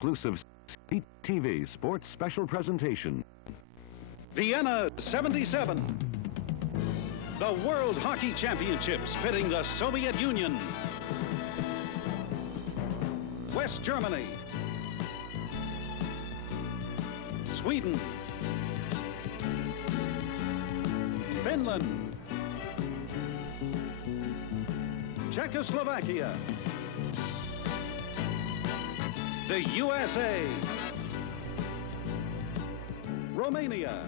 exclusive TV sports special presentation. Vienna 77. The World Hockey Championships pitting the Soviet Union, West Germany, Sweden, Finland, Czechoslovakia, the USA, Romania,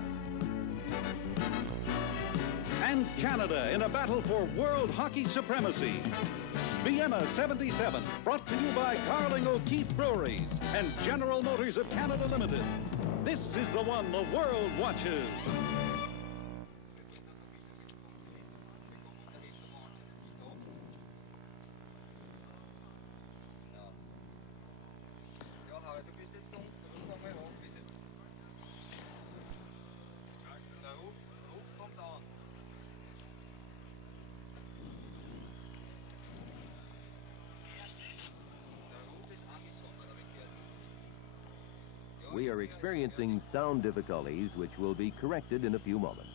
and Canada in a battle for world hockey supremacy. Vienna 77, brought to you by Carling O'Keefe Breweries and General Motors of Canada Limited. This is the one the world watches. We are experiencing sound difficulties which will be corrected in a few moments.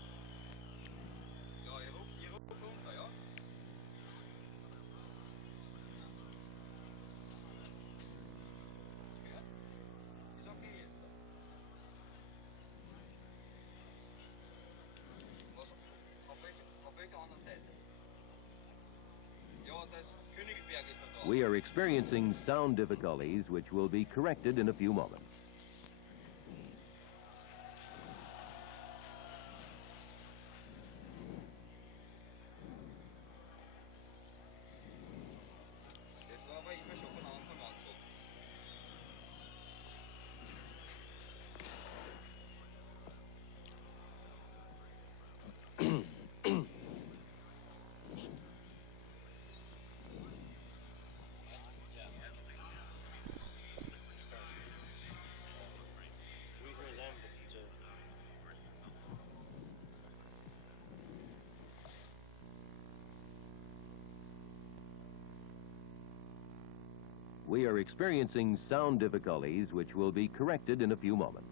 We are experiencing sound difficulties which will be corrected in a few moments. We are experiencing sound difficulties which will be corrected in a few moments.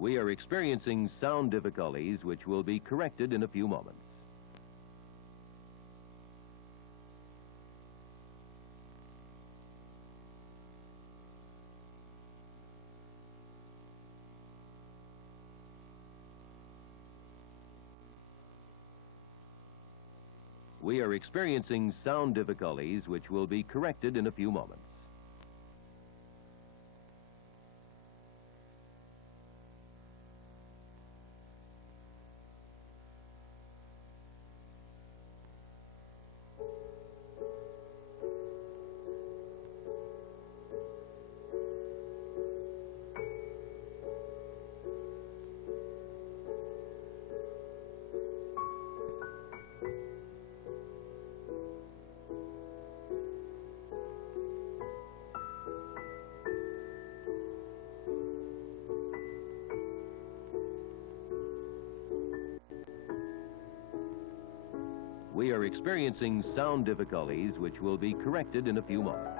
We are experiencing sound difficulties which will be corrected in a few moments. We are experiencing sound difficulties which will be corrected in a few moments. We are experiencing sound difficulties which will be corrected in a few moments.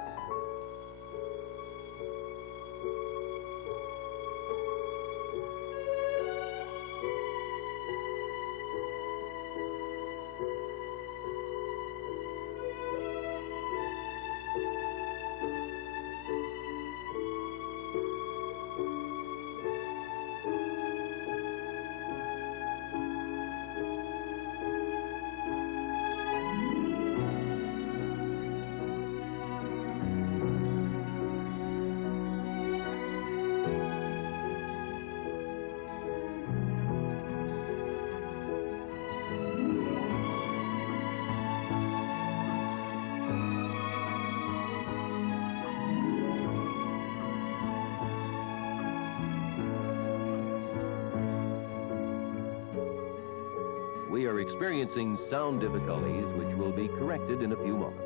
We are experiencing sound difficulties which will be corrected in a few moments.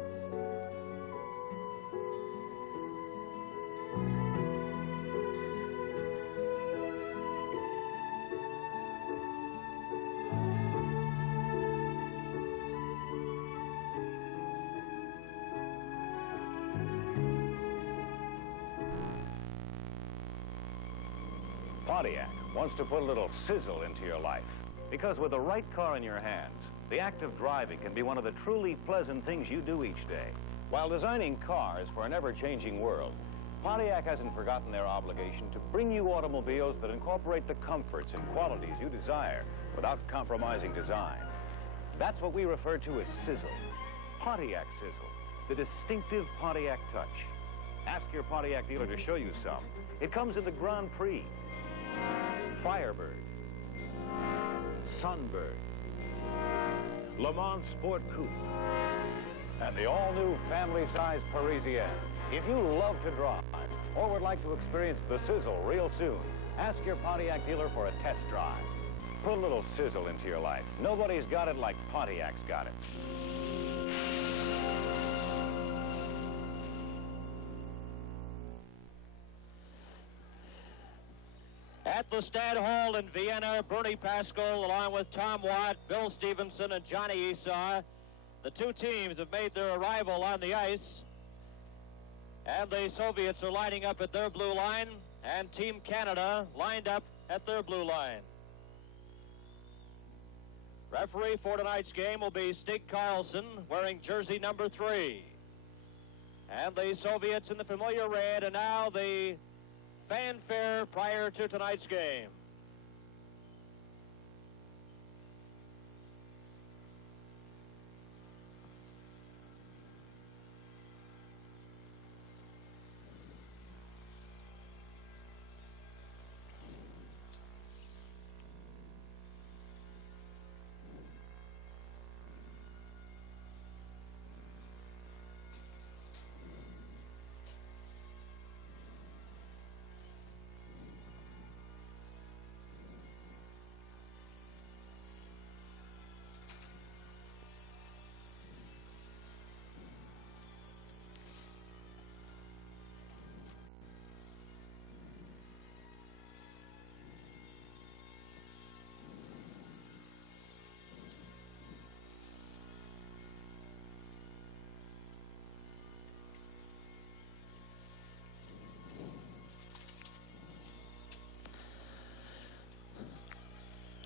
Pontiac wants to put a little sizzle into your life, because with the right car in your hands, the act of driving can be one of the truly pleasant things you do each day. While designing cars for an ever-changing world, Pontiac hasn't forgotten their obligation to bring you automobiles that incorporate the comforts and qualities you desire without compromising design. That's what we refer to as sizzle. Pontiac sizzle, the distinctive Pontiac touch. Ask your Pontiac dealer to show you some. It comes in the Grand Prix, Firebird, Sunbird, Le Mans Sport Coupe, and the all-new family-sized Parisienne. If you love to drive or would like to experience the sizzle real soon, ask your Pontiac dealer for a test drive. Put a little sizzle into your life. Nobody's got it like Pontiac's got it. At the Stadthalle in Vienna, Bernie Pascal, along with Tom Watt, Bill Stevenson, and Johnny Esau, the two teams have made their arrival on the ice. And the Soviets are lining up at their blue line, and Team Canada lined up at their blue line. Referee for tonight's game will be Stig Kарлsson, wearing jersey number 3. And the Soviets in the familiar red, and now the fanfare prior to tonight's game.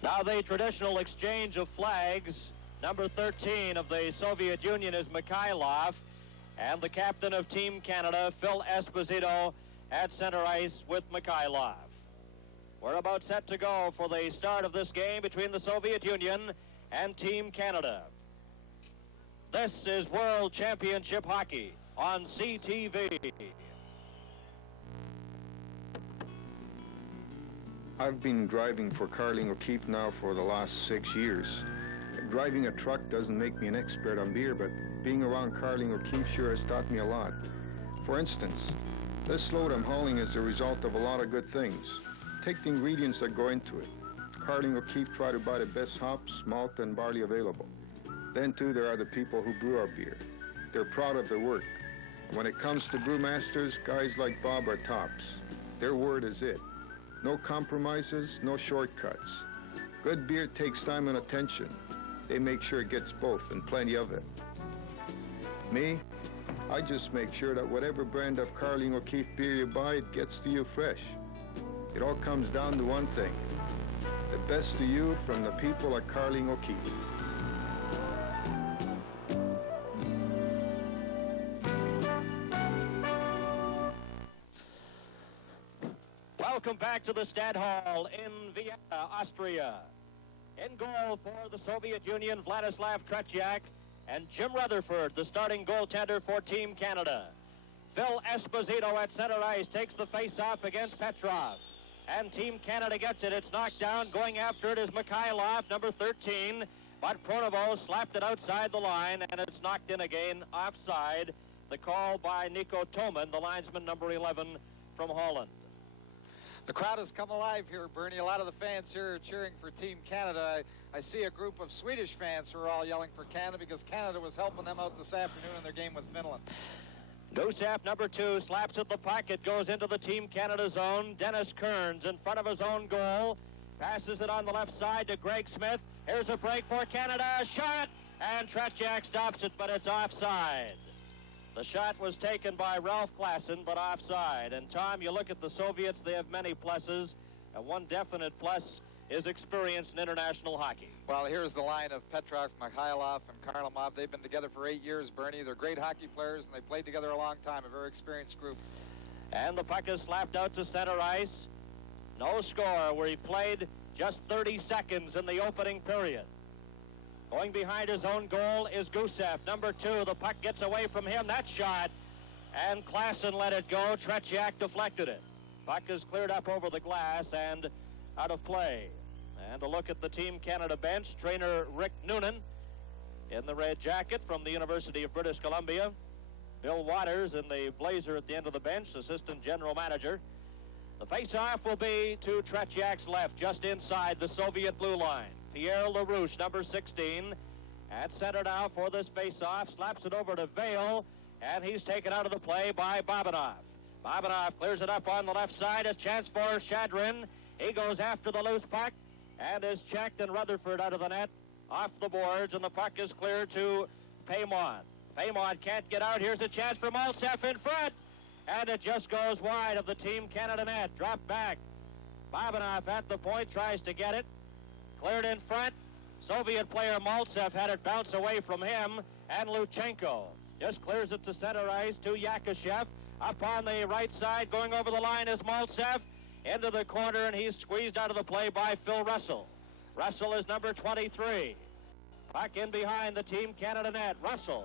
Now the traditional exchange of flags. Number 13 of the Soviet Union is Mikhailov, and the captain of Team Canada, F.Espozito, at center ice with Mikhailov. We're about set to go for the start of this game between the Soviet Union and Team Canada. This is World Championship Hockey on CTV. I've been driving for Carling O'Keefe now for the last 6 years. Driving a truck doesn't make me an expert on beer, but being around Carling O'Keefe sure has taught me a lot. For instance, this load I'm hauling is the result of a lot of good things. Take the ingredients that go into it. Carling O'Keefe try to buy the best hops, malt, and barley available. Then, too, there are the people who brew our beer. They're proud of their work. And when it comes to brewmasters, guys like Bob are tops. Their word is it. No compromises, no shortcuts. Good beer takes time and attention. They make sure it gets both, and plenty of it. Me, I just make sure that whatever brand of Carling O'Keefe beer you buy, it gets to you fresh. It all comes down to one thing. The best to you from the people at Carling O'Keefe. Welcome back to the Stadthalle in Vienna, Austria. In goal for the Soviet Union, Vladislav Tretьяк, and Jim Rutherford, the starting goaltender for Team Canada. F.Espozito at center ice takes the face-off against Petrov. And Team Canada gets it. It's knocked down. Going after it is Mikhailov, number 13. But Pronovo slapped it outside the line, and it's knocked in again, offside. The call by Nico Toemen, the linesman, number 11 from Holland. The crowd has come alive here, Bernie. A lot of the fans here are cheering for Team Canada. I see a group of Swedish fans who are all yelling for Canada because Canada was helping them out this afternoon in their game with Finland. Gusev, number 2, slaps at the puck. It goes into the Team Canada zone. Dennis Kerns in front of his own goal. Passes it on the left side to G.Smit. Here's a break for Canada. Shot! And Tretьяк stops it, but it's offside. The shot was taken by Ralph Klassen, but offside. And, Tom, you look at the Soviets, they have many pluses. And one definite plus is experience in international hockey. Well, here's the line of Petrov, Mikhailov, and Kharlamov. They've been together for 8 years, Bernie. They're great hockey players, and they played together a long time, a very experienced group. And the puck is slapped out to center ice. No score, where he played just 30 seconds in the opening period. Going behind his own goal is Gusev, number 2. The puck gets away from him. That shot, and Klassen let it go. Tretьяк deflected it. Puck is cleared up over the glass and out of play. And a look at the Team Canada bench. Trainer Rick Noonan in the red jacket from the University of British Columbia. Bill Waters in the blazer at the end of the bench, assistant general manager. The face-off will be to Tretьяк's left, just inside the Soviet blue line. Pierre LaRouche, number 16, at center now for this face-off. Slaps it over to Vale, and he's taken out of the play by Babanov. Babanov clears it up on the left side. A chance for Shadrin. He goes after the loose puck and is checked, and Rutherford out of the net, off the boards, and the puck is cleared to Paymon. Paymon can't get out. Here's a chance for Mальцев in front, and it just goes wide of the Team Canada net. Dropped back. Babanov at the point, tries to get it. Cleared in front. Soviet player Mальцев had it bounce away from him, and Luchenko just clears it to center ice to Yakashev. Up on the right side, going over the line is Mальцев. Into the corner, and he's squeezed out of the play by Phil Russell. Russell is number 23. Puck in behind the Team Canada net. Russell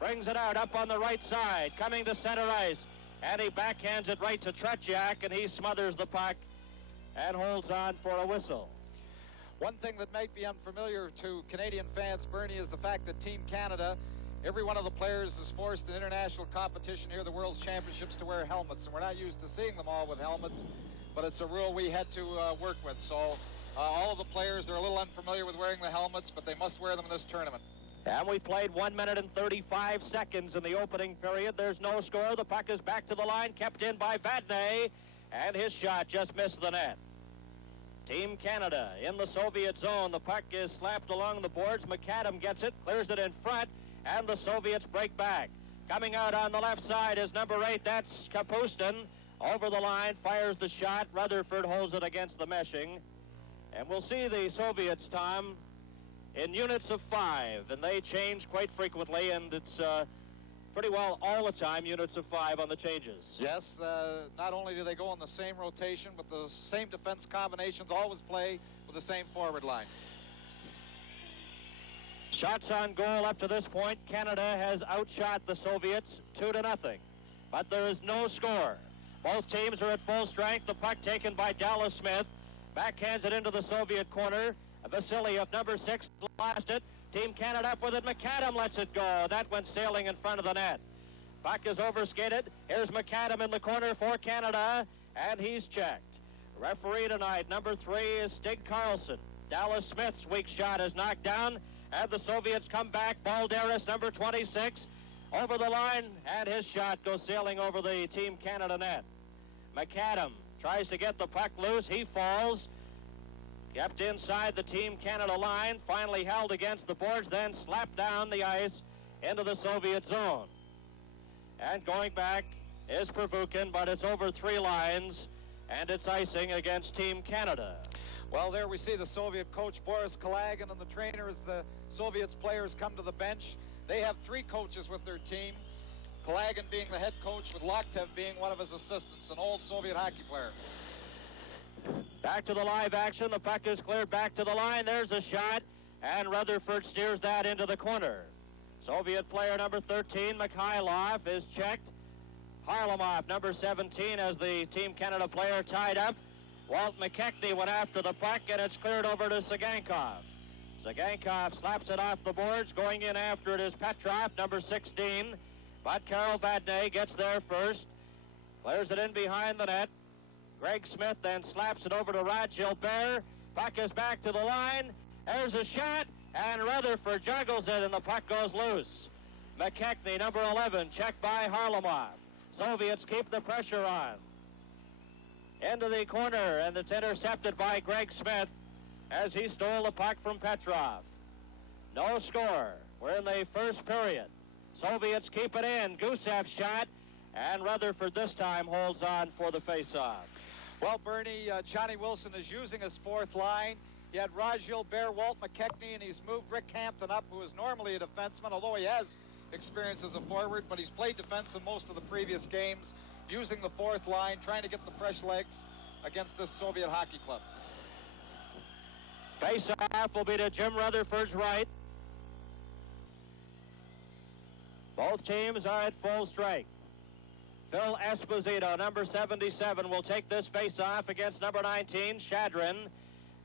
brings it out up on the right side, coming to center ice, and he backhands it right to Tretьяк, and he smothers the puck and holds on for a whistle. One thing that might be unfamiliar to Canadian fans, Bernie, is the fact that Team Canada, every one of the players is forced in international competition here, the World's Championships, to wear helmets, and we're not used to seeing them all with helmets. But it's a rule we had to work with. So all of the players, they're a little unfamiliar with wearing the helmets, but they must wear them in this tournament. And we played 1 minute and 35 seconds in the opening period. There's no score. The puck is back to the line, kept in by Vadne, and his shot just missed the net. Team Canada in the Soviet zone. The puck is slapped along the boards. McAdam gets it, clears it in front, and the Soviets break back. Coming out on the left side is number 8. That's Kapustin. Over the line, fires the shot. Rutherford holds it against the meshing. And we'll see the Soviets, Tom, in units of 5. And they change quite frequently, and it's pretty well all the time units of 5 on the changes. Yes, not only do they go on the same rotation, but the same defense combinations always play with the same forward line. Shots on goal up to this point. Canada has outshot the Soviets 2-0. But there is no score. Both teams are at full strength. The puck taken by Д.Смит. Backhands it into the Soviet corner. Vasiliev, number 6, lost it. Team Canada up with it. McAdam lets it go. That went sailing in front of the net. Puck is overskated. Here's McAdam in the corner for Canada, and he's checked. Referee tonight, number 3, is Stig Kарлsson. Д.Смит's weak shot is knocked down, and the Soviets come back. Balderis, number 26, over the line, and his shot goes sailing over the Team Canada net. McAdam tries to get the puck loose. He falls. Kept inside the Team Canada line, finally held against the boards, then slapped down the ice into the Soviet zone. And going back is Pervukin, but it's over 3 lines, and it's icing against Team Canada. Well, there we see the Soviet coach, Boris Kalagin, and the trainer as the Soviets players come to the bench. They have 3 coaches with their team, Kalagin being the head coach, with Loktev being one of his assistants, an old Soviet hockey player. Back to the live action. The puck is cleared back to the line. There's a shot, and Rutherford steers that into the corner. Soviet player number 13, Mikhailov, is checked. Harlamov, number 17, as the Team Canada player tied up. Walt McKechnie went after the puck, and it's cleared over to Sagankov. Sagankov slaps it off the boards. Going in after it is Petrov, number 16. But Karel Vadne gets there first. Clears it in behind the net. G.Smit then slaps it over to Rod Gilbert. Puck is back to the line, There's a shot, and Rutherford juggles it, and the puck goes loose. McKechnie, number 11, checked by Harlamov. Soviets keep the pressure on. Into the corner, and it's intercepted by G.Smit as he stole the puck from Petrov. No score. We're in the first period. Soviets keep it in. Gusev shot, and Rutherford this time holds on for the face-off. Well, Bernie, Johnny Wilson is using his fourth line. He had Raj Gilbert, Walt McKechnie, and he's moved Rick Hampton up, who is normally a defenseman, although he has experience as a forward, but he's played defense in most of the previous games, using the fourth line, trying to get the fresh legs against this Soviet hockey club. Face-off will be to Jim Rutherford's right. Both teams are at full strength. F.Эспозито, number 77, will take this face-off against number 19, Shadrin.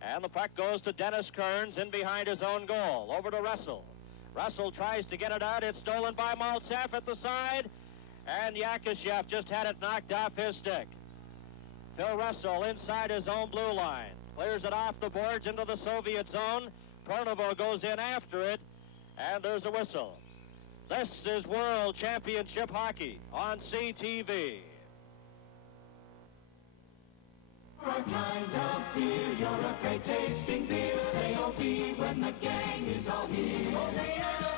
And the puck goes to Dennis Kerns in behind his own goal. Over to Rasselл. Rasselll tries to get it out. It's stolen by Mальцев at the side. And Yakashev just had it knocked off his stick. Phil Rasselll inside his own blue line. Clears it off the boards into the Soviet zone. Pronovo goes in after it. And there's a whistle. This is World Championship Hockey on CTV. You're a kind of beer, you're a great tasting beer. Say oh be when the gang is all here.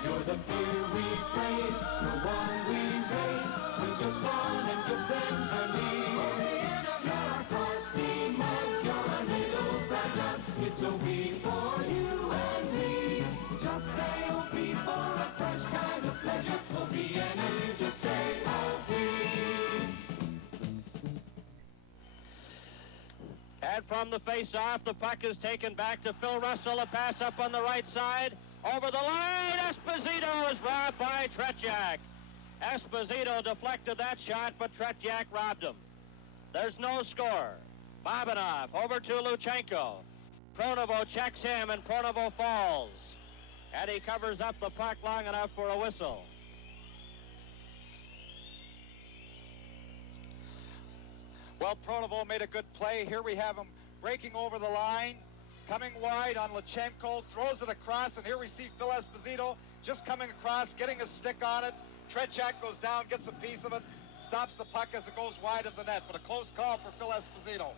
You're the beer we praise, the one we raise. When good fun and good friends are near. You're a frosty mug, you're a little fragile. It's a wee for you and me. Just say oh be for a fresh kind of pleasure. Oh Vienna, just say oh be. And from the face-off, the puck is taken back to Phil Rasselll. A pass up on the right side. Over the line, *Esposito* is robbed by Tretьяк. *Esposito* deflected that shot, but Tretьяk robbed him. There's no score. Babanov over to Luchenko. Pronovo checks him, and Pronovo falls. And he covers up the puck long enough for a whistle. Well, Pronovo made a good play. Here we have him breaking over the line, coming wide on Luchenko, throws it across, and here we see Phil Esposito just coming across, getting a stick on it. Tretьяk goes down, gets a piece of it, stops the puck as it goes wide of the net, but a close call for Phil Esposito.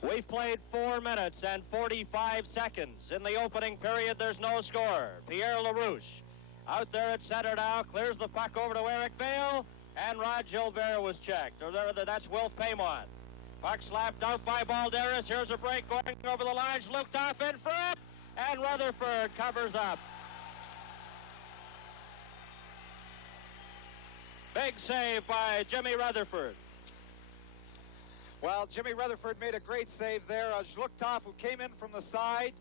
We've played 4 minutes and 45 seconds. In the opening period, there's no score. Pierre LaRouche out there at center now, clears the puck over to Eric Vale, and Rod Gilbert was checked. Or that's Wilf Paymont. Puck slapped out by Balderis. Here's a break going over the lines. Looked off in front, and Rutherford covers up. Big save by Jimmy Rutherford. Well, Jimmy Rutherford made a great save there. Zhlukhtov, who came in from the side,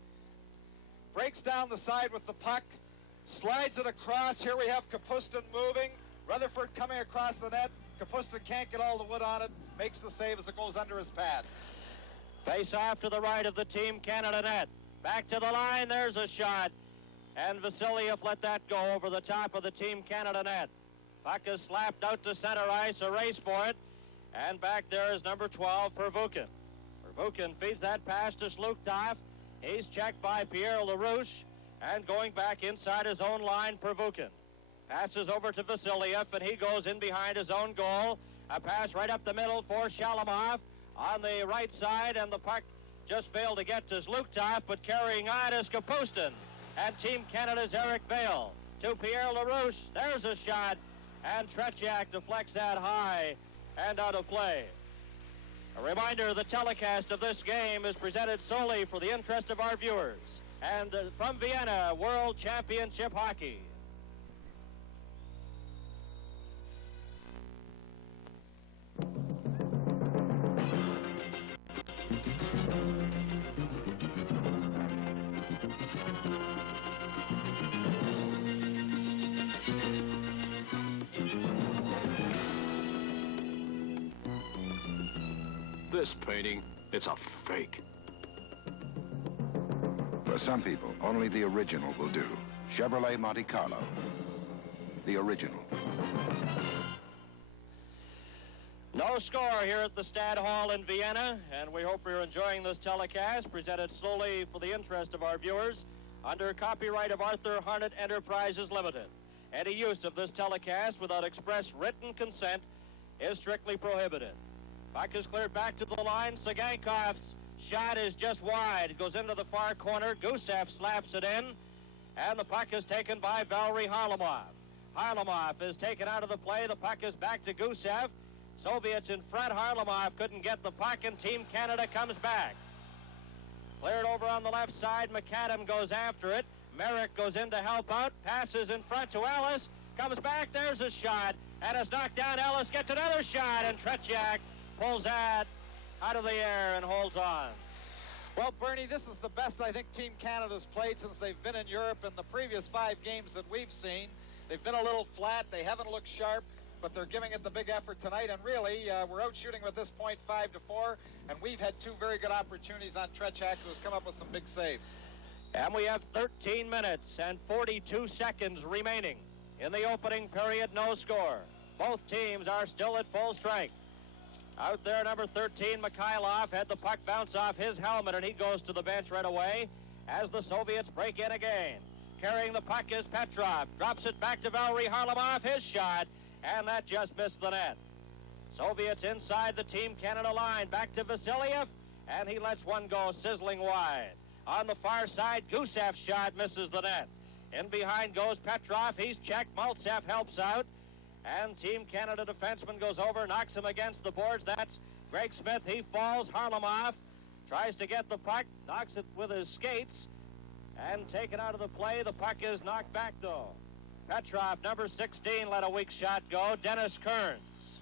breaks down the side with the puck, slides it across. Here we have Kapustin moving. Rutherford coming across the net. Kapustin can't get all the wood on it. Makes the save as it goes under his pad. Face off to the right of the Team Canada net. Back to the line. There's a shot. And Vasiliev let that go over the top of the Team Canada net. Puck is slapped out to center ice. A race for it. And back there is number 12, Pervukin. Pervukin feeds that pass to Zhlukhtov. He's checked by Pierre LaRouche. And going back inside his own line, Pervukin. Passes over to Vasiliev, and he goes in behind his own goal. A pass right up the middle for Shalamov on the right side, and the puck just failed to get to Zhlukhtov, but carrying on is Kapustin. And Team Canada's Eric Vale to Pierre LaRouche. There's a shot, and Tretьяк deflects that high and out of play. A reminder, the telecast of this game is presented solely for the interest of our viewers. And from Vienna, World Championship Hockey. This painting, it's a fake. For some people, only the original will do. Chevrolet Monte Carlo. The original. No score here at the Stadthalle in Vienna, and we hope you're enjoying this telecast, presented solely for the interest of our viewers. under copyright of Arthur Harnett Enterprises Limited. Any use of this telecast without express written consent is strictly prohibited. Puck is cleared back to the line. Sagankov's shot is just wide. It goes into the far corner. Gusev slaps it in, and the puck is taken by Valery Harlamov. Harlamov is taken out of the play. The puck is back to Gusev. Soviets in front. Harlamov couldn't get the puck, and Team Canada comes back. Cleared over on the left side. McAdam goes after it. Merrick goes in to help out. Passes in front to Ellis. Comes back. There's a shot. And it's knocked down. Ellis gets another shot. And Tretjak pulls that out of the air and holds on. Well, Bernie, this is the best I think Team Canada's played since they've been in Europe in the previous 5 games that we've seen. They've been a little flat. They haven't looked sharp, but they're giving it the big effort tonight. And really, we're out shooting at this point 5-4, and we've had 2 very good opportunities on Tretjak, who has come up with some big saves. And we have 13 minutes and 42 seconds remaining in the opening period. No score. Both teams are still at full strength. Out there, number 13, Mikhailov, had the puck bounce off his helmet, and he goes to the bench right away as the Soviets break in again. Carrying the puck is Petrov. Drops it back to Valery Harlamov. His shot, and that just missed the net. Soviets inside the Team Canada line. Back to Vasiliev, and he lets one go sizzling wide. On the far side, Gusev's shot misses the net. In behind goes Petrov. He's checked. Mальцев helps out. And Team Canada defenseman goes over, knocks him against the boards. That's G.Smit. He falls. Harlamov tries to get the puck, knocks it with his skates, and taken out of the play. The puck is knocked back, though. Petrov, number 16, let a weak shot go. Dennis Kerns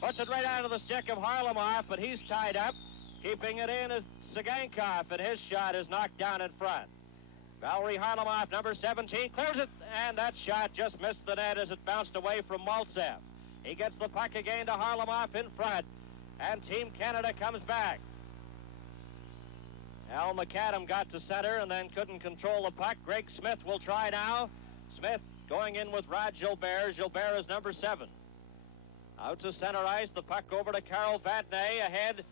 puts it right out of the stick of Harlamov, but he's tied up. Keeping it in is Sagankov, and his shot is knocked down in front. Valery Harlamov, number 17, clears it, and that shot just missed the net as it bounced away from Mальцев. He gets the puck again to Harlamov in front, and Team Canada comes back. Al McAdam got to center and then couldn't control the puck. G.Smit will try now. Smith going in with Rod Gilbert. Gilbert is number 7. Out to center ice, the puck over to Karl Vadne, ahead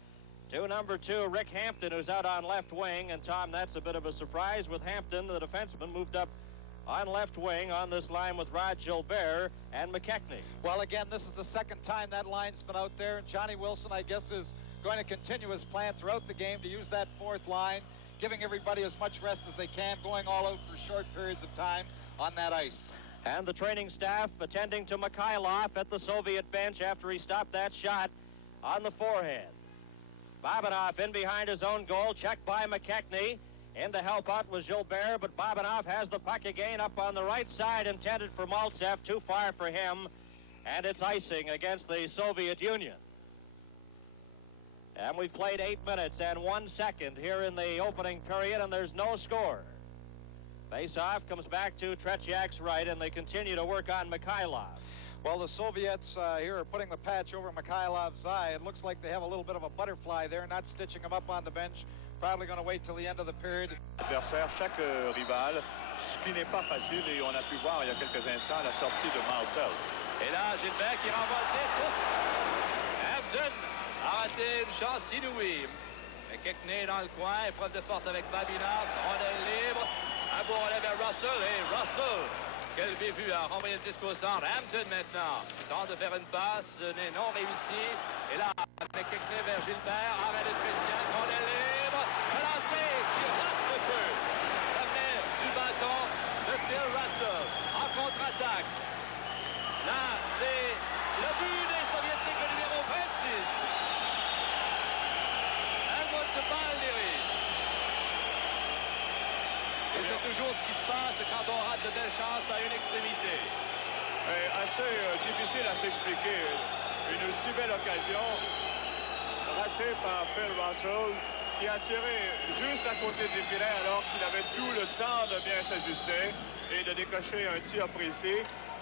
to number 2, Rick Hampton, who's out on left wing. And, Tom, that's a bit of a surprise with Hampton, the defenseman, moved up on left wing on this line with Rod Gilbert and McKechnie. Well, again, this is the second time that line's been out there, and Johnny Wilson, I guess, is going to continue his plan throughout the game to use that 4th line, giving everybody as much rest as they can, going all out for short periods of time on that ice. And the training staff attending to Mikhailov at the Soviet bench after he stopped that shot on the forehead. Babanov in behind his own goal, checked by McKechnie. In to help out was Gilbert, but Babanov has the puck again up on the right side, intended for Mальцев, too far for him, and it's icing against the Soviet Union. And we've played 8 minutes and 1 second here in the opening period, and there's no score. Face-off comes back to Tretjak's right, and they continue to work on Mikhailov. Well, the Soviets here are putting the patch over Mikhailov's eye. It looks like they have a little bit of a butterfly there, not stitching him up on the bench. Probably going to wait till the end of the period. Adversaire, chaque rival, ce qui n'est pas facile, et on a pu voir il y a quelques instants la sortie de Mальцев. Et là, Gilbert qui renvoie le tir. Hampton a raté une chance inouïe. McKechnie dans le coin, épreuve de force avec Babinov, rondelle libre. Un beau relais vers Rasselll, et Rasselll, quel bévue, a renvoyé le disque au centre. Hampton maintenant tente de faire une passe, n'est non réussi. Et là, McKechnie vers Gilbert, arrêt de Tretjak, rondelle libre, relancé, qui rate le peu. Ça met du bâton de Bill Rasselll en contre-attaque. Là, c'est le but des Soviétiques, le numéro 26. Helmut Balderis. Et c'est toujours ce qui se passe quand on rate de belles chances à une extrémité. Assez difficile à s'expliquer. Une si belle occasion ratée par Phil Rasselll, qui a tiré juste à côté du filet alors qu'il avait tout le temps de bien s'ajuster et de décocher un tir précis.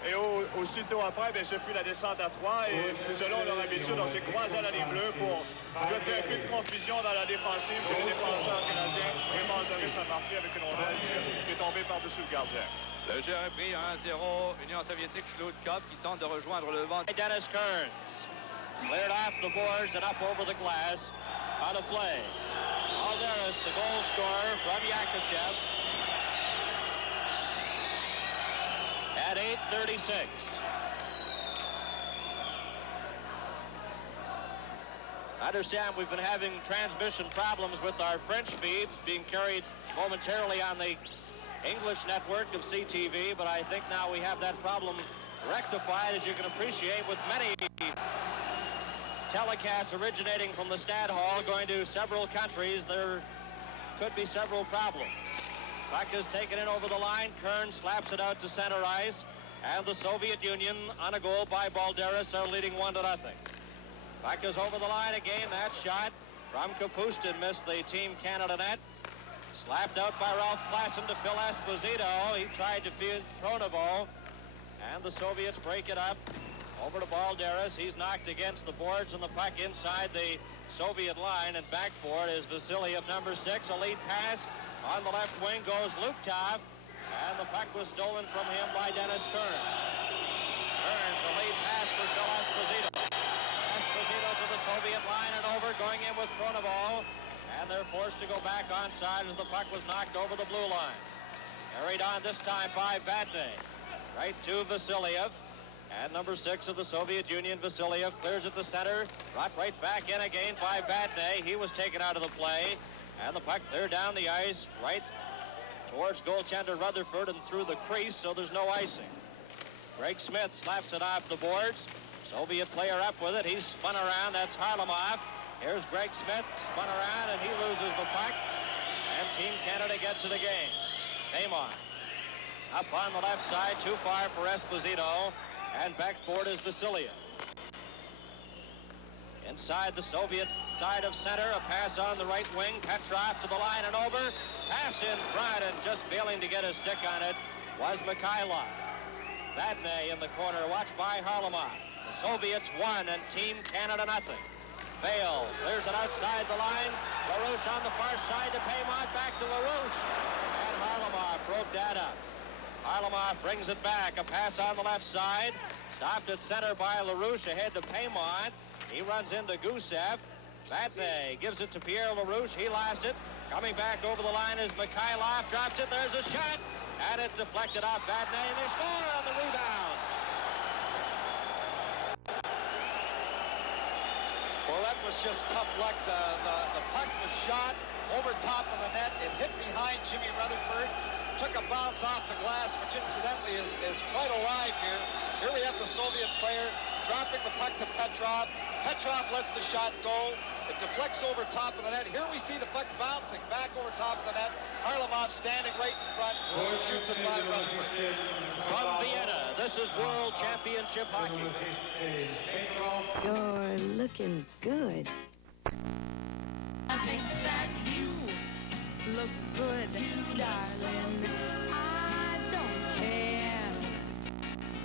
Et aussitôt après, bien, ce fut la descente à 3 et selon leur habitude, on s'est croisé à la ligne bleue pour jeter un peu de confusion dans la défensive chez les défenseurs canadiens. Et Balderis a marqué avec une rondelle qui est tombée par-dessus le gardien. Le jeu a pris 1-0, Union soviétique, Schlutkov qui tente de rejoindre le vent. Dennis Kerns cleared off the boards and up over the glass on a play. Balderis, the goal scorer from Yakushev. at 8:36. I understand we've been having transmission problems with our French feed being carried momentarily on the English network of CTV, but I think now we have that problem rectified, as you can appreciate, with many telecasts originating from the Stadthalle going to several countries. There could be several problems. Puck is taken in over the line. Kerns slaps it out to center ice, and the Soviet Union, on a goal by Balderis, are leading 1-0. Puck is over the line again. That shot from Kapustin missed the Team Canada net. Slapped out by Ralph Klassen to F.Éspozito. He tried to feed Pronovo, and the Soviets break it up. Over to Balderis. He's knocked against the boards, and the puck inside the Soviet line, and back for it is Vasiliev, number 6. A lead pass on the left wing goes Luktov, and the puck was stolen from him by Dennis Kerns. Kerns, a lead pass for F.Éspozito. Ésposito to the Soviet line and over, going in with Pronovo, and they're forced to go back onside as the puck was knocked over the blue line. Carried on this time by Vadne. Right to Vasiliev. And number 6 of the Soviet Union, Vasiliev, clears it to center. Brought right back in again by Vadne. He was taken out of the play. And the puck cleared down the ice right towards goaltender Rutherford and through the crease, so there's no icing. G.Smit slaps it off the boards. Soviet player up with it. He's spun around. That's Harlamov. Here's G.Smit, spun around, and he loses the puck. And Team Canada gets it again. Taemen up on the left side, too far for Ésposito. And back for it is Vasiliev. Inside the Soviet side of center, a pass on the right wing. Petrov to the line and over. Pass in front, and just failing to get a stick on it was Mikhailov. Vadne in the corner, watched by Harlamov. The Soviets won, and Team Canada nothing. Vail clears it outside the line. LaRouche on the far side to Taemen, back to LaRouche. And Harlamov broke that up. Harlamov brings it back. A pass on the left side. Stopped at center by LaRouche, ahead to Taemen. He runs into Gusev. Vadne gives it to Pierre LaRouche. He lost it. Coming back over the line is Mikhailov. Drops it. There's a shot. And it deflected off Vadne. And they score on the rebound. Well, that was just tough luck. The puck was shot over top of the net. It hit behind Jimmy Rutherford. Took a bounce off the glass, which incidentally is quite alive here. Here we have the Soviet player dropping the puck to Petrov. Petrov lets the shot go. It deflects over top of the net. Here we see the puck bouncing back over top of the net. Harlamov standing right in front, shoots it by Rutherford. From Vienna, this is World Championship Hockey. You're looking good. I think that you Look good, darling. I don't care.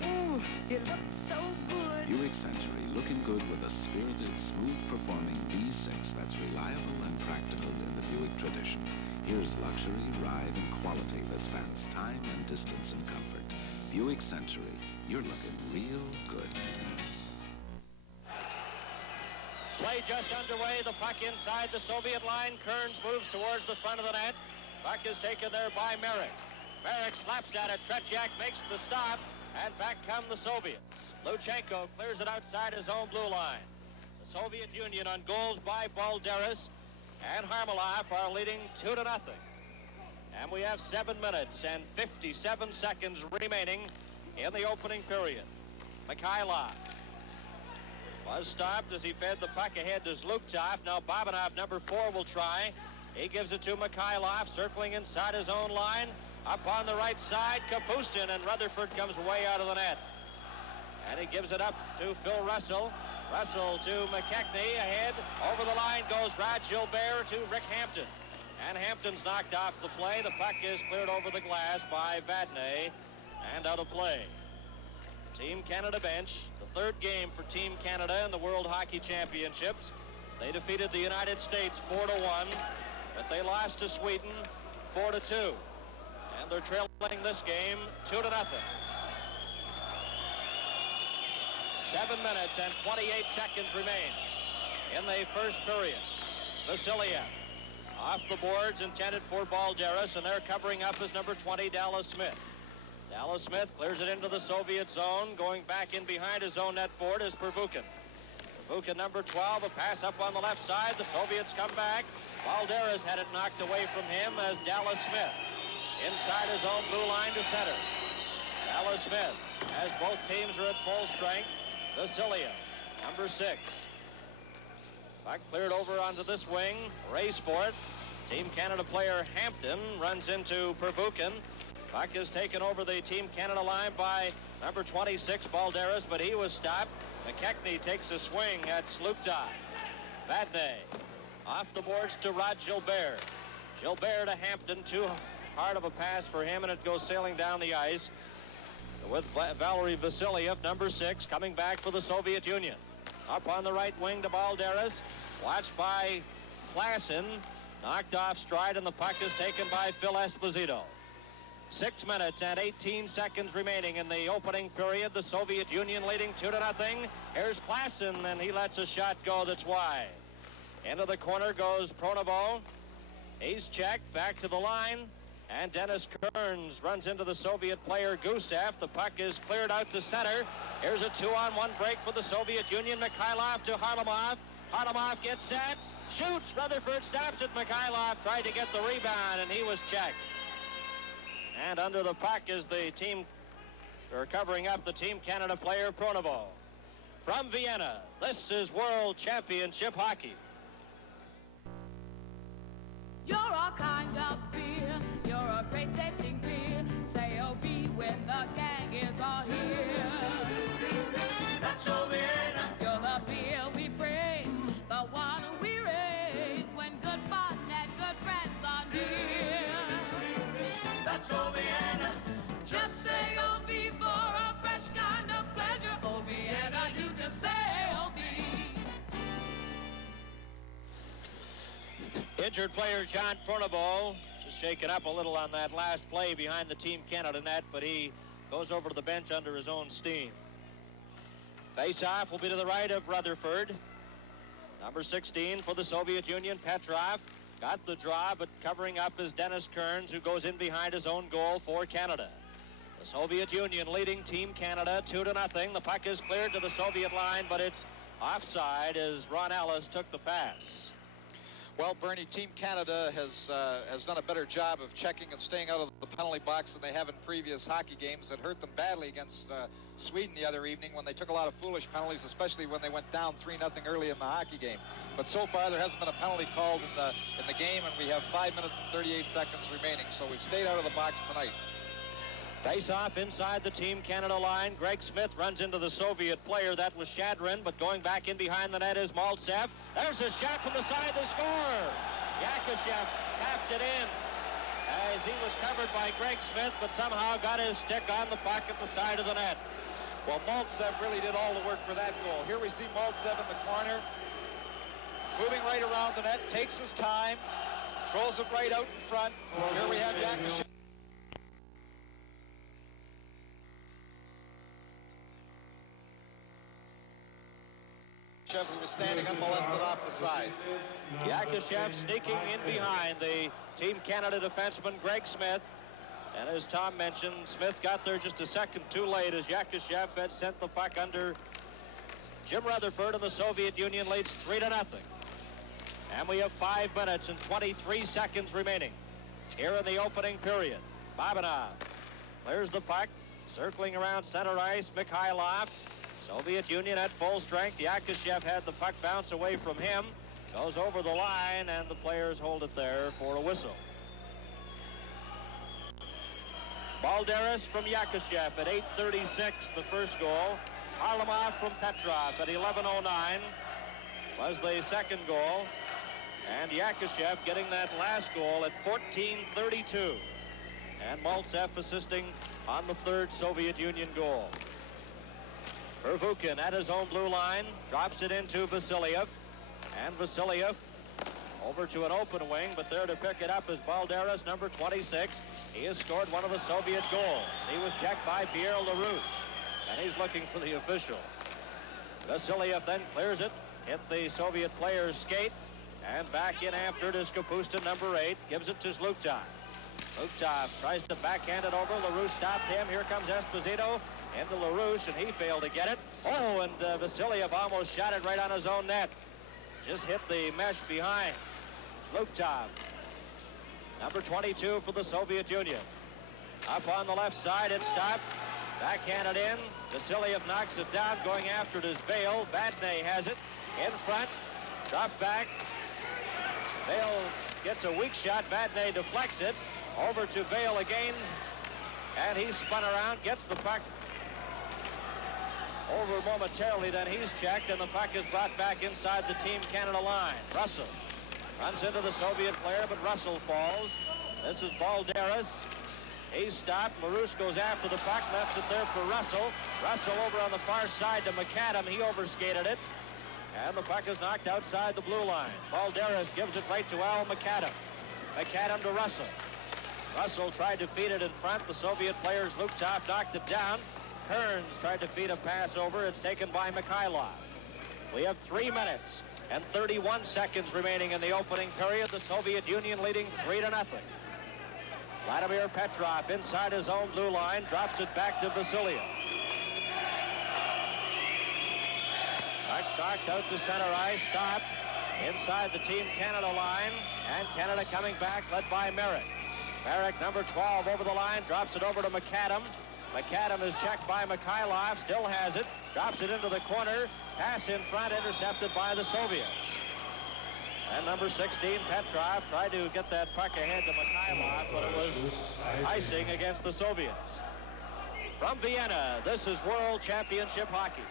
Ooh, you look so good. Buick Century, looking good with a spirited, smooth-performing V6 that's reliable and practical in the Buick tradition. Here's luxury, ride, and quality that spans time and distance and comfort. Buick Century, you're looking real good. Play just underway. The puck inside the Soviet line. Kerns moves towards the front of the net. Puck is taken there by Merrick. Merrick slaps at it. Tretjak makes the stop, and back come the Soviets. Luchenko clears it outside his own blue line. The Soviet Union on goals by Balderis and Harlamov are leading 2-0. And we have 7 minutes and 57 seconds remaining in the opening period. Mikhailov was stopped as he fed the puck ahead to Zluktov. Now Babanov, number 4, will try. He gives it to Mikhailov, circling inside his own line. Up on the right side, Kapustin, and Rutherford comes way out of the net. And he gives it up to Phil Russell. Russell to McKechnie, ahead. Over the line goes Rod Gilbert to Rick Hampton. And Hampton's knocked off the play. The puck is cleared over the glass by Vadne and out of play. Team Canada bench, the third game for Team Canada in the World Hockey Championships. They defeated the United States 4-1, but they lost to Sweden 4-2. And they're trailing this game 2-0. 7 minutes and 28 seconds remain in the first period. Vasiliev off the boards, intended for Balderis, and they're covering up as number 20, Д.Смит. Д.Смит clears it into the Soviet zone. Going back in behind his own net forward is Pervukin. Pervukin, number 12, a pass up on the left side. The Soviets come back. Balderis had it knocked away from him as Д.Смит inside his own blue line to center. Д.Смit, as both teams are at full strength. Vasiliev, number 6. Puck cleared over onto this wing. Race for it. Team Canada player Hampton runs into Pervukin. Puck is taken over the Team Canada line by number 26, Balderis, but he was stopped. McKechnie takes a swing at Slukta. Vladne off the boards to Rod Gilbert. Gilbert to Hampton, too hard of a pass for him, and it goes sailing down the ice with Valery Vasiliev, number 6, coming back for the Soviet Union. Up on the right wing to Balderis, watched by Klassen, knocked off stride, and the puck is taken by F.Эспозито. 6 minutes and 18 seconds remaining in the opening period. The Soviet Union leading 2-0. Here's Klassen, and he lets a shot go that's wide. Into the corner goes Pronovo. He's checked back to the line, and Dennis Kerns runs into the Soviet player Gusev. The puck is cleared out to center. Here's a 2-on-1 break for the Soviet Union. Mikhailov to Harlamov. Harlamov gets set, shoots. Rutherford stops it. Mikhailov tried to get the rebound, and he was checked. And under the puck is the team, or covering up the Team Canada player Pronovo. From Vienna, this is World Championship Hockey. You're a kind of beer, you're a great tasting beer. Say oh be when the gang is all here. That's all Vienna. You're the beer we praise, the one we raise when good fun and good friends are near. That's all Vienna. Just say oh be for a fresh kind of pleasure. Oh Vienna, you just say oh be. Injured player John Pronovo just shaken up a little on that last play behind the Team Canada net, but he goes over to the bench under his own steam. Face-off will be to the right of Rutherford. Number 16 for the Soviet Union, Petrov. Got the draw, but covering up is Dennis Kerns, who goes in behind his own goal for Canada. The Soviet Union leading Team Canada 2-0. The puck is cleared to the Soviet line, but it's offside as Ron Ellis took the pass. Well, Bernie, Team Canada has done a better job of checking and staying out of the penalty box than they have in previous hockey games. It hurt them badly against Sweden the other evening when they took a lot of foolish penalties, especially when they went down 3-0 early in the hockey game. But so far, there hasn't been a penalty called in the game, and we have 5 minutes and 38 seconds remaining. So we've stayed out of the box tonight. Face-off inside the Team Canada line. Г.Смит runs into the Soviet player. That was Shadrin, but going back in behind the net is Mальцев. There's a shot from the side to score. Yakashev tapped it in as he was covered by Г.Смит, but somehow got his stick on the puck at the side of the net. Well, Mальцев really did all the work for that goal. Here we see Mальцев in the corner, moving right around the net, takes his time, throws it right out in front. Here we have Yakashev. Who was standing unmolested off the side. Yakashev sneaking in behind the Team Canada defenseman Г.Смит. And as Tom mentioned, Smith got there just a second too late as Yakashev had sent the puck under Jim Rutherford, and the Soviet Union leads 3-0. And we have 5 minutes and 23 seconds remaining here in the opening period. Babanov clears the puck, circling around center ice. Mikhailov. Soviet Union at full strength. Yakashev had the puck bounce away from him. Goes over the line, and the players hold it there for a whistle. Balderis from Yakashev at 8:36, the first goal. Harlamov from Petrov at 11:09 was the second goal. And Yakashev getting that last goal at 14:32. And Mальцев assisting on the third Soviet Union goal. Pervukin at his own blue line, drops it into Vasiliev. And Vasiliev over to an open wing, but there to pick it up is Balderis, number 26. He has scored one of the Soviet goals. He was checked by Pierre LaRouche, and he's looking for the official. Vasiliev then clears it, hit the Soviet player's skate, and back in after it is Kapustin, number 8, gives it to Slukta. Lukov tries to backhand it over. LaRouche stopped him. Here comes Esposito into LaRouche, and he failed to get it. Oh, and Vasiliev almost shot it right on his own net. Just hit the mesh behind. Lukov, number 22 for the Soviet Union. Up on the left side, it stopped. Backhanded in. Vasiliev knocks it down. Going after it is Vale. Vadne has it in front. Drop back. Vale gets a weak shot. Vadne deflects it. Over to Vale again. And he's spun around. Gets the puck over momentarily. Then he's checked. And the puck is brought back inside the Team Canada line. Russell runs into the Soviet player, but Russell falls. This is Balderis. He's stopped. LaRouche goes after the puck, left it there for Russell. Russell over on the far side to McAdam. He overskated it. And the puck is knocked outside the blue line. Balderis gives it right to Al McAdam. McAdam to Russell. Russell tried to feed it in front. The Soviet players, Lukov knocked it down. Kerns tried to feed a pass over. It's taken by Mikhailov. We have 3 minutes and 31 seconds remaining in the opening period. The Soviet Union leading 3-0. Vladimir Petrov inside his own blue line, drops it back to Vasiliev. Knocked out to center ice, stopped inside the Team Canada line, and Canada coming back, led by Merrick. Merrick, number 12, over the line, drops it over to McAdam. McAdam is checked by Mikhailov, still has it, drops it into the corner, pass in front, intercepted by the Soviets. And number 16, Petrov, tried to get that puck ahead to Mikhailov, but it was icing against the Soviets. From Vienna, this is World Championship Hockey.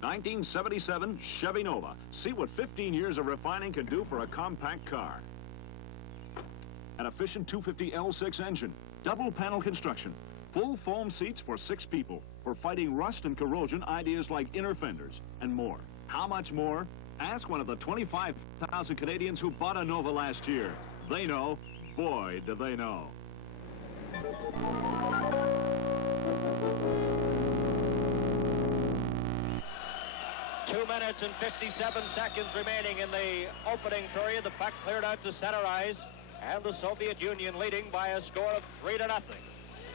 1977 Chevy Nova. See what 15 years of refining can do for a compact car. An efficient 250 L6 engine, double panel construction, full foam seats for 6 people, for fighting rust and corrosion, ideas like inner fenders, and more. How much more? Ask one of the 25,000 Canadians who bought a Nova last year. They know. Boy, do they know. 2 minutes and 57 seconds remaining in the opening period. The puck cleared out to center ice, and the Soviet Union leading by a score of 3-0.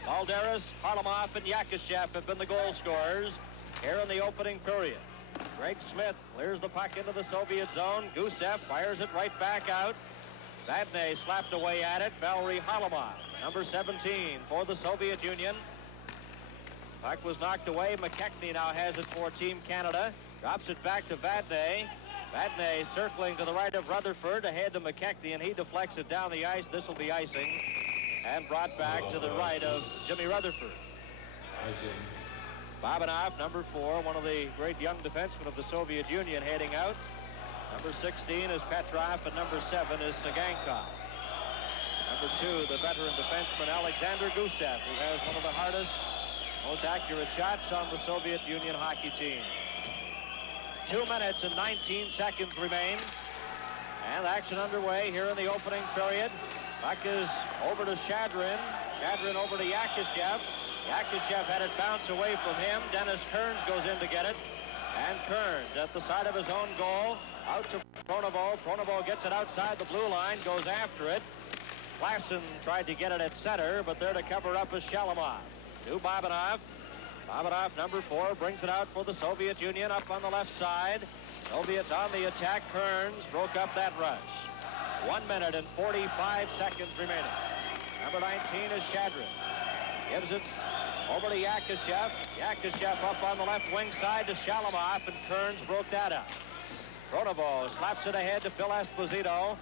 Balderis, Harlamov, and Yakishev have been the goal scorers here in the opening period. G.Smit clears the puck into the Soviet zone. Gusev fires it right back out. Vadne slapped away at it. Valery Harlamov, number 17 for the Soviet Union. Puck was knocked away. McKechnie now has it for Team Canada. Drops it back to Vadne. Vadne circling to the right of Rutherford, ahead to McKechnie, and he deflects it down the ice. This will be icing, and brought back to the right of Jimmy Rutherford. Babanov, number 4, one of the great young defensemen of the Soviet Union, heading out. Number 16 is Petrov, and number 7 is Sagankov. Number 2, the veteran defenseman Alexander Gusev, who has one of the hardest, most accurate shots on the Soviet Union hockey team. 2 minutes and 19 seconds remain, and action underway here in the opening period. Puck is over to Shadrin. Shadrin over to Yakishev. Yakishev had it bounce away from him. Dennis Kerns goes in to get it. And Kerns at the side of his own goal. Out to Pronovo. Pronovo gets it outside the blue line. Goes after it. Klassen tried to get it at center, but there to cover up is Shalamov. To Babanov. Babanov, number 4, brings it out for the Soviet Union up on the left side. Soviets on the attack. Kerns broke up that rush. 1 minute and 45 seconds remaining. Number 19 is Shadrin. Gives it over to Yakishev. Yakishev up on the left wing side to Shalamov, and Kerns broke that up. Pronovo slaps it ahead to F.Эспозито.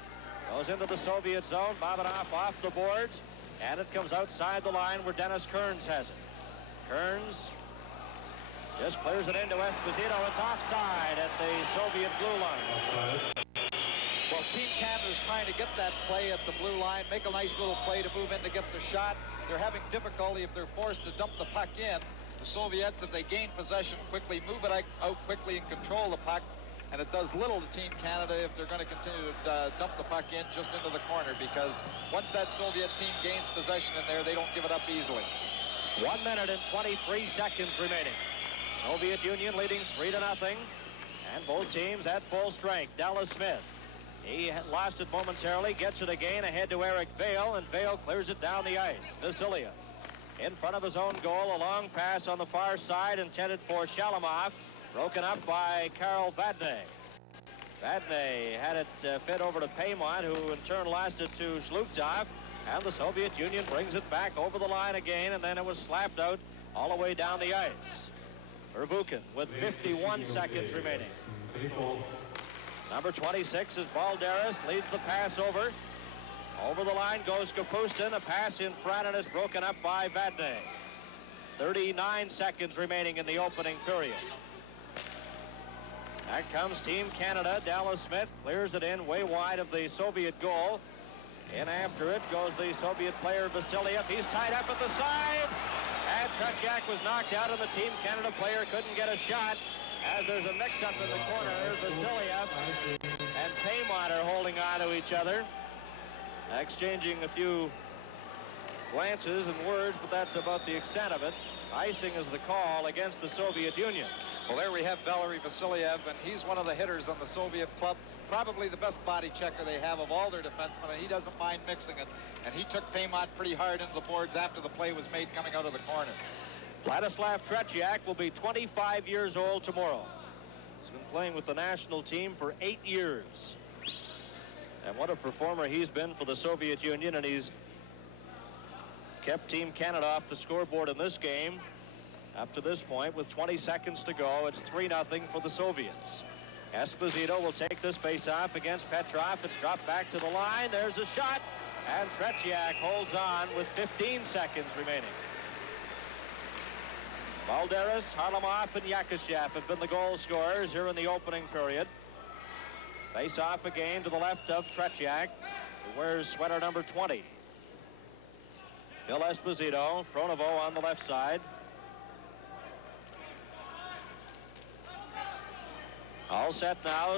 Goes into the Soviet zone. Babanov off the boards, and it comes outside the line where Dennis Kerns has it. Kerns just clears it into F.Éspozito. It's offside at the Soviet blue line. Well, Team Canada is trying to get that play at the blue line, make a nice little play to move in to get the shot. They're having difficulty if they're forced to dump the puck in. The Soviets, if they gain possession quickly, move it out quickly and control the puck. And it does little to Team Canada if they're going to continue to dump the puck in just into the corner, because once that Soviet team gains possession in there, they don't give it up easily. 1 minute and 23 seconds remaining. Soviet Union leading 3-0, and both teams at full strength. Д.Смит He lost it momentarily, gets it again ahead to Eric Vale, and Vale clears it down the ice. Vasiliev in front of his own goal, a long pass on the far side intended for Shalamov, broken up by Karl Vadne. Vadne had it fed over to Paymont, who in turn lost it to Zhlukov, and the Soviet Union brings it back over the line again, and then it was slapped out all the way down the ice. Verbuchen with 51 seconds remaining. Number 26 is Balderis, leads the pass over. Over the line goes Kapustin, a pass in front, and it's broken up by Vadne. 39 seconds remaining in the opening period. Back comes Team Canada. Д.Смит clears it in way wide of the Soviet goal. In after it goes the Soviet player Vasiliev. He's tied up at the side. And Tretjak was knocked out, and the Team Canada player couldn't get a shot. As there's a mix-up in the corner, Vasiliev and Paymont are holding on to each other, exchanging a few glances and words, but that's about the extent of it. Icing is the call against the Soviet Union. Well, there we have Valery Vasiliev, and he's one of the hitters on the Soviet club. Probably the best body checker they have of all their defensemen, and he doesn't mind mixing it. And he took Paymont pretty hard into the boards after the play was made coming out of the corner. Vladislav Tretjak will be 25 years old tomorrow. He's been playing with the national team for 8 years. And what a performer he's been for the Soviet Union, and he's kept Team Canada off the scoreboard in this game. Up to this point, with 20 seconds to go, it's 3-0 for the Soviets. Esposito will take this face-off against Petrov. It's dropped back to the line. There's a shot, and Tretjak holds on with 15 seconds remaining. Balderis, Harlamov, and Yakashev have been the goal scorers here in the opening period. Face-off again to the left of Tretjak, who wears sweater number 20. Phil Esposito, Pronovo on the left side. All set now.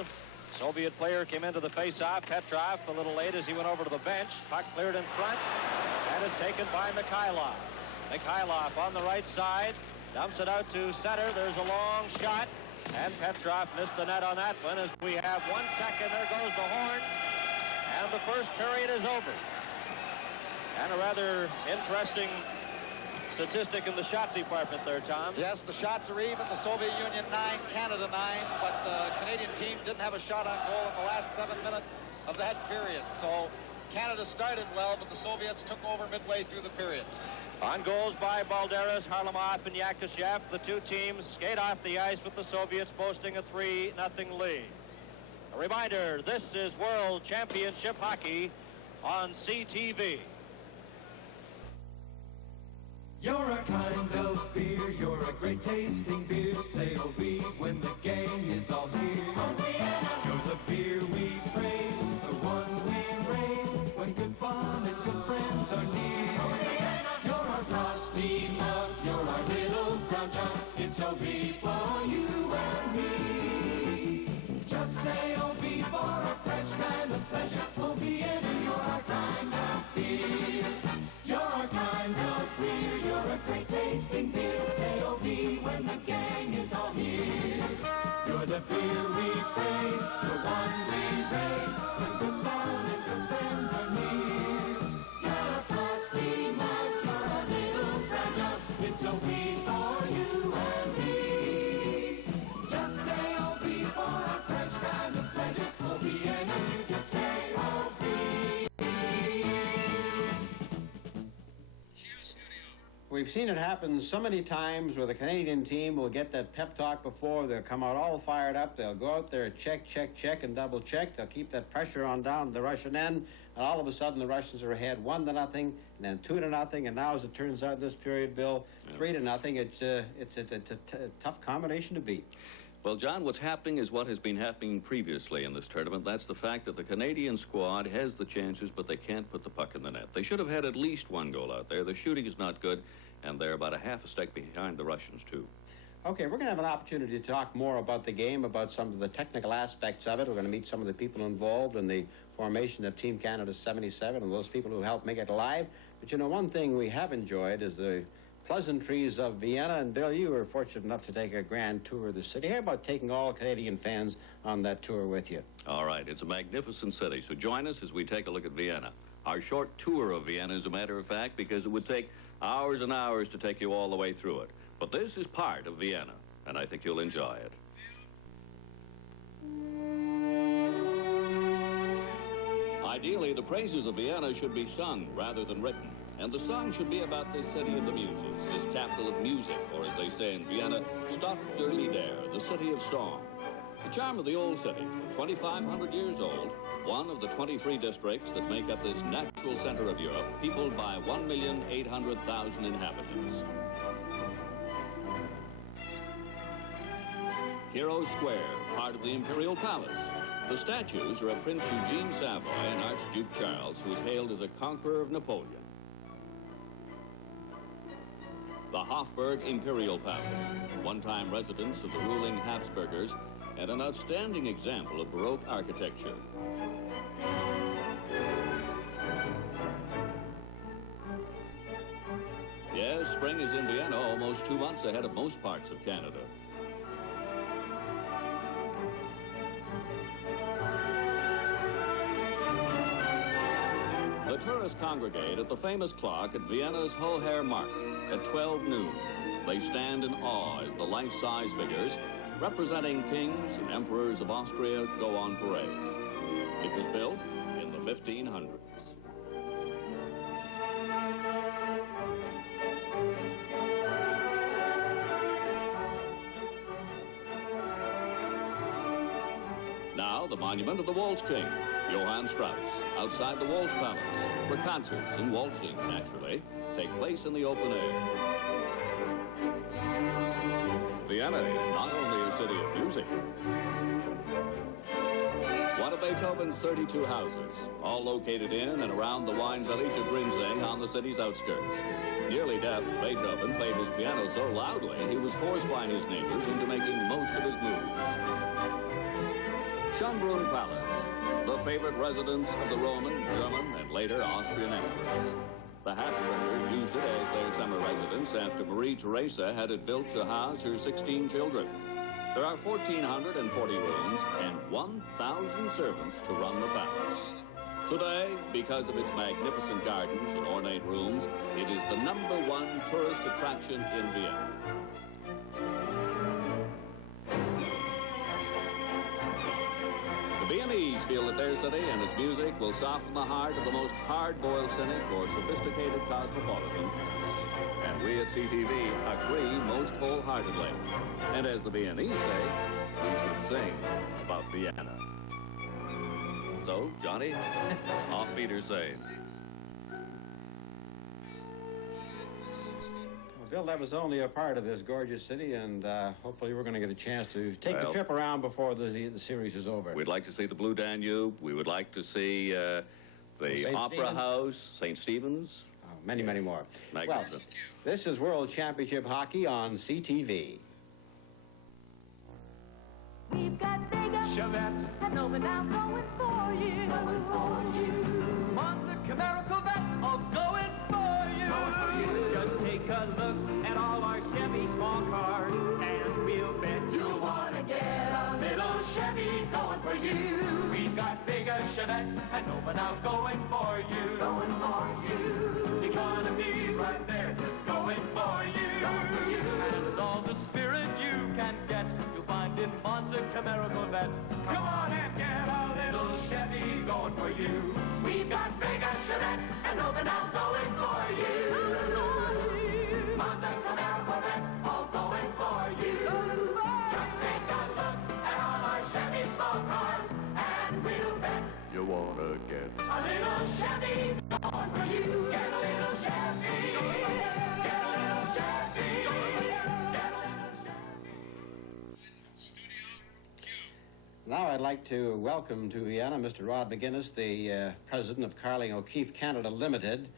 Soviet player came into the face-off. Petrov a little late as he went over to the bench. Puck cleared in front, and is taken by Mikhailov. Mikhailov on the right side. Dumps it out to center. There's a long shot, and Petrov missed the net on that one. As we have 1 second, there goes the horn, and the first period is over. And a rather interesting statistic in the shot department there, Tom. Yes, the shots are even. The Soviet Union 9, Canada 9, but the Canadian team didn't have a shot on goal in the last 7 minutes of that period. So Canada started well, but the Soviets took over midway through the period. On goals by Balderis, Harlamov, and Yakashev, the two teams skate off the ice with the Soviets boasting a 3-0 lead. A reminder, this is World Championship Hockey on CTV. You're a kind of beer, you're a great tasting beer. Say oh vee when the gang is all here. You're the beer we praise, the one we raise when good fun and good friends are near. You're our frosty mug, you're our little brown jug. It's oh vee for you and me. Just say oh vee for a fresh kind of pleasure. Oh Vienna, you're our kind of beer. You're our kind of beer, you're a great tasting beer. Say oh vee when the gang is all here. You're the beer we praise, the one we raise when good fun and good friends are near. You're a frosty mug, you're a little brown jug. It's oh vee for you and me. Just say oh vee for a fresh kind of pleasure. Oh Vienna, you just say oh vee. We've seen it happen so many times where the Canadian team will get that pep talk before. They'll come out all fired up. They'll go out there, check, and double check. They'll keep that pressure on down the Russian end. And all of a sudden, the Russians are ahead 1-0, and then 2-0. And now, as it turns out, this period, Bill, 3-0. It's a tough combination to beat. Well, John, what's happening is what has been happening previously in this tournament. That's the fact that the Canadian squad has the chances, but they can't put the puck in the net. They should have had at least one goal out there. The shooting is not good, and they're about a half a step behind the Russians, too. Okay, we're going to have an opportunity to talk more about the game, about some of the technical aspects of it. We're going to meet some of the people involved in the formation of Team Canada 77 and those people who helped make it alive. But, you know, one thing we have enjoyed is the pleasantries of Vienna. And Bill, you were fortunate enough to take a grand tour of the city. How about taking all Canadian fans on that tour with you? All right, it's a magnificent city, so join us as we take a look at Vienna. Our short tour of Vienna, as a matter of fact, because it would take hours and hours to take you all the way through it. But this is part of Vienna, and I think you'll enjoy it. Ideally, the praises of Vienna should be sung rather than written. And the song should be about this city of the muses, this capital of music, or as they say in Vienna, Stadthalle, the city of song. The charm of the old city, 2,500 years old, one of the 23 districts that make up this natural center of Europe, peopled by 1,800,000 inhabitants. Hero Square, part of the Imperial Palace. The statues are of Prince Eugene Savoy and Archduke Charles, who was hailed as a conqueror of Napoleon. The Hofburg Imperial Palace, one-time residence of the ruling Habsburgers, and an outstanding example of Baroque architecture. Yes, spring is in Vienna almost 2 months ahead of most parts of Canada. The tourists congregate at the famous clock at Vienna's Hoher Markt at 12 noon. They stand in awe as the life-size figures representing kings and emperors of Austria go on parade. It was built in the 1500s. Now, the monument of the Waltz King, Johann Strauss, outside the Waltz Palace, where concerts and waltzing, naturally, take place in the open air. Vienna is not only a city of music. One of Beethoven's 32 houses, all located in and around the wine village of Grinzing on the city's outskirts. Nearly deaf, Beethoven played his piano so loudly he was forced by his neighbors into making most of his moves. Schönbrunn Palace, the favorite residence of the Roman, German, and later Austrian emperors. The Habsburgers used it as their summer residence after Marie Theresa had it built to house her 16 children. There are 1,440 rooms and 1,000 servants to run the palace. Today, because of its magnificent gardens and ornate rooms, it is the #1 tourist attraction in Vienna. The Viennese feel that their city and its music will soften the heart of the most hard-boiled cynic or sophisticated cosmopolitan. And we at CTV agree most wholeheartedly. And as the Viennese say, we should sing about Vienna. So, Johnny, off feeder say. Bill, that was only a part of this gorgeous city, and hopefully we're going to get a chance to take the trip around before the series is over. We'd like to see the Blue Danube. We would like to see the Opera House, St. Stephen's. Oh, many more. Magnificent. Well, this is World Championship Hockey on CTV. We've got bigger Chevette and over now going for you. Going for you. Monster Camaro Corvette, all going for you. Going for you. Just take a look at all our Chevy small cars, and we'll bet you'll want to get a little Chevy going for you. We've got bigger Chevette and over now going for you. Going for you. Economy's right there, just going for you. Going for you. And all the spirit you can get, you'll find in Monza Camaro Corvette. Come on and get a little Chevy going for you. We've got bigger Chevette and over now going for you. Monza Camaro Corvette, all going for you. Just take a look at all our Chevy small cars, and we'll bet You wanna get a little Chevy going for you. Get a little Chevy. Get a little Chevy. Get a little Chevy. Now I'd like to welcome to Vienna Mr. Rod McGuinness, the president of Carling O'Keefe Canada Limited.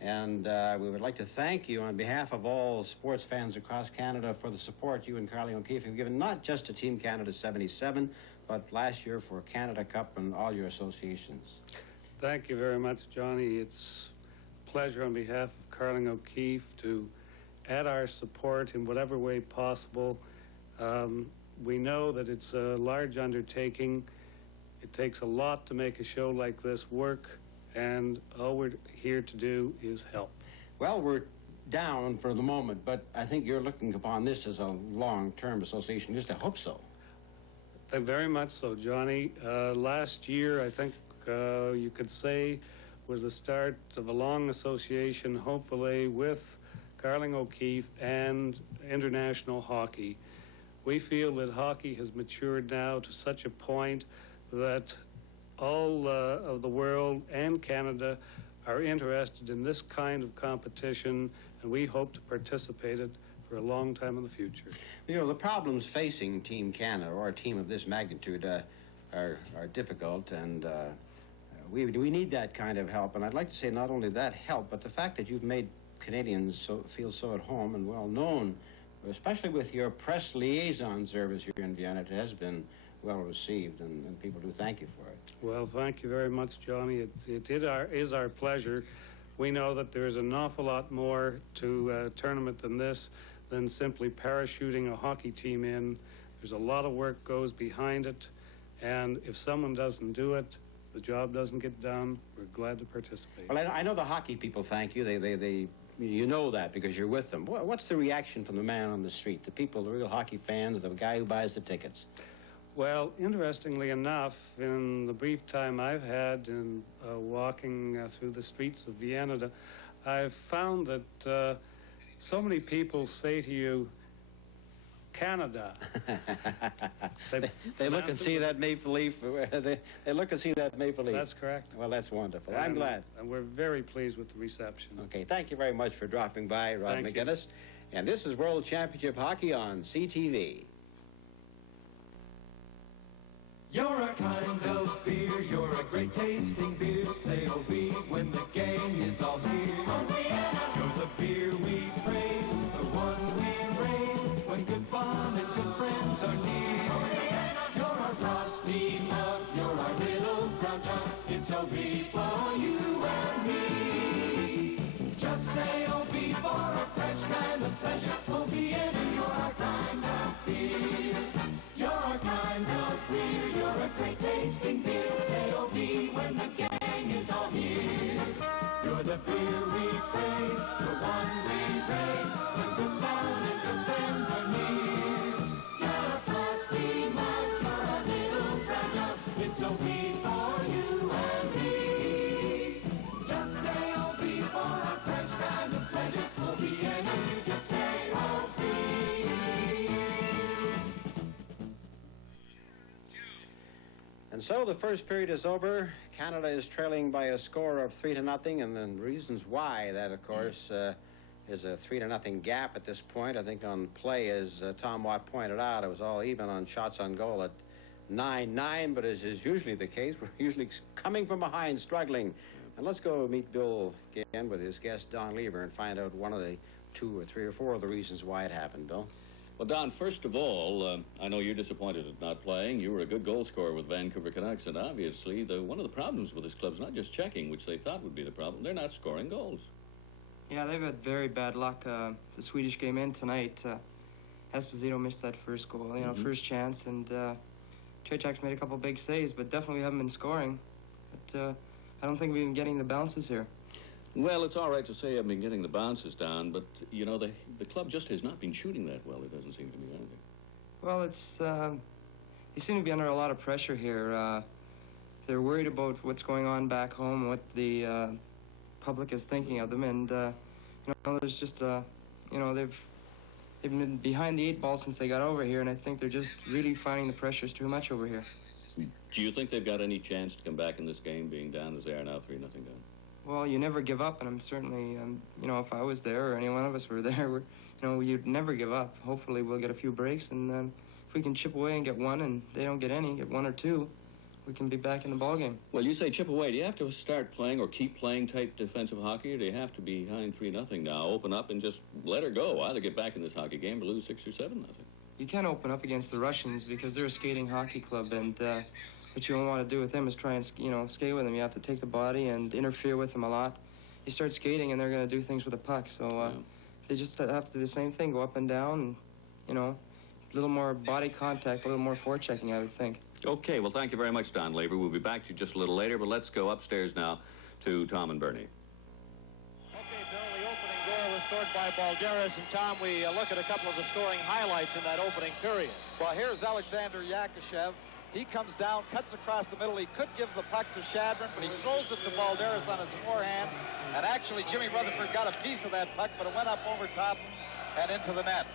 And we would like to thank you on behalf of all sports fans across Canada for the support you and Carling O'Keefe have given, not just to Team Canada 77, but last year for Canada Cup and all your associations. Thank you very much, Johnny. It's a pleasure on behalf of Carling O'Keefe to add our support in whatever way possible. We know that it's a large undertaking. It takes a lot to make a show like this work, and all we're here to do is help. Well, we're down for the moment, but I think you're looking upon this as a long-term association. Just I hope so. Very much so, Johnny. Last year, I think you could say, was the start of a long association, hopefully, with Carling O'Keefe and international hockey. We feel that hockey has matured now to such a point that all of the world and Canada are interested in this kind of competition, and we hope to participate in it for a long time in the future. You know, the problems facing Team Canada, or a team of this magnitude, are difficult, and we need that kind of help. And I'd like to say not only that help, but the fact that you've made Canadians feel so at home and well known, especially with your press liaison service here in Vienna. It has been well received, and people do thank you for it. Well, thank you very much, Johnny. It is our pleasure. We know that there is an awful lot more to a tournament than simply parachuting a hockey team in. There's a lot of work goes behind it, and if someone doesn't do it, the job doesn't get done. We're glad to participate. Well, I know the hockey people thank you. You know that because you're with them. What's the reaction from the man on the street, the people, the real hockey fans, the guy who buys the tickets? Well, interestingly enough, in the brief time I've had in walking through the streets of Vienna, I've found that so many people say to you, Canada. They look and see that maple leaf. They look and see that maple leaf. That's correct. Well, that's wonderful. I'm glad. And we're very pleased with the reception. Okay, thank you very much for dropping by, Rod McGinnis. And this is World Championship Hockey on CTV. You're a kind of beer, you're a great tasting beer. Say O.V. when the gang is all here. You're the beer we praise, the one we raise when good fun and good friends are near. You're our frosty mug, you're our little brown jug. It's O.V. for you and me. Just say O.V. for a fresh kind of pleasure. O.V. and you're our kind of beer. You're our kind of beer, you're a great tasting beer. Say O.V. when the gang is all here. You're the beer we praise, the one we raise when good fun and good friends are near. You're a frosty mug, you're a little brown jug. It's O.V. for you and me. Just say O.V. for a fresh kind of pleasure. O.V. and you just say O.V. And so the first period is over. Canada is trailing by a score of 3-0, and the reasons why that, of course, is a 3-0 gap at this point. I think on play, as Tom Watt pointed out, it was all even on shots on goal at 9-9, but as is usually the case, we're usually coming from behind, struggling. And let's go meet Bill again with his guest, Don Lever, and find out one of the 2 or 3 or 4 of the reasons why it happened, Bill. Well, Don, first of all, I know you're disappointed at not playing. You were a good goal scorer with Vancouver Canucks, and obviously one of the problems with this club is not just checking, which they thought would be the problem. They're not scoring goals. Yeah, they've had very bad luck. The Swedish game in tonight, esposito missed that first goal, first chance, and Tretьяк's made a couple big saves, but definitely haven't been scoring. But I don't think we've been getting the bounces here. Well, it's all right to say I've been getting the bounces down, but, the club just has not been shooting that well. It doesn't seem to me either. Well, they seem to be under a lot of pressure here. They're worried about what's going on back home, what the public is thinking of them, and, there's just, they've been behind the 8 ball since they got over here, and I think they're just really finding the pressures too much over here. Do you think they've got any chance to come back in this game, being down as they are now, 3-0 down? Well, you never give up, and I'm certainly, if I was there or any one of us were there, you'd never give up. Hopefully we'll get a few breaks, and if we can chip away and get one, and they don't get any, get 1 or 2, we can be back in the ballgame. Well, you say chip away. Do you have to start playing or keep playing type defensive hockey, or do you have to be behind 3-0 now, open up and just let her go, either get back in this hockey game or lose 6 or 7-0? You can't open up against the Russians because they're a skating hockey club, and what you don't want to do with them is try and, skate with them. You have to take the body and interfere with them a lot. You start skating, and they're going to do things with the puck. So they just have to do the same thing, go up and down, and, you know, a little more body contact, a little more forechecking, I would think. Okay, well, thank you very much, Don Laver. We'll be back to you just a little later, but let's go upstairs now to Tom and Bernie. Okay, Bill, the opening goal was scored by Balderis, and Tom, we look at a couple of the scoring highlights in that opening period. Well, here's Alexander Yakashev. He comes down, cuts across the middle. He could give the puck to Shadron, but he throws it to Balderis on his forehand. And actually, Jimmy Rutherford got a piece of that puck, but it went up over top and into the net.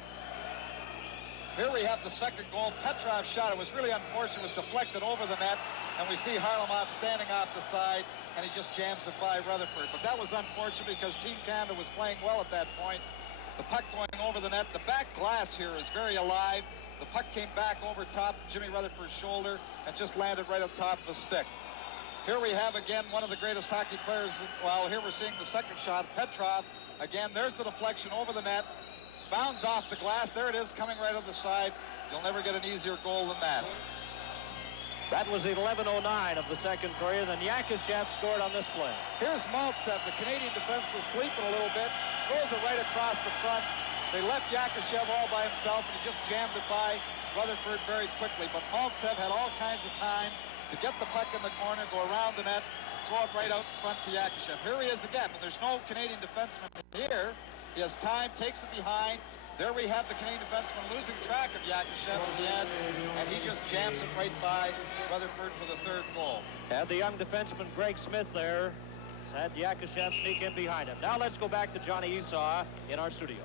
Here we have the second goal. Petrov's shot, it was really unfortunate, it was deflected over the net, and we see Harlamov standing off the side, and he just jams it by Rutherford. But that was unfortunate because Team Canada was playing well at that point. The puck going over the net. The back glass here is very alive. The puck came back over top of Jimmy Rutherford's shoulder and just landed right on top of the stick. Here we have again one of the greatest hockey players. Well, here we're seeing the second shot. Petrov, again, there's the deflection over the net. Bounds off the glass. There it is, coming right on the side. You'll never get an easier goal than that. That was 11:09 of the second period, and Yakashev scored on this play. Here's Mальцев. The Canadian defense was sleeping a little bit. Throws it right across the front. They left Yakashev all by himself, and he just jammed it by Rutherford very quickly. But Mальцев had all kinds of time to get the puck in the corner, go around the net, throw it right out in front to Yakashev. Here he is again. When there's no Canadian defenseman here, he has time, takes it behind. There we have the Canadian defenseman losing track of Yakashev at the end, and he just jams it right by Rutherford for the third goal. And the young defenseman G.Smit there had Yakashev sneak in behind him. Now let's go back to Johnny Esau in our studio.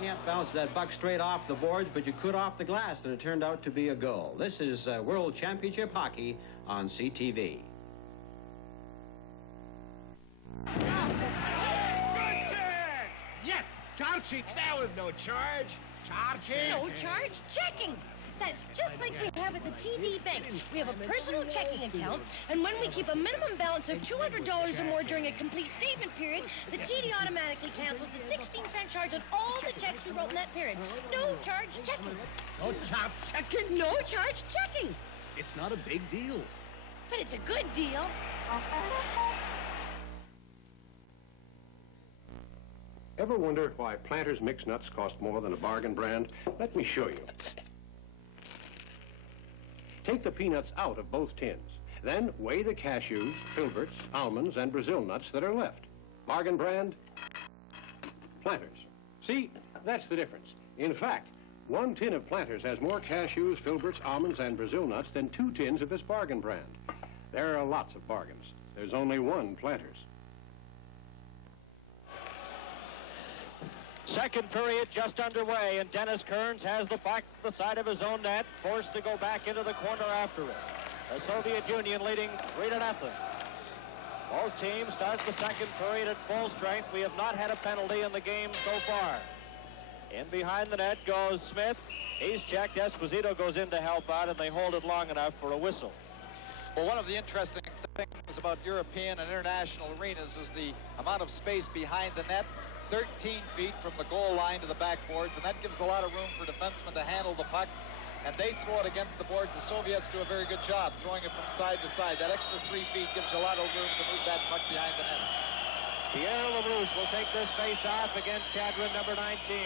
You can't bounce that puck straight off the boards, but you could off the glass, and it turned out to be a goal. This is World Championship Hockey on CTV. Yet, charge it. There was no charge. Charge it. No charge checking. That's just like we have at the TD Bank. We have a personal checking account, and when we keep a minimum balance of $200 or more during a complete statement period, the TD automatically cancels the 16-cent charge on all the checks we wrote in that period. No charge checking. No charge checking? No charge checking. It's not a big deal. But it's a good deal. Ever wondered why Planters mixed nuts cost more than a bargain brand? Let me show you. Take the peanuts out of both tins. Then weigh the cashews, filberts, almonds, and Brazil nuts that are left. Bargain brand, Planters. See, that's the difference. In fact, 1 tin of Planters has more cashews, filberts, almonds, and Brazil nuts than 2 tins of this bargain brand. There are lots of bargains. There's only one Planters. Second period just underway, and Dennis Kerns has the puck to the side of his own net, forced to go back into the corner after it. The Soviet Union leading 3-0. Both teams start the second period at full strength. We have not had a penalty in the game so far. In behind the net goes Smith. He's checked. Esposito goes in to help out, and they hold it long enough for a whistle. Well, one of the interesting things about European and international arenas is the amount of space behind the net. 13 feet from the goal line to the backboards, and that gives a lot of room for defensemen to handle the puck, and they throw it against the boards. The Soviets do a very good job throwing it from side to side. That extra 3 feet gives you a lot of room to move that puck behind the net. Pierre LaRouche will take this face-off against Shadron, number 19.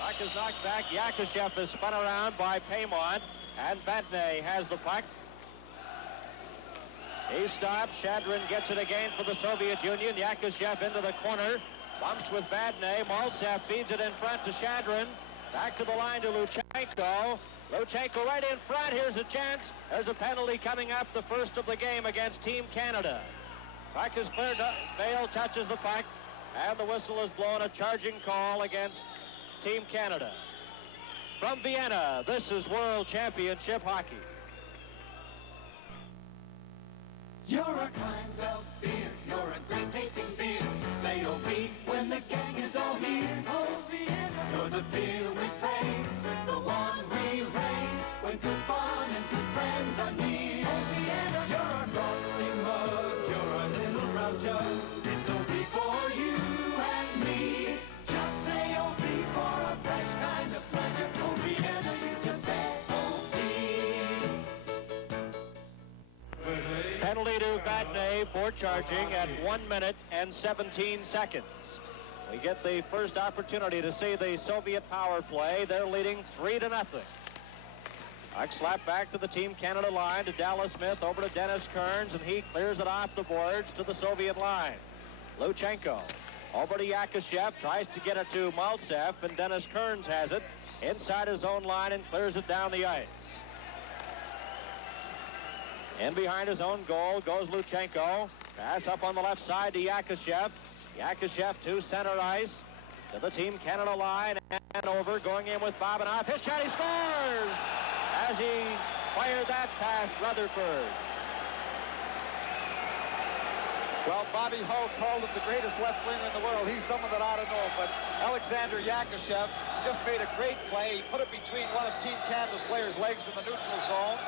Puck is knocked back. Yakashev is spun around by Paymont, and Vadne has the puck. He stops. Shadron gets it again for the Soviet Union. Yakashev into the corner. Bumps with Vadne. Mальцев feeds it in front to Shadron. Back to the line to Luchenko. Luchenko right in front. Here's a chance. There's a penalty coming up, the first of the game against Team Canada. Puck is cleared. Bale touches the puck, and the whistle is blown. A charging call against Team Canada. From Vienna, this is World Championship Hockey. You're a kind of beer, you're a great tasting beer. Say oh beep when the gang is all here. Oh Vienna, you're the beer we praise, the one we raise when good fun and good friends are near. Oh Vienna, you're a rusty mug, you're a little round jug. It's oh beep for you and me. Just say oh beep for a fresh kind of pleasure. Oh Vienna, you just say oh beep. Penalty penalty to Vadanen for charging at 1 minute and 17 seconds. We get the first opportunity to see the Soviet power play. They're leading 3-0. Puck slapped back to the Team Canada line to Д.Смит, over to Dennis Kerns, and he clears it off the boards to the Soviet line. Luchenko over to Yakushev, tries to get it to Mальцев, and Dennis Kerns has it inside his own line and clears it down the ice. In behind his own goal goes Luchenko. Pass up on the left side to Yakushev. Yakushev to center ice, to the Team Canada line, and over, going in with Bobinov. His shot, he scores! As he fired that past Rutherford. Well, Bobby Hull called him the greatest left winger in the world. He's someone that ought to know, but Alexander Yakushev just made a great play. He put it between one of Team Canada's players' legs in the neutral zone.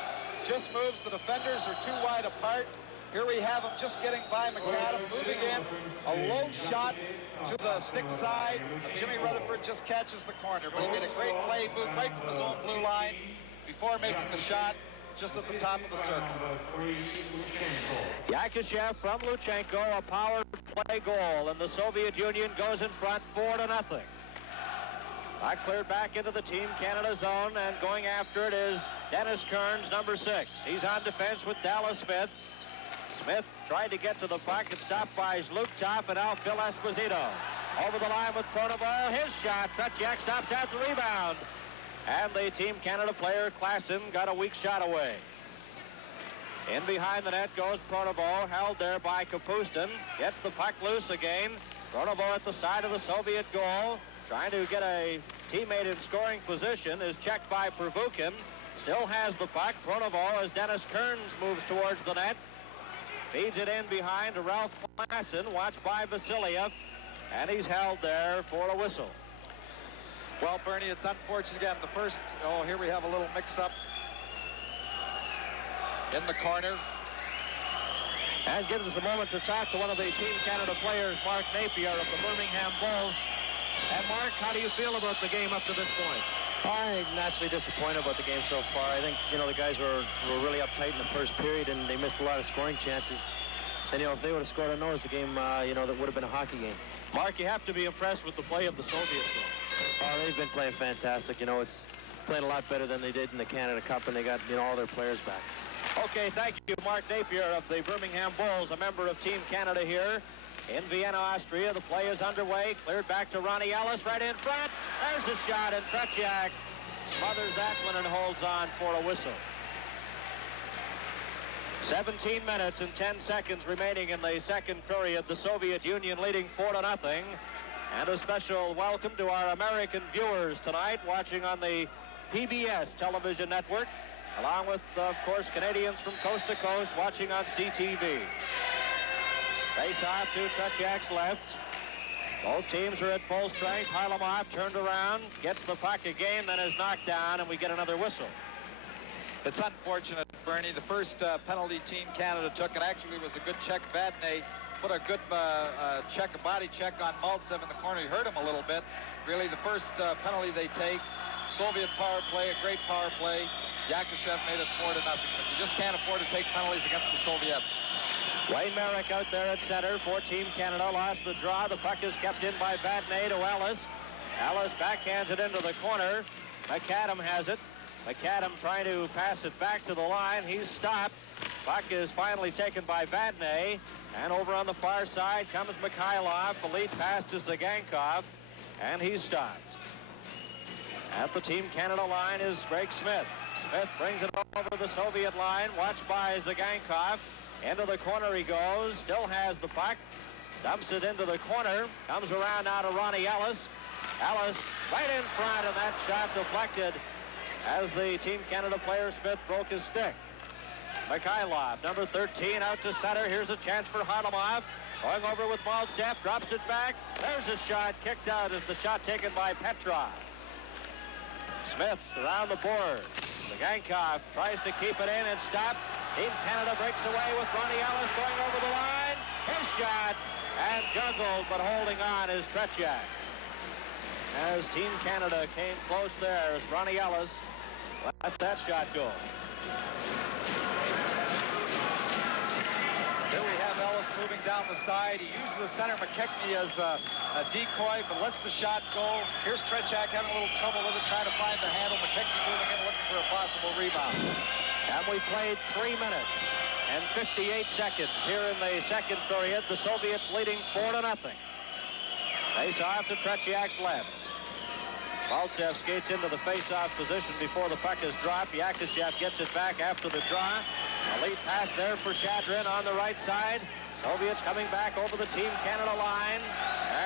Just moves. The defenders are too wide apart. Here we have him just getting by McAdam, moving in. A low shot to the stick side. Jimmy Rutherford just catches the corner, but he made a great play, moved right from his own blue line before making the shot just at the top of the circle. Yakushev from Luchenko, a power play goal, and the Soviet Union goes in front 4-0. Puck cleared back into the Team Canada zone, and going after it is Dennis Kerns, number 6. He's on defense with Д.Смит. Smith tried to get to the puck. It's stopped by Zlutov, and now F.Эспозито. Over the line with Pronovo. His shot. Tretjak stops at the rebound. And the Team Canada player, Klassin, got a weak shot away. In behind the net goes Pronovo, held there by Kapustin. Gets the puck loose again. Pronovo at the side of the Soviet goal. Trying to get a teammate in scoring position. Is checked by Pervukin. Still has the puck. Pronovo, as Dennis Kerns moves towards the net, feeds it in behind to Ralph Klassin, watched by Vasiliev. And he's held there for a whistle. Well, Bernie, it's unfortunate again. The first, here we have a little mix-up in the corner. And gives us a moment to talk to one of the Team Canada players, Mark Napier of the Birmingham Bulls. And Mark, how do you feel about the game up to this point? I'm naturally disappointed about the game so far. I think, the guys were really uptight in the first period, and they missed a lot of scoring chances. And, if they would have scored on those, the game, that would have been a hockey game. Mark, you have to be impressed with the play of the Soviets, though. Oh, they've been playing fantastic. It's playing a lot better than they did in the Canada Cup, and they got, all their players back. Okay, thank you, Mark Napier of the Birmingham Bulls, a member of Team Canada here in Vienna, Austria. The play is underway. Cleared back to Ronnie Ellis right in front. There's a shot, and Tretjak smothers that one and holds on for a whistle. 17 minutes and 10 seconds remaining in the second period. The Soviet Union leading 4-0. And a special welcome to our American viewers tonight watching on the PBS television network, along with, of course, Canadians from coast to coast watching on CTV. Face off to Tretjak's left. Both teams are at full strength. Harlamov turned around, gets the puck again, then is knocked down, and we get another whistle. It's unfortunate, Bernie. The first penalty Team Canada took, and actually was a good check. Vadanen put a good body check on Mальцев in the corner. He hurt him a little bit. Really, the first penalty they take, Soviet power play, a great power play. Yakushev made it 4-0. But you just can't afford to take penalties against the Soviets. Wayne Merrick out there at center for Team Canada. Lost the draw. The puck is kept in by Vadanen to Ellis. Ellis backhands it into the corner. McAdam has it. McAdam trying to pass it back to the line. He's stopped. Puck is finally taken by Vadanen. And over on the far side comes Mikhailov. The lead pass to Zagankov. And he's stopped. At the Team Canada line is Г.Смит. Smith brings it over the Soviet line. Watched by Zagankov. Into the corner he goes. Still has the puck. Dumps it into the corner. Comes around now to Ronnie Ellis. Ellis right in front, and that shot deflected as the Team Canada player Smith broke his stick. Mikhailov, number 13, out to center. Here's a chance for Harlamov. Going over with Mальцев, drops it back. There's a shot, kicked out as the shot taken by Petrov. Smith around the board. Zagankov tries to keep it in and stop. Team Canada breaks away with Ronnie Ellis going over the line. His shot, and juggled, but holding on is Tretjak. As Team Canada came close there as Ronnie Ellis let that shot go. side. He uses the center McKechnie as a decoy, but lets the shot go. Here's Tretьяк having a little trouble with it, trying to find the handle. McKechnie moving in, looking for a possible rebound. And we played 3 minutes and 58 seconds here in the second period. The Soviets leading 4-0. Face-off to Tretьяк's left. Mальцев skates into the face-off position before the puck is dropped. Yakashev gets it back after the draw. A lead pass there for Shadrin on the right side. Soviets coming back over the Team Canada line.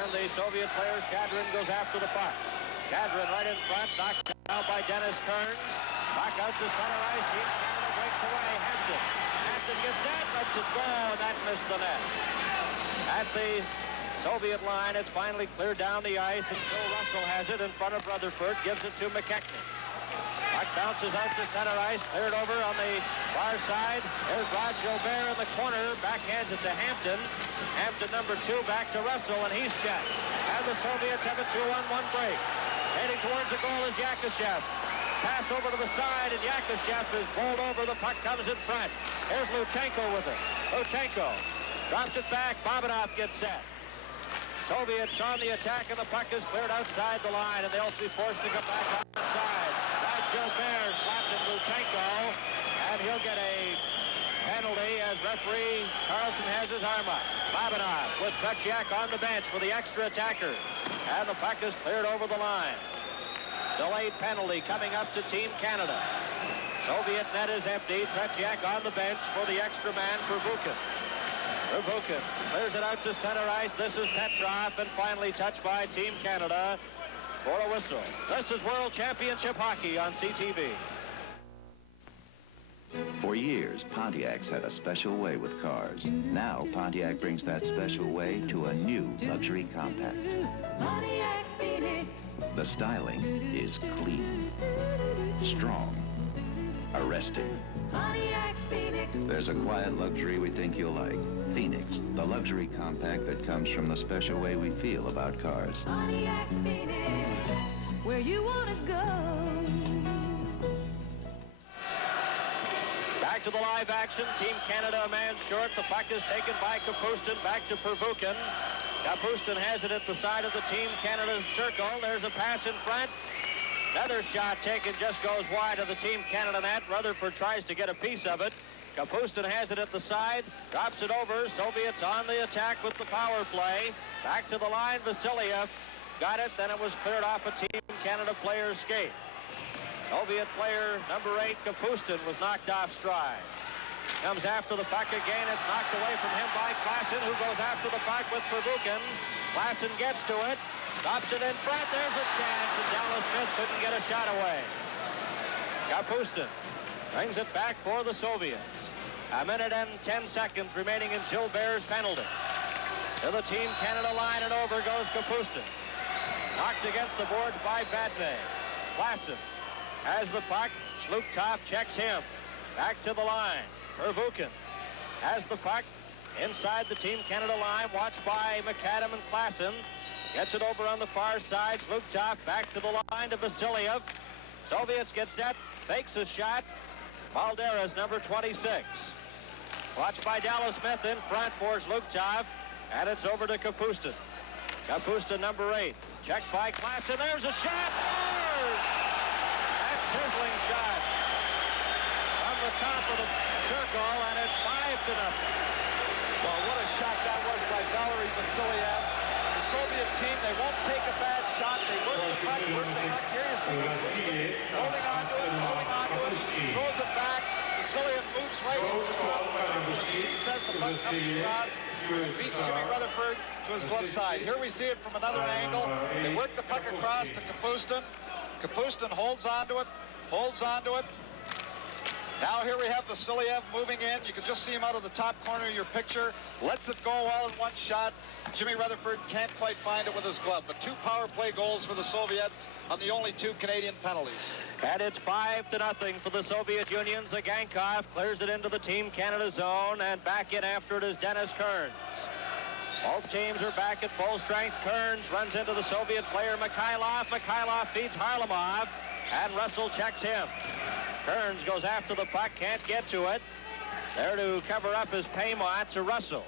And the Soviet player Shadrin goes after the puck. Shadrin right in front, knocked down by Dennis Kerns. Puck out to center ice. Team Canada breaks away. Hampton gets that, lets it go, and that missed the net. At the Soviet line, it's finally cleared down the ice, and Phil Russell has it in front of Rutherford, gives it to McKechnie. Puck bounces out to center ice, cleared over on the far side. There's Rod Gilbert in the corner, backhands it to Hampton. Hampton number 2 back to Russell, and he's checked. And the Soviets have a 2-on-1 break. Heading towards the goal is Yakashev. Pass over to the side, and Yakashev is bowled over. The puck comes in front. Here's Luchenko with it. Luchenko drops it back. Bobinov gets set. Soviets on the attack, and the puck is cleared outside the line, and they'll be forced to come back onside. Rod Gilbert slapped at Luchenko, and he'll get a penalty as referee Kарлsson has his arm up. Bobinov with Tretьяк on the bench for the extra attacker, and the puck is cleared over the line. Delayed penalty coming up to Team Canada. Soviet net is empty. Tretьяk on the bench for the extra man for Vukin. Vukin clears it out to center ice. This is Petrov, and finally touched by Team Canada for a whistle. This is World Championship Hockey on CTV. For years, Pontiac's had a special way with cars. Now, Pontiac brings that special way to a new luxury compact. Pontiac Phoenix. The styling is clean, strong, arresting. Pontiac Phoenix. There's a quiet luxury we think you'll like. Phoenix, the luxury compact that comes from the special way we feel about cars. Pontiac Phoenix, where you want to go. Back to the live action. Team Canada a man short. The puck is taken by Kapustin. Back to Pervukin. Kapustin has it at the side of the Team Canada circle. There's a pass in front. Another shot taken, just goes wide of the Team Canada net. Rutherford tries to get a piece of it. Kapustin has it at the side, drops it over. Soviets on the attack with the power play. Back to the line, Vasiliev got it, then it was cleared off a Team Canada player's skate. Soviet player number 8, Kapustin, was knocked off stride. Comes after the puck again. It's knocked away from him by Klassen, who goes after the puck with Pervukin. Klassen gets to it, stops it in front. There's a chance, and Д.Смит couldn't get a shot away. Kapustin brings it back for the Soviets. A minute and 10 seconds remaining in Gilbert's penalty. To the Team Canada line, and over goes Kapustin. Knocked against the boards by Vadne. Klassen has the puck. Slukov checks him. Back to the line. Pervukin has the puck inside the Team Canada line, watched by McAdam and Klassen. Gets it over on the far side. Slukov back to the line to Vasiliev. Soviets get set. Fakes a shot. Balderis, number 26. Watched by Д.Смит in front for Slukov. And it's over to Kapustin. Kapustin, number 8. Checked by Klassen. There's a shot. Scores! That sizzling shot from the top of the circle, and it's 5-0. Well, what a shot that was by Valery Vasiliev. The Soviet team, they won't take a bad shot. They work the puck, Here you see holding on to it, throws it back. Vasiliev moves right into the top of the circle. He says the puck comes across, beats Jimmy Rutherford to his glove side. Here we see it from another angle. They work the puck across to Kapustin. Kapustin holds onto it. Now here we have Vasiliev moving in. You can just see him out of the top corner of your picture. Lets it go all in one shot. Jimmy Rutherford can't quite find it with his glove. But 2 power play goals for the Soviets on the only 2 Canadian penalties. And it's 5-0 for the Soviet Union. Zagankov clears it into the Team Canada zone, and back in after it is Dennis Kerns. Both teams are back at full strength. Kerns runs into the Soviet player Mikhailov. Mikhailov feeds Harlamov, and Russell checks him. Kerns goes after the puck, can't get to it. There to cover up his Paymont to Russell.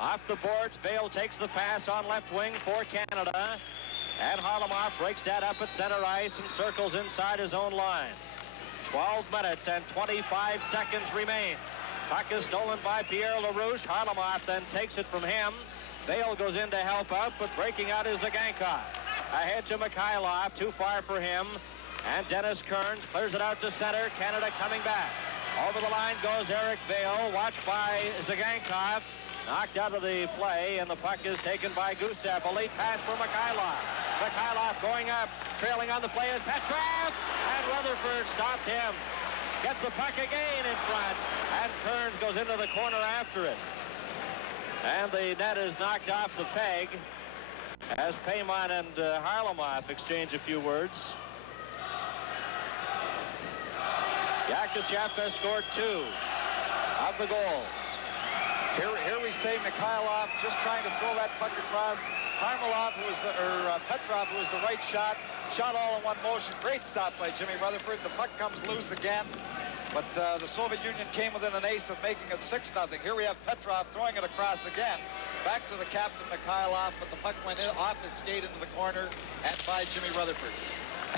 Off the boards, Vale takes the pass on left wing for Canada. And Harlamov breaks that up at center ice and circles inside his own line. 12 minutes and 25 seconds remain. Puck is stolen by Pierre LaRouche. Harlamov then takes it from him. Vale goes in to help out, but breaking out is Zagankov. Ahead to Mikhailov, too far for him. And Dennis Kerns clears it out to center. Canada coming back. Over the line goes Eric Vale, watched by Zagankov. Knocked out of the play, and the puck is taken by Gusev. A late pass for Mikhailov. Mikhailov going up, trailing on the play is Petrov, and Rutherford stopped him. Gets the puck again in front, and Kerns goes into the corner after it. And the net is knocked off the peg as Payman and Harlamov exchange a few words. Yakashev has scored 2 of the goals. Here we say Mikhailov just trying to throw that puck across. Harlamov, Petrov, who was the right shot all in one motion. Great stop by Jimmy Rutherford. The puck comes loose again, but the Soviet Union came within an ace of making it 6-0. Here we have Petrov throwing it across again. Back to the captain, Mikhailov, but the puck went off his skate into the corner and by Jimmy Rutherford.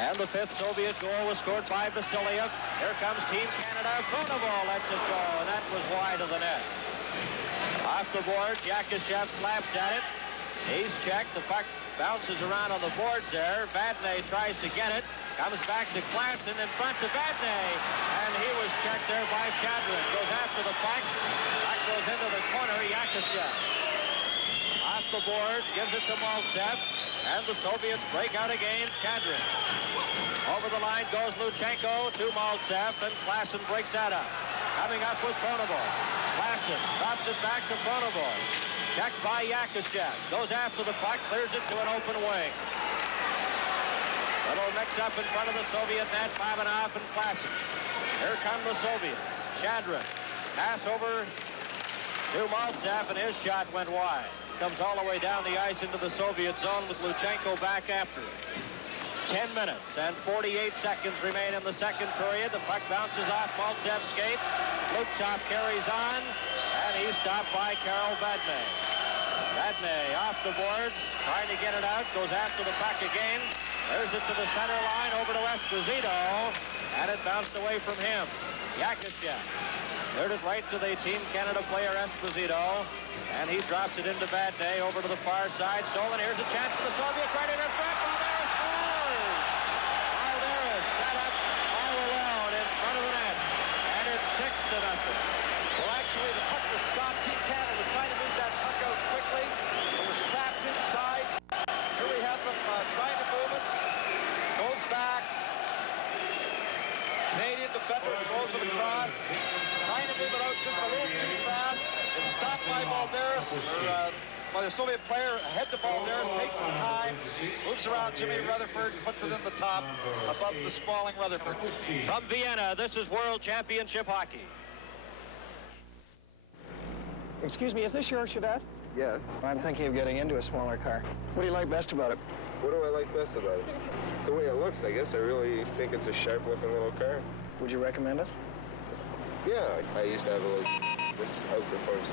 And the 5th Soviet goal was scored by Vasiliev. Here comes Team Canada. Pronovo lets it go, and that was wide of the net. Off the board, Yakashev slaps at it. He's checked. The puck bounces around on the boards there. Vadne tries to get it. Comes back to Klarson in front of Vadne. And he was checked there by Shadrin. Goes after the puck. Puck goes into the corner. Yakashev. Off the boards, gives it to Mальцев. And the Soviets break out again. Shadrin. Over the line goes Luchenko to Mальцев. And Klarson breaks that up. Coming up with Pronovo. Klarson drops it back to Pronovo. Checked by Yakashev. Goes after the puck, clears it to an open wing. Little mix-up in front of the Soviet net. Ivanov and Klarson. Here come the Soviets. Shadrin. Pass over to Mальцев, and his shot went wide. Comes all the way down the ice into the Soviet zone with Luchenko back after it. 10 minutes and 48 seconds remain in the second period. The puck bounces off Mальцev's skate. Luptov carries on, and he's stopped by Karel Vadne. Vadne off the boards, trying to get it out, goes after the puck again. There's it to the center line, over to Եսposito, and it bounced away from him. Yakashev cleared it right to the Team Canada player Եսposito, and he drops it into Vadne over to the far side. Stolen, here's a chance for the Soviets right in front. Balderis scores! Balderis set up all alone in front of the net, and it's 6-0. Well, actually, the puck was stopped. Team Canada trying to move that puck out quickly. It was trapped inside. Here we have them trying to move it. Goes back. Canadian defender throws it across. Trying to move it out just a little too fast. It's stopped by Balderis, by the Soviet player. Ahead to Balderis, takes his time, moves around Jimmy Rutherford, puts it in the top above the sprawling Rutherford. From Vienna, this is World Championship Hockey. Excuse me, is this your Chevette? Yes. I'm thinking of getting into a smaller car. What do you like best about it? What do I like best about it? The way it looks, I guess. I really think it's a sharp-looking little car. Would you recommend it? Yeah, I used to have a little... This outperforms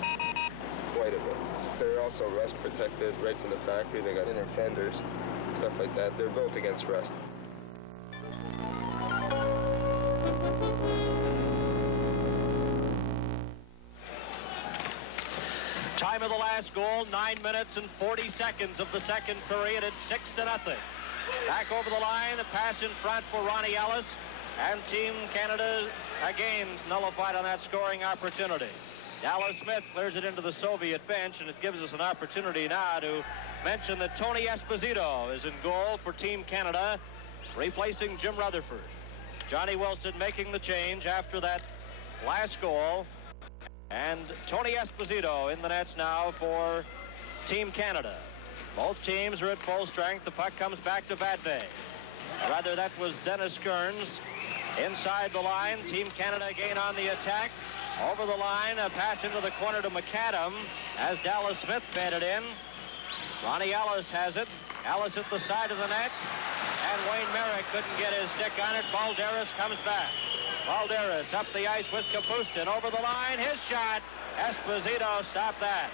quite a bit. They're also rust protected right from the factory. They got inner fenders, stuff like that. They're built against rust. Time of the last goal, 9 minutes and 40 seconds of the second period. It's 6-0. Back over the line, a pass in front for Ronnie Ellis. And Team Canada again nullified on that scoring opportunity. Д.Смит clears it into the Soviet bench, and it gives us an opportunity now to mention that Tony Եսposito is in goal for Team Canada, replacing Jim Rutherford. Johnny Wilson making the change after that last goal. And Tony Եսposito in the nets now for Team Canada. Both teams are at full strength. The puck comes back to Vadne. Rather, that was Dennis Kerns inside the line. Team Canada again on the attack. Over the line, a pass into the corner to McAdam as Д.Смит fed it in. Ronnie Ellis has it. Ellis at the side of the net. And Wayne Merrick couldn't get his stick on it. Balderis comes back. Balderis up the ice with Kapustin. Over the line, his shot. Եսposito stopped that.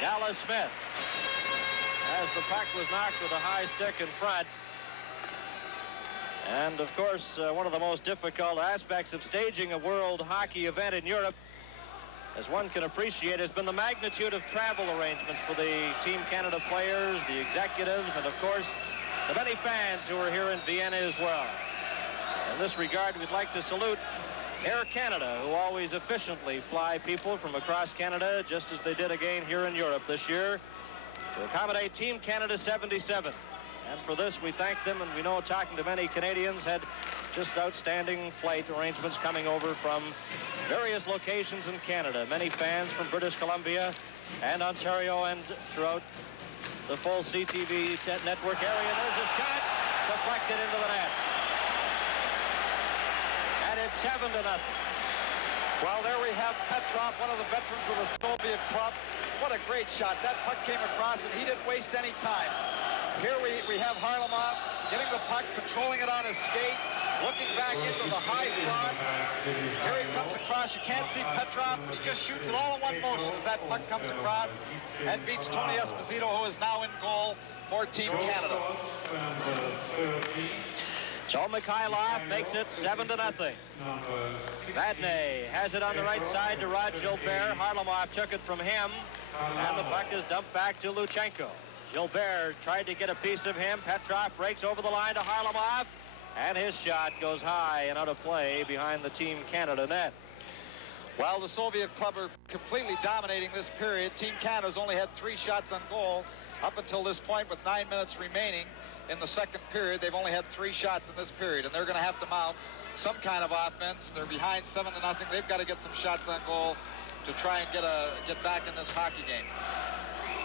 D.Smit, as the puck was knocked with a high stick in front. And, of course, one of the most difficult aspects of staging a world hockey event in Europe, as one can appreciate, has been the magnitude of travel arrangements for the Team Canada players, the executives, and, of course, the many fans who are here in Vienna as well. In this regard, we'd like to salute Air Canada, who always efficiently fly people from across Canada, just as they did again here in Europe this year, to accommodate Team Canada 77. And for this, we thank them, and we know, talking to many Canadians, had just outstanding flight arrangements coming over from various locations in Canada. Many fans from British Columbia and Ontario and throughout the full CTV network area. There's a shot deflected into the net. And it's 7-0. Well, there we have Petrov, one of the veterans of the Soviet club. What a great shot. That puck came across, and he didn't waste any time. Here we have Harlamov getting the puck, controlling it on his skate, looking back into the high slot. Here he comes across. You can't see Petrov, but he just shoots it all in one motion as that puck comes across and beats Tony Esposito, who is now in goal for Team Canada. Joe Mikhailov makes it 7-0. Vadne has it on the right side to Rod Gilbert. Harlamov took it from him, and the puck is dumped back to Luchenko. Gilbert tried to get a piece of him. Petrov breaks over the line to Harlamov, and his shot goes high and out of play behind the Team Canada net. Well, the Soviet club are completely dominating this period. Team Canada's only had 3 shots on goal up until this point, with 9 minutes remaining in the second period. They've only had 3 shots in this period, and they're going to have to mount some kind of offense. They're behind 7-0. They've got to get some shots on goal to try and get back in this hockey game.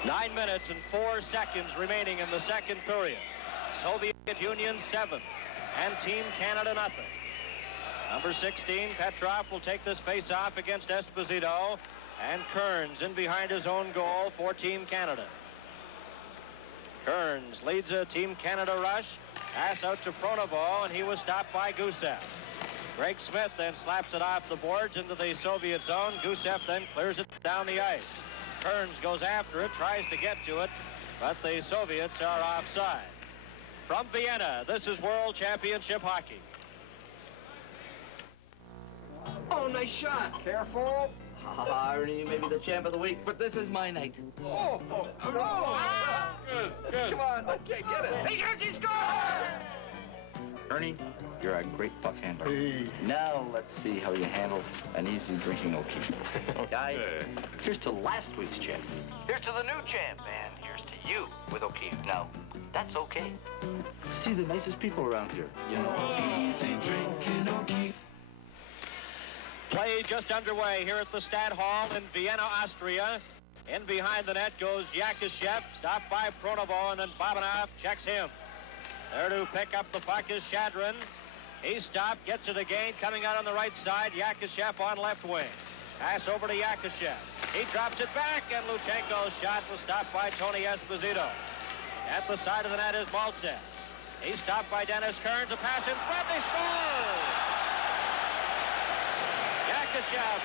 9 minutes and 4 seconds remaining in the second period. Soviet Union 7 and Team Canada nothing. Number 16, Petrov, will take this face-off against Esposito, and Kerns in behind his own goal for Team Canada. Kerns leads a Team Canada rush. Pass out to Pronovo, and he was stopped by Gusev. G.Smit then slaps it off the boards into the Soviet zone. Gusev then clears it down the ice. Kerns goes after it, tries to get to it, but the Soviets are offside. From Vienna, this is World Championship Hockey. Oh, nice shot. Careful. Ernie, you may be the champ of the week, but this is my night. Oh, good. Come on, okay, get it. He scores! Ernie, you're a great puck handler. Hey. Now let's see how you handle an easy drinking O'Keefe. Guys, here's to last week's champ. Here's to the new champ, and here's to you with O'Keefe. Now, that's okay. See the nicest people around here, you know. Easy drinking O'Keefe. Play just underway here at the Stadthalle in Vienna, Austria. In behind the net goes Yakashev, stopped by Pronovo, and then Babanov checks him. There to pick up the puck is Shadrin. He stopped, gets it again, coming out on the right side. Yakashev on left wing. Pass over to Yakashev. He drops it back, and Luchenko's shot was stopped by Tony Esposito. At the side of the net is Mальцев. He's stopped by Dennis Kerns. A pass in front, he scores! Yakashev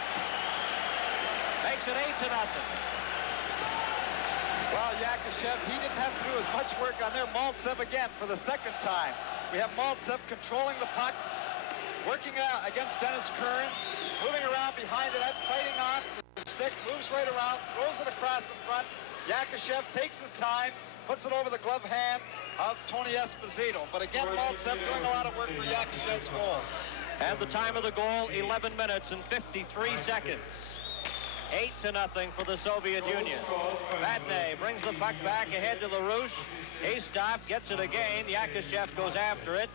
makes it 8-0. Well, Yakashev, he didn't have to do as much work on there. Mальцев again for the second time. We have Mальцев controlling the puck, working against Dennis Kerns, moving around behind the net, fighting on the stick, moves right around, throws it across in front. Yakashev takes his time, puts it over the glove hand of Tony Esposito. But again, Mальцев doing a lot of work for Yakashev's goal. And the time of the goal, 11 minutes and 53 seconds. 8-0 for the Soviet Union. Vadne brings the puck back ahead to LaRouche. He stopped, gets it again. Yakashev goes after it,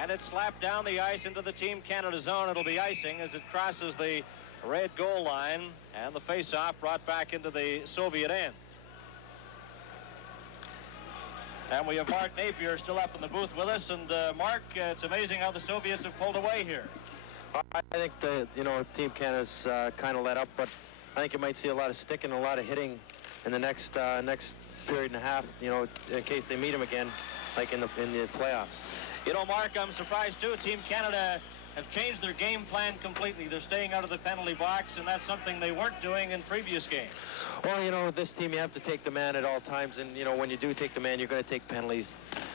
and it's slapped down the ice into the Team Canada zone. It'll be icing as it crosses the red goal line, and the face-off brought back into the Soviet end. And we have Mark Napier still up in the booth with us. And Mark, it's amazing how the Soviets have pulled away here. I think Team Canada's kind of let up, but I think you might see a lot of sticking, a lot of hitting in the next period and a half, in case they meet them again, like in the playoffs. You know, Mark, I'm surprised too. Team Canada have changed their game plan completely. They're staying out of the penalty box, and that's something they weren't doing in previous games. Well, you know, with this team, you have to take the man at all times, and, you know, when you do take the man, you're going to take penalties.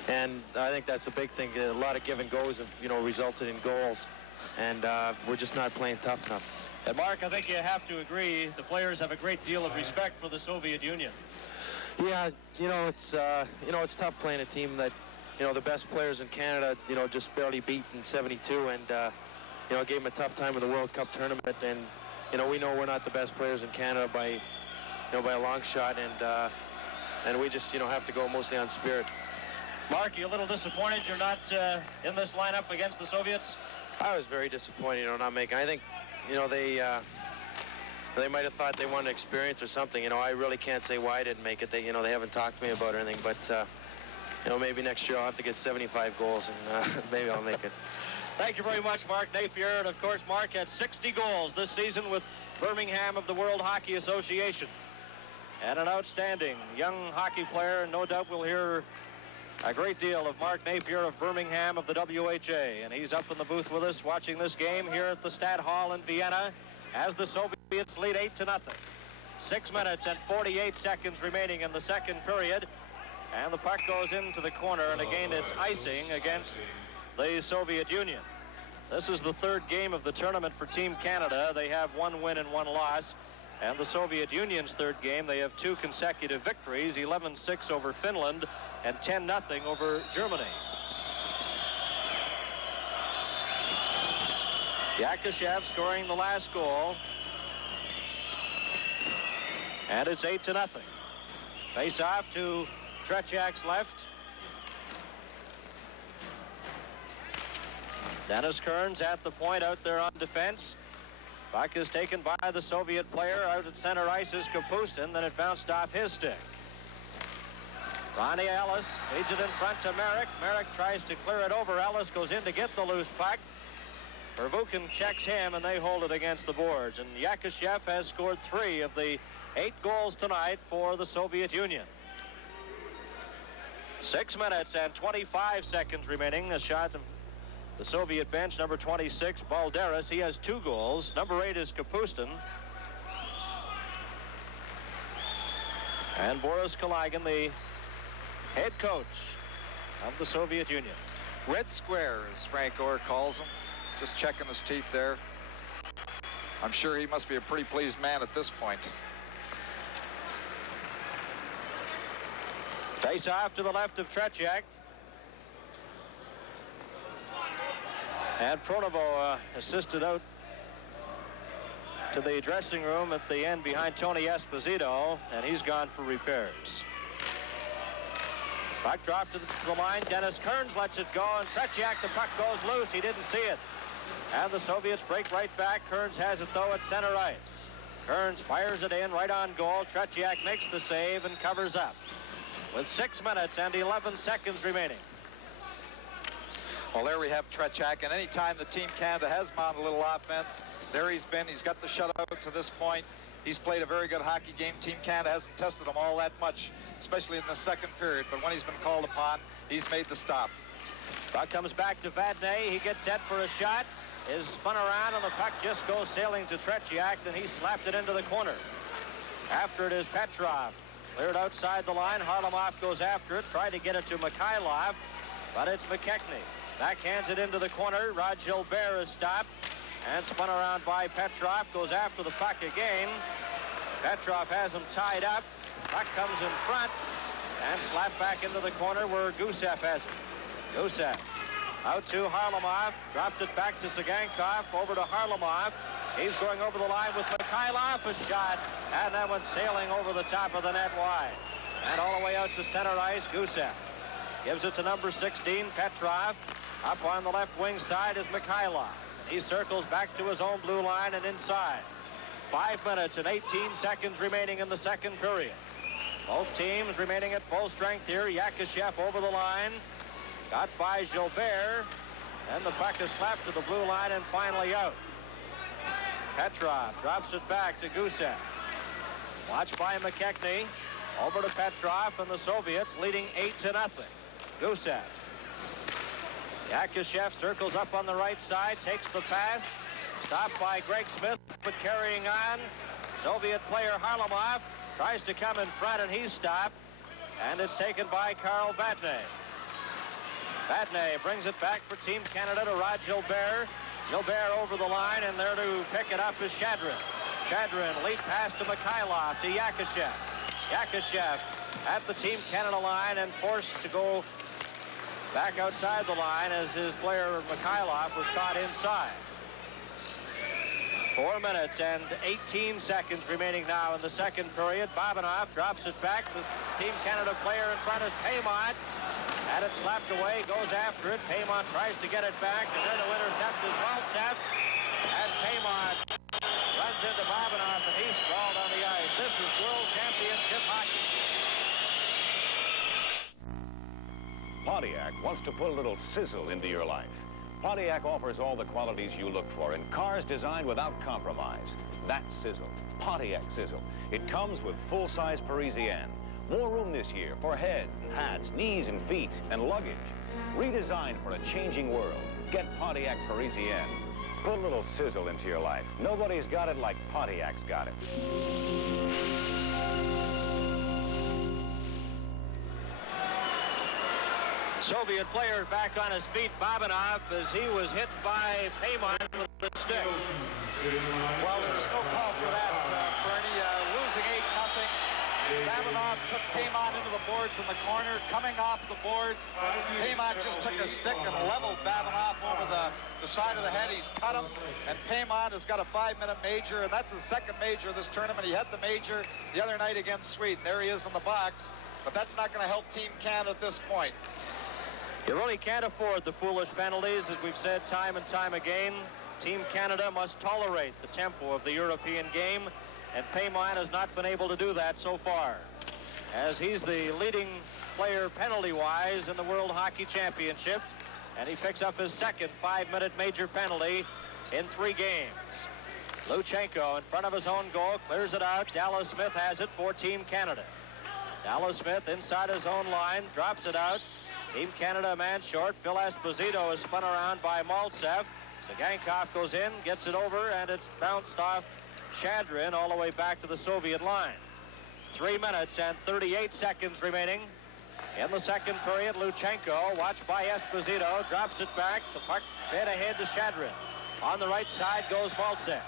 And I think that's the big thing. A lot of give and goes have, you know, resulted in goals, and we're just not playing tough enough. And, Mark, I think you have to agree the players have a great deal of respect for the Soviet Union. Yeah, you know, it's tough playing a team that, you know, the best players in Canada, you know, just barely beat in '72, and, you know, gave them a tough time in the World Cup tournament. And, you know, we know we're not the best players in Canada by, you know, by a long shot, and we just, you know, have to go mostly on spirit. Mark, you a little disappointed you're not in this lineup against the Soviets? I was very disappointed, you know, not making. I think, you know, they might have thought they wanted experience or something. You know, I really can't say why I didn't make it. They, you know, they haven't talked to me about anything, but, you know, maybe next year I'll have to get 75 goals, and maybe I'll make it. Thank you very much, Mark Napier. And, of course, Mark had 60 goals this season with Birmingham of the World Hockey Association. And an outstanding young hockey player, and no doubt we'll hear a great deal of Mark Napier of Birmingham of the WHA. And he's up in the booth with us watching this game here at the Stadthalle in Vienna as the Soviets lead 8-0. 6 minutes and 48 seconds remaining in the second period. And the puck goes into the corner, and again it's icing against the Soviet Union. This is the third game of the tournament for Team Canada. They have 1 win and 1 loss. And the Soviet Union's third game, they have 2 consecutive victories, 11-6 over Finland and 10-0 over Germany. Yakashev scoring the last goal. And it's 8-0. Face off to Tretjak's left. Dennis Kerns at the point out there on defense. Puck is taken by the Soviet player. Out at center ice is Kapustin. Then it bounced off his stick. Ronnie Ellis leads it in front to Merrick. Merrick tries to clear it over. Ellis goes in to get the loose puck. Vervuken checks him, and they hold it against the boards. And Yakashev has scored 3 of the 8 goals tonight for the Soviet Union. 6 minutes and 25 seconds remaining. A shot of the Soviet bench, number 26, Balderis. He has 2 goals. Number 8 is Kapustin. And Boris Kalagin, the head coach of the Soviet Union. Red square, as Frank Orr calls him. Just checking his teeth there. I'm sure he must be a pretty pleased man at this point. Face off to the left of Tretjak. And Pronovo assisted out to the dressing room at the end behind Tony Esposito, and he's gone for repairs. Puck dropped to the line. Dennis Kerns lets it go, and Tretjak, the puck goes loose. He didn't see it. And the Soviets break right back. Kerns has it, though, at center ice. Kerns fires it in right on goal. Tretjak makes the save and covers up with 6 minutes and 11 seconds remaining. Well, there we have Tretjak, and any time the Team Canada has mounted a little offense, there he's been. He's got the shutout to this point. He's played a very good hockey game. Team Canada hasn't tested him all that much, especially in the second period, but when he's been called upon, he's made the stop. Puck comes back to Vardne. He gets set for a shot, is spun around, and the puck just goes sailing to Tretjak, and he slapped it into the corner. After it is Petrov. Cleared outside the line. Harlamov goes after it, tried to get it to Mikhailov, but it's McKechnie. Backhands it into the corner. Rod Gilbert is stopped and spun around by Petrov. Goes after the puck again. Petrov has him tied up. Puck comes in front and slapped back into the corner where Gusev has it. Gusev out to Harlamov. Dropped it back to Sagankov. Over to Harlamov. He's going over the line with Mikhailov. A shot, and that went sailing over the top of the net wide. And all the way out to center ice, Gusev gives it to number 16, Petrov. Up on the left wing side is Mikhailov. He circles back to his own blue line and inside. 5 minutes and 18 seconds remaining in the second period. Both teams remaining at full strength here. Yakashev over the line. Got by Gilbert. And the puck is slapped to the blue line and finally out. Petrov drops it back to Gusev. Watched by McKechnie. Over to Petrov, and the Soviets leading 8-0. Gusev Yakushev circles up on the right side, takes the pass. Stopped by G.Smit, but carrying on. Soviet player Harlamov tries to come in front, and he's stopped. And it's taken by Karl Vadne. Vadne brings it back for Team Canada to Rod Gilbert. Gilbert over the line, and there to pick it up is Shadrin. Shadrin, lead pass to Mikhailov, to Yakushev. Yakushev at the Team Canada line and forced to go back outside the line as his player Mikhailov was caught inside. 4 minutes and 18 seconds remaining now in the second period. Babanov drops it back. The Team Canada player in front is Paymont. Had it slapped away, goes after it. Paymont tries to get it back, and then the intercept is Mальцев. And Paymont runs into Babanov, and he's sprawled on the ice. This is World Championship hockey. Pontiac wants to put a little sizzle into your life. Pontiac offers all the qualities you look for in cars designed without compromise. That's sizzle. Pontiac sizzle. It comes with full-size Parisienne. More room this year for heads, hats, knees and feet, and luggage. Redesigned for a changing world. Get Pontiac Parisienne. Put a little sizzle into your life. Nobody's got it like Pontiac's got it. Soviet player back on his feet, Babanov, as he was hit by Paymont with the stick. Well, there was no call for that, Bernie. Losing 8-0. Babanov took Paymont into the boards in the corner. Coming off the boards, Paymont just took a stick and leveled Babanov over the side of the head. He's cut him, and Paymont has got a 5-minute major, and that's his second major of this tournament. He had the major the other night against Sweden. There he is in the box, but that's not going to help Team Canada at this point. You really can't afford the foolish penalties, as we've said time and time again. Team Canada must tolerate the tempo of the European game, and Paymont has not been able to do that so far, as he's the leading player penalty-wise in the World Hockey Championships, and he picks up his second 5-minute major penalty in 3 games. Luchenko in front of his own goal, clears it out. Д.Смит has it for Team Canada. Д.Смит inside his own line, drops it out. Team Canada a man short. F.Эспозито is spun around by Mальцев. Zagankov goes in, gets it over, and it's bounced off Shadrin all the way back to the Soviet line. 3 minutes and 38 seconds remaining in the second period. Luchenko, watched by F.Éspozito, drops it back. The puck fed ahead to Shadrin. On the right side goes Mальцев.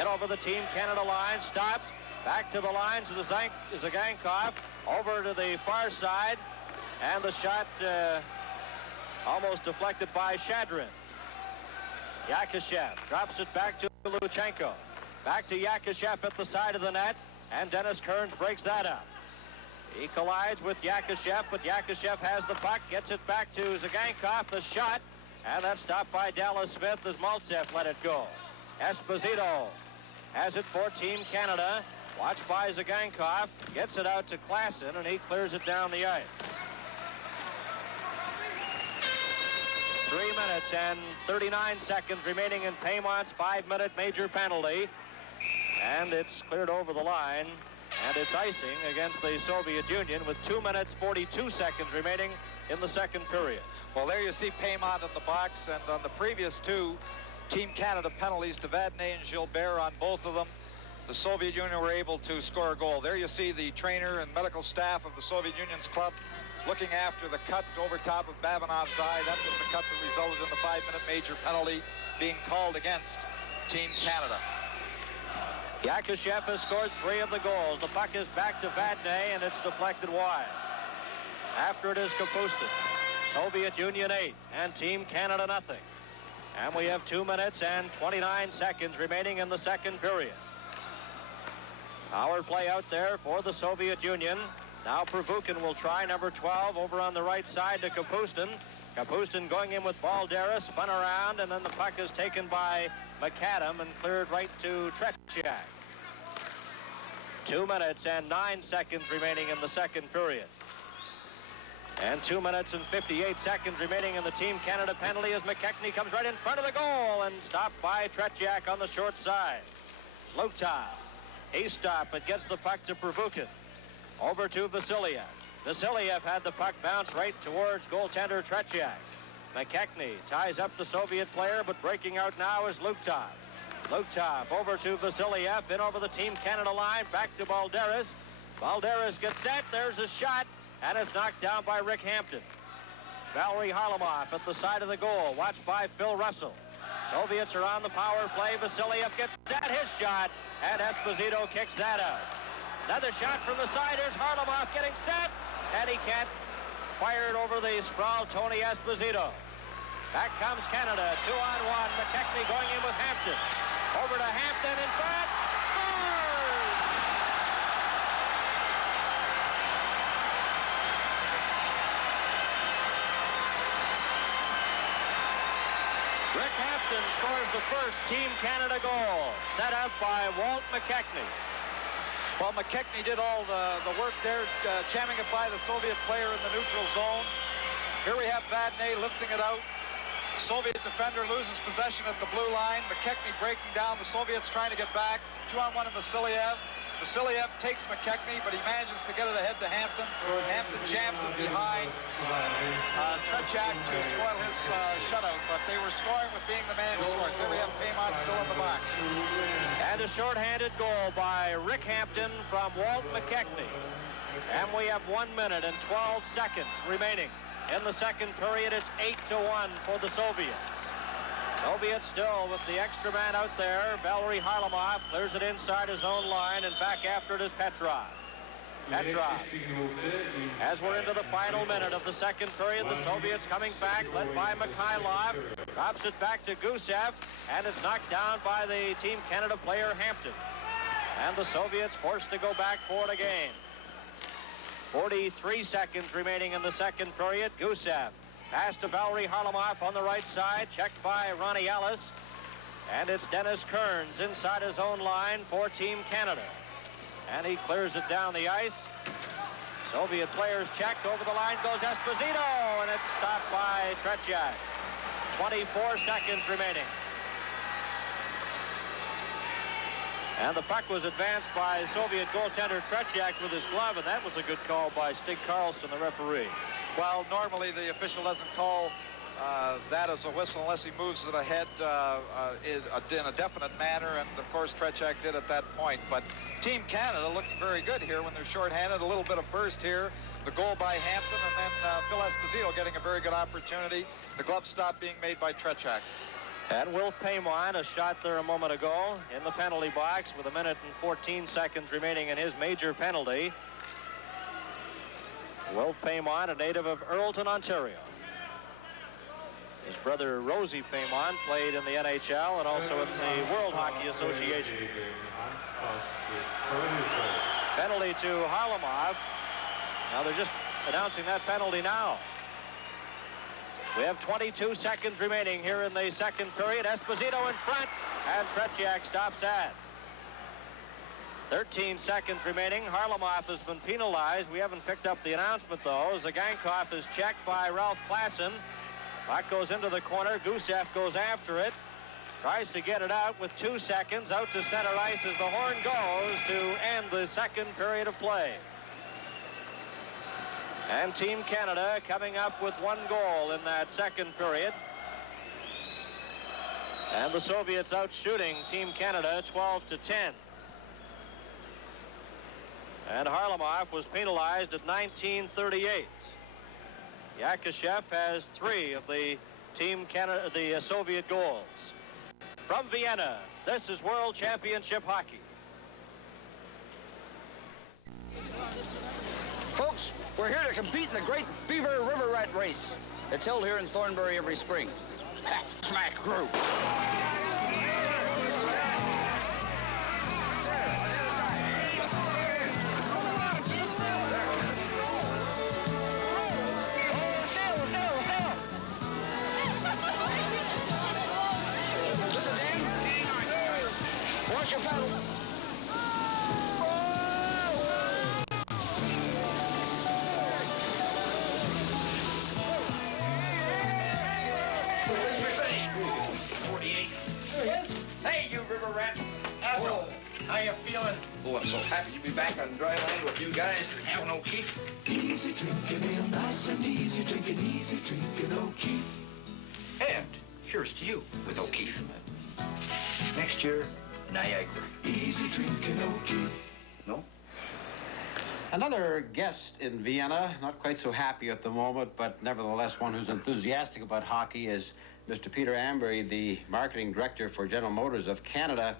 In over the Team Canada line, stops. Back to the lines of the Zagankov. Over to the far side. And the shot almost deflected by Shadrin. Yakushev drops it back to Luchenko. Back to Yakushev at the side of the net. And Dennis Kerns breaks that up. He collides with Yakushev, but Yakushev has the puck. Gets it back to Zagankov. The shot. And that's stopped by Д.Смит as Mальцев let it go. F.Éspozito has it for Team Canada. Watched by Zagankov. Gets it out to Klarson, and he clears it down the ice. 3 minutes and 39 seconds remaining in Paymont's 5-minute major penalty. And it's cleared over the line. And it's icing against the Soviet Union with 2 minutes 42 seconds remaining in the second period. Well, there you see Paymont in the box, and on the previous 2 Team Canada penalties to Vadne and Gilbert, on both of them, the Soviet Union were able to score a goal. There you see the trainer and medical staff of the Soviet Union's club looking after the cut over top of Babanov's eye. That was the cut that resulted in the 5-minute major penalty being called against Team Canada. Yakushev has scored 3 of the goals. The puck is back to Vadne, and it's deflected wide. After it is Kapustin. Soviet Union 8 and Team Canada nothing. And we have 2 minutes and 29 seconds remaining in the second period. Power play out there for the Soviet Union. Now Provukin will try, number 12, over on the right side to Kapustin. Kapustin going in with Balderis, spun around, and then the puck is taken by McAdam and cleared right to Tretjak. 2 minutes and 9 seconds remaining in the second period. And 2 minutes and 58 seconds remaining in the Team Canada penalty as McKechnie comes right in front of the goal and stopped by Tretjak on the short side. Zlukta, he stopped but gets the puck to Provukin. Over to Vasiliev. Vasiliev had the puck bounce right towards goaltender Tretjak. McKechnie ties up the Soviet player, but breaking out now is Luktov. Luktov over to Vasiliev, in over the Team Canada line, back to Balderis. Balderis gets set, there's a shot, and it's knocked down by Rick Hampton. Valery Harlamov at the side of the goal, watched by Phil Russell. Soviets are on the power play. Vasiliev gets set, his shot, and Esposito kicks that out. Another shot from the side. Here's Harlamov getting set, and he can't fire it over the sprawl, Tony Esposito. Back comes Canada, 2-on-1. McKechnie going in with Hampton. Over to Hampton, in front, scores! Rick Hampton scores the first Team Canada goal, set up by Walt McKechnie. Well, McKechnie did all the work there, jamming it by the Soviet player in the neutral zone. Here we have Vadne lifting it out. The Soviet defender loses possession at the blue line. McKechnie breaking down. The Soviets trying to get back. 2-on-1 of Vasiliev. Vasiliev takes McKechnie, but he manages to get it ahead to Hampton. Hampton jams it behind Tretьяк to spoil his shutout, but they were scoring with being the man short. There we have Paymont still in the box. And a short-handed goal by Rick Hampton from Walt McKechnie. And we have 1 minute and 12 seconds remaining. In the second period, it's 8-1 for the Soviets. Soviets still with the extra man out there. Valery Harlamov clears it inside his own line, and back after it is Petrov. Petrov, as we're into the final minute of the second period, the Soviets coming back, led by Mikhailov, drops it back to Gusev, and it's knocked down by the Team Canada player Hampton. And the Soviets forced to go back for it again. 43 seconds remaining in the second period. Gusev. Pass to Valery Harlamov on the right side, checked by Ronnie Ellis. And it's Dennis Kerns inside his own line for Team Canada. And he clears it down the ice. Soviet players checked, over the line goes Esposito, and it's stopped by Tretьяк. 24 seconds remaining. And the puck was advanced by Soviet goaltender Tretьяk with his glove, and that was a good call by Stig Kарлsson, the referee. Well, normally the official doesn't call that as a whistle unless he moves it ahead in a definite manner, and of course Tretьяk did at that point. But Team Canada looking very good here when they're shorthanded. A little bit of burst here. The goal by Hampton, and then Phil Esposito getting a very good opportunity. The glove stop being made by Tretьяk. And Wilf Paymont, a shot there a moment ago in the penalty box with 1 minute and 14 seconds remaining in his major penalty. Wilf Paymont, a native of Earlton, Ontario. His brother Rosie Paymont played in the NHL and also in the World Hockey Association. Penalty to Harlamov. Now they're just announcing that penalty now. We have 22 seconds remaining here in the second period. Esposito in front, and Tretьяk stops that. 13 seconds remaining. Harlamov has been penalized. We haven't picked up the announcement, though. Zagankov is checked by Ralph Klassen. Puck goes into the corner. Gusev goes after it. Tries to get it out with 2 seconds. Out to center ice as the horn goes to end the second period of play. And Team Canada coming up with 1 goal in that second period. And the Soviets out shooting Team Canada 12-10. And Harlamov was penalized at 19:38. Yakashev has 3 of the Team Canada, the Soviet goals. From Vienna, this is World Championship Hockey. Folks, we're here to compete in the Great Beaver River Rat Race. It's held here in Thornbury every spring. Ha! Smack through. Listen, Dan. Watch your paddle. How you feeling? Oh, I'm so happy to be back on dry land with you guys. Have an O'Keefe. Easy drinking, real nice and easy drinking O'Keefe. And here's to you with O'Keefe. Next year, Niagara. Easy drinking O'Keefe. No? Another guest in Vienna, not quite so happy at the moment, but nevertheless one who's enthusiastic about hockey, is Mr. Peter Ambury, the marketing director for General Motors of Canada.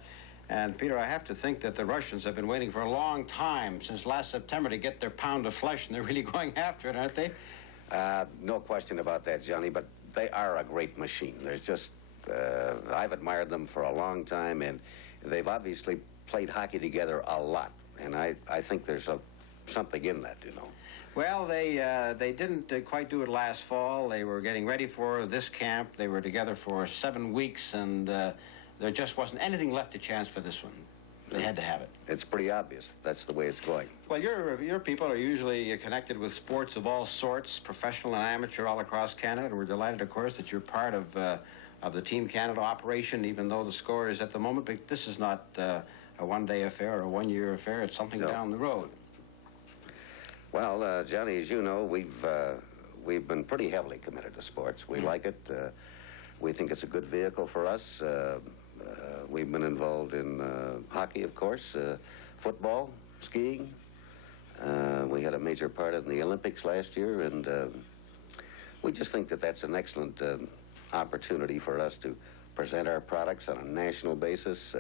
And Peter, I have to think that the Russians have been waiting for a long time, since last September, to get their pound of flesh, and they're really going after it, aren't they? No question about that, Johnny, but they are a great machine. There's just, I've admired them for a long time, and they've obviously played hockey together a lot. And I think there's something in that, you know. Well, they didn't quite do it last fall. They were getting ready for this camp. They were together for 7 weeks, and there just wasn't anything left to chance for this one. They had to have it. It's pretty obvious. That's the way it's going. Well, your people are usually connected with sports of all sorts, professional and amateur, all across Canada. And we're delighted, of course, that you're part of the Team Canada operation, even though the score is at the moment. But this is not a one-day affair or a one-year affair. It's something down the road. Well, Johnny, as you know, we've been pretty heavily committed to sports. We like it. We think it's a good vehicle for us. We've been involved in hockey, of course, football, skiing. We had a major part in the Olympics last year, and we just think that that's an excellent opportunity for us to present our products on a national basis.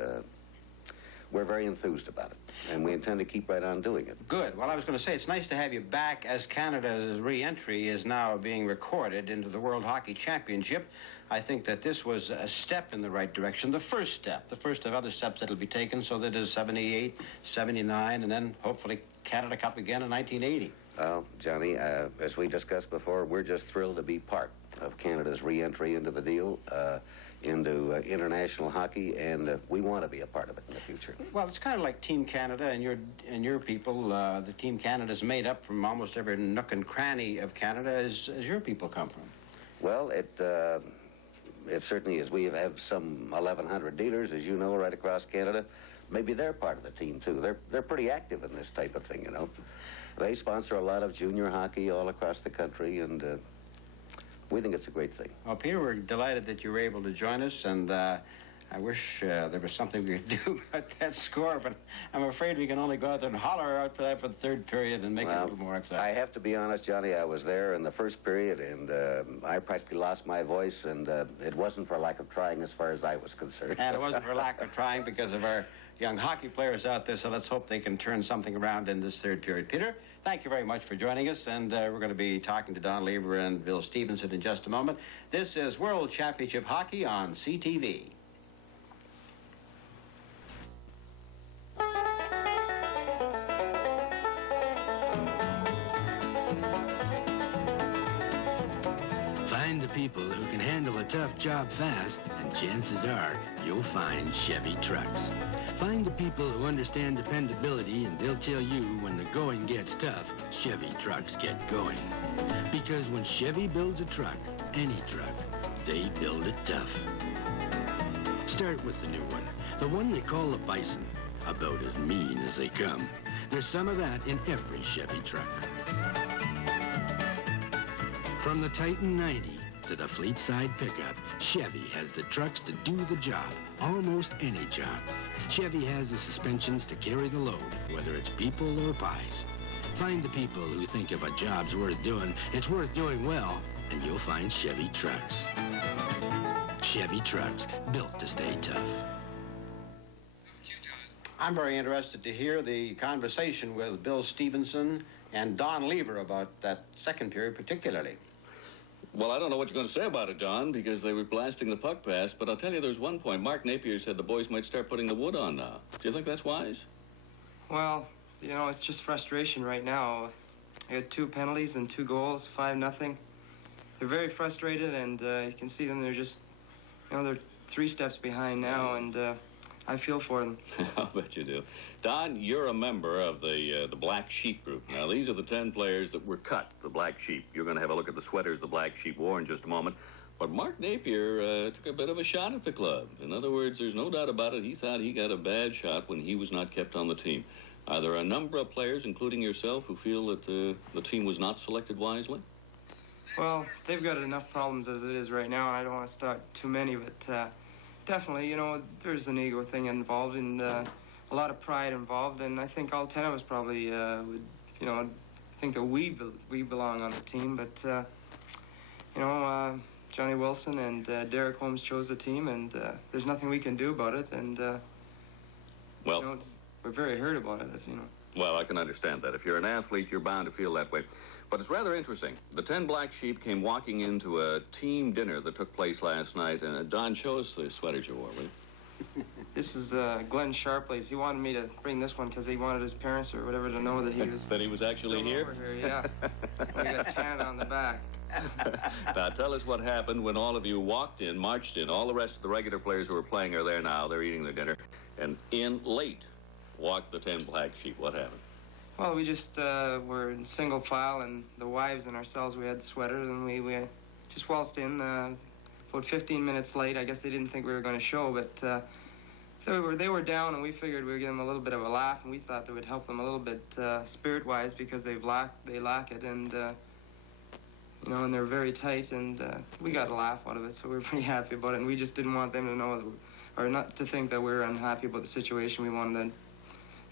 We're very enthused about it, and we intend to keep right on doing it. Good. Well, I was going to say, it's nice to have you back as Canada's re-entry is now being recorded into the World Hockey Championship. I think that this was a step in the right direction, the first of other steps that will be taken, so that is 78, 79, and then hopefully Canada Cup again in 1980. Well, Johnny, as we discussed before, we're just thrilled to be part of Canada's re-entry into the deal, into international hockey, and we want to be a part of it in the future. Well, it's kind of like Team Canada and your people. The Team Canada is made up from almost every nook and cranny of Canada as your people come from. Well, it certainly is. We have some 1,100 dealers, as you know, right across Canada. Maybe they're part of the team, too. They're pretty active in this type of thing, you know. They sponsor a lot of junior hockey all across the country, and we think it's a great thing. Well, Peter, we're delighted that you were able to join us, and I wish there was something we could do about that score, but I'm afraid we can only go out there and holler out for that for the third period and make it a little more exciting. I have to be honest, Johnny, I was there in the first period, and I practically lost my voice, and it wasn't for lack of trying as far as I was concerned. And it wasn't for lack of trying because of our young hockey players out there, so let's hope they can turn something around in this third period. Peter, thank you very much for joining us, and we're going to be talking to Don Lieber and Bill Stevenson in just a moment. This is World Championship Hockey on CTV. Find the people who can handle a tough job fast, and chances are you'll find Chevy trucks. Find the people who understand dependability, and they'll tell you when the going gets tough, Chevy trucks get going. Because when Chevy builds a truck, any truck, they build it tough. Start with the new one, the one they call the Bison, about as mean as they come. There's some of that in every Chevy truck. From the Titan 90 to the fleet side pickup, Chevy has the trucks to do the job, almost any job. Chevy has the suspensions to carry the load, whether it's people or pies. Find the people who think if a job's worth doing, it's worth doing well, and you'll find Chevy trucks. Chevy trucks, built to stay tough. I'm very interested to hear the conversation with Bill Stevenson and Don Lieber about that second period particularly. Well, I don't know what you're going to say about it, Don, because they were blasting the puck pass, but I'll tell you there's one point. Mark Napier said the boys might start putting the wood on now. Do you think that's wise? Well, you know, it's just frustration right now. They had 2 penalties and 2 goals, 5-0. They're very frustrated, and you can see them. They're just, you know, they're 3 steps behind now, and I feel for them. I'll bet you do. Don, you're a member of the Black Sheep group. Now, these are the 10 players that were cut, the Black Sheep. You're going to have a look at the sweaters the Black Sheep wore in just a moment. But Mark Napier took a bit of a shot at the club. In other words, there's no doubt about it. He thought he got a bad shot when he was not kept on the team. Are there a number of players, including yourself, who feel that the team was not selected wisely? Well, they've got enough problems as it is right now, and I don't want to start too many, but definitely, you know, there's an ego thing involved and a lot of pride involved, and I think all 10 of us probably would, you know, think that we belong on the team, but, you know, Johnny Wilson and Derek Holmes chose the team, and there's nothing we can do about it, and, well, you know, we're very hurt about it, as you know. Well, I can understand that. If you're an athlete, you're bound to feel that way. But it's rather interesting. The 10 Black Sheep came walking into a team dinner that took place last night, and Don, show us the sweaters you wore, will you? This is Glenn Sharpley's. He wanted me to bring this one because he wanted his parents or whatever to know that he was... that he was actually here? Over here, yeah. We got Canada on the back. Now, tell us what happened when all of you walked in, marched in. All the rest of the regular players who were playing are there now. They're eating their dinner. And in late walked the 10 Black Sheep. What happened? Well, we just were in single file, and the wives and ourselves, we had the sweaters, and we just waltzed in about 15 minutes late. I guess they didn't think we were going to show, but they were down, and we figured we would give them a little bit of a laugh, and we thought that would help them a little bit spirit-wise because they lack it, and you know, and they're very tight, and we got a laugh out of it, so we were pretty happy about it, and we just didn't want them to know, or not to think that we were unhappy about the situation. We wanted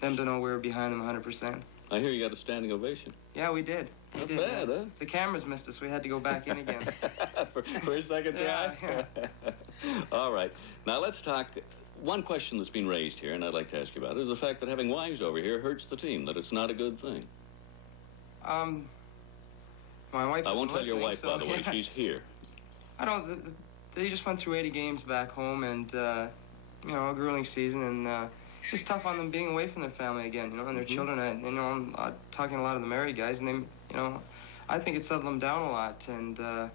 them to know we were behind them 100%. I hear you got a standing ovation. Yeah, we did. Not bad, huh? The cameras missed us. We had to go back in again. for a second try? Yeah. All right. Now, let's talk. One question that's been raised here, and I'd like to ask you about, is the fact that having wives over here hurts the team, that it's not a good thing. My wife I won't tell your wife, so, by the way. Yeah. She's here. I don't... They just went through 80 games back home, and, you know, a grueling season, and... It's tough on them being away from their family again, you know, and their children. And, you know, I'm talking to a lot of the married guys, and they, you know, I think it settled them down a lot. And, you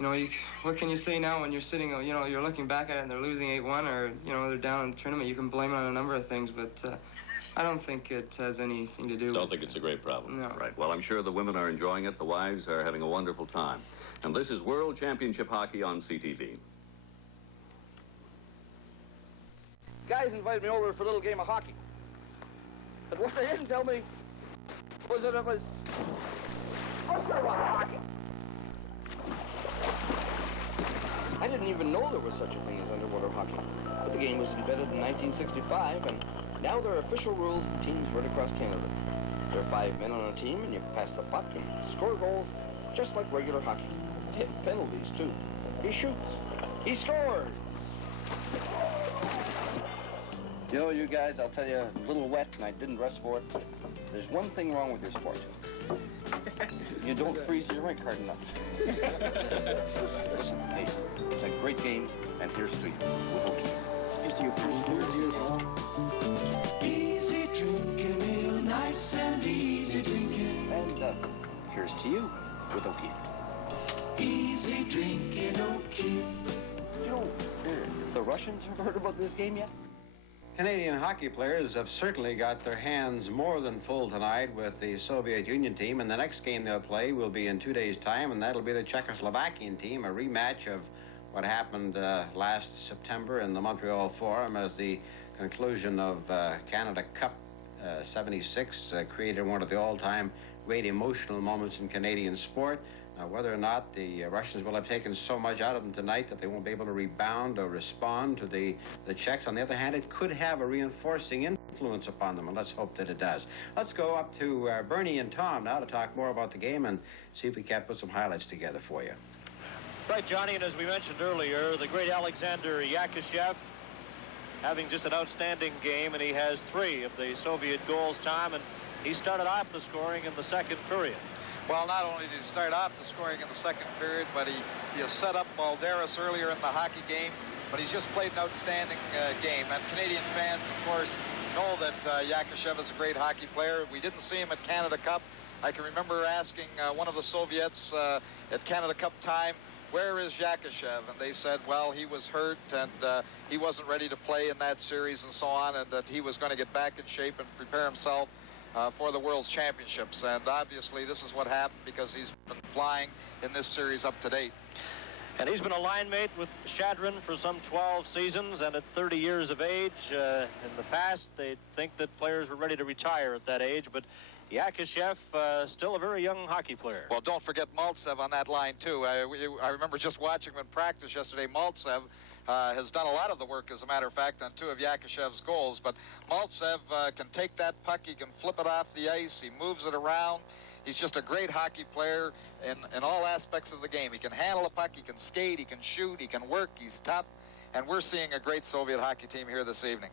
know, what can you say now when you're sitting, you know, you're looking back at it and they're losing 8-1, or, you know, they're down in the tournament. You can blame it on a number of things, but I don't think it has anything to do with... Don't think it's a great problem. No. Right. Well, I'm sure the women are enjoying it. The wives are having a wonderful time. And this is World Championship Hockey on CTV. Guys invited me over for a little game of hockey. But what they didn't tell me was that it was hockey. I didn't even know there was such a thing as underwater hockey. But the game was invented in 1965, and now there are official rules in teams right across Canada. There are 5 men on a team, and you pass the puck and score goals just like regular hockey. Hit penalties, too. He shoots. He scores. You know, you guys, I'll tell you, a little wet, and I didn't rest for it. There's one thing wrong with your sport. You don't freeze your rink hard enough. Listen, hey, it's a great game, and here's to you, with O'Keefe. Here's to you. Easy drinking, ale, nice and easy drinking. And here's to you, with O'Keefe. Easy drinking, O'Keefe. You know, if the Russians have heard about this game yet? Canadian hockey players have certainly got their hands more than full tonight with the Soviet Union team, and the next game they'll play will be in 2 days' time, and that'll be the Czechoslovakian team, a rematch of what happened last September in the Montreal Forum as the conclusion of Canada Cup 76 created one of the all-time great emotional moments in Canadian sport. Whether or not the Russians will have taken so much out of them tonight that they won't be able to rebound or respond to the Czechs. On the other hand, it could have a reinforcing influence upon them, and let's hope that it does. Let's go up to Bernie and Tom now to talk more about the game and see if we can't put some highlights together for you. Right, Johnny, and as we mentioned earlier, the great Alexander Yakashev having just an outstanding game, and he has 3 of the Soviet goals, Tom, and he started off the scoring in the second period. Well, not only did he start off the scoring in the second period, but he has set up Balderis earlier in the hockey game, but he's just played an outstanding game. And Canadian fans, of course, know that Yakashev is a great hockey player. We didn't see him at Canada Cup. I can remember asking one of the Soviets at Canada Cup time, where is Yakashev? And they said, well, he was hurt and he wasn't ready to play in that series and so on, and that he was going to get back in shape and prepare himself for the World's Championships. And obviously this is what happened because he's been flying in this series up to date. And he's been a line mate with Shadrin for some 12 seasons, and at 30 years of age, in the past, they think that players were ready to retire at that age, but Yakashev, still a very young hockey player. Well, don't forget Mальцев on that line, too. I remember just watching him in practice yesterday. Mальцев has done a lot of the work, as a matter of fact, on 2 of Yakashev's goals, but Mальцев can take that puck, he can flip it off the ice, he moves it around. He's just a great hockey player in all aspects of the game. He can handle a puck, he can skate, he can shoot, he can work, he's tough, and we're seeing a great Soviet hockey team here this evening.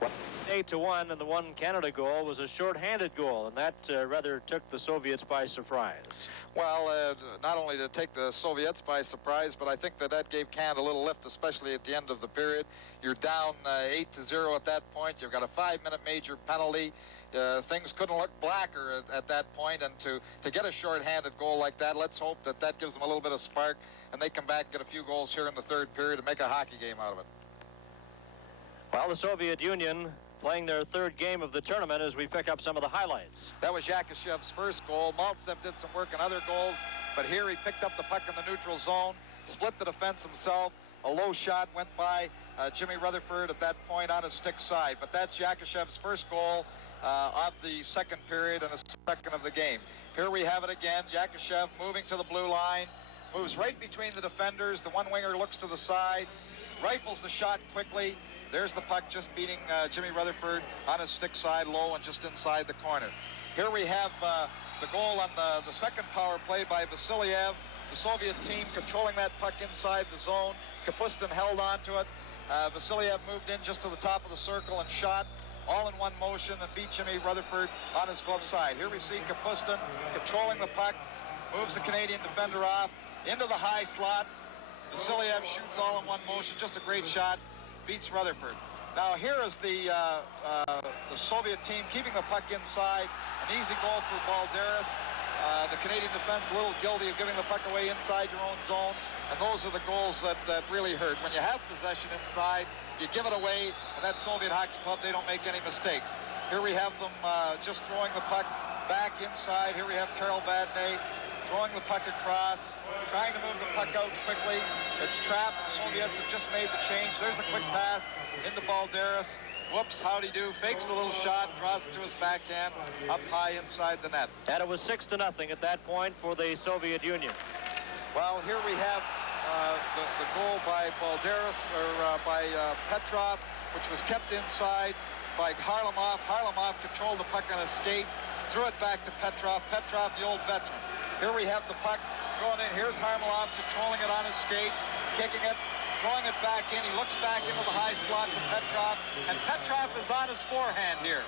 Well, 8-1, and the one Canada goal was a short-handed goal, and that rather took the Soviets by surprise. Well, not only to take the Soviets by surprise, but I think that gave Canada a little lift, especially at the end of the period. You're down 8-0 at that point. You've got a 5-minute major penalty. Things couldn't look blacker at that point, and to get a short-handed goal like that, let's hope that gives them a little bit of spark, and they come back and get a few goals here in the third period and make a hockey game out of it. Well, the Soviet Union playing their third game of the tournament as we pick up some of the highlights. That was Yakashev's first goal. Mальцев did some work on other goals, but here he picked up the puck in the neutral zone, split the defense himself. A low shot went by Jimmy Rutherford at that point on his stick side, but that's Yakashev's first goal of the second period and the second of the game. Here we have it again. Yakashev moving to the blue line, moves right between the defenders. The one winger looks to the side, rifles the shot quickly. There's the puck just beating Jimmy Rutherford on his stick side low and just inside the corner. Here we have the goal on the second power play by Vasiliev. The Soviet team controlling that puck inside the zone. Kapustin held on to it. Vasiliev moved in just to the top of the circle and shot all in one motion and beat Jimmy Rutherford on his glove side. Here we see Kapustin controlling the puck, moves the Canadian defender off into the high slot. Vasiliev shoots all in one motion. Just a great shot. Beats Rutherford. Now here is the Soviet team keeping the puck inside. An easy goal for Balderis. The Canadian defense a little guilty of giving the puck away inside your own zone. And those are the goals that really hurt. When you have possession inside, you give it away, and that Soviet hockey club, they don't make any mistakes. Here we have them just throwing the puck back inside. Here we have Karel Vádne throwing the puck across, trying to move the puck out quickly. It's trapped. The Soviets have just made the change. There's the quick pass into Balderis. Whoops, howdy do. Fakes the little shot, draws it to his backhand, up high inside the net. And it was 6-0 at that point for the Soviet Union. Well, here we have the goal by Balderis, or by Petrov, which was kept inside by Harlamov. Harlamov controlled the puck on his skate, threw it back to Petrov. Petrov, the old veteran. Here we have the puck thrown in. Here's Harlamov controlling it on his skate, kicking it, throwing it back in. He looks back into the high slot to Petrov, and Petrov is on his forehand here.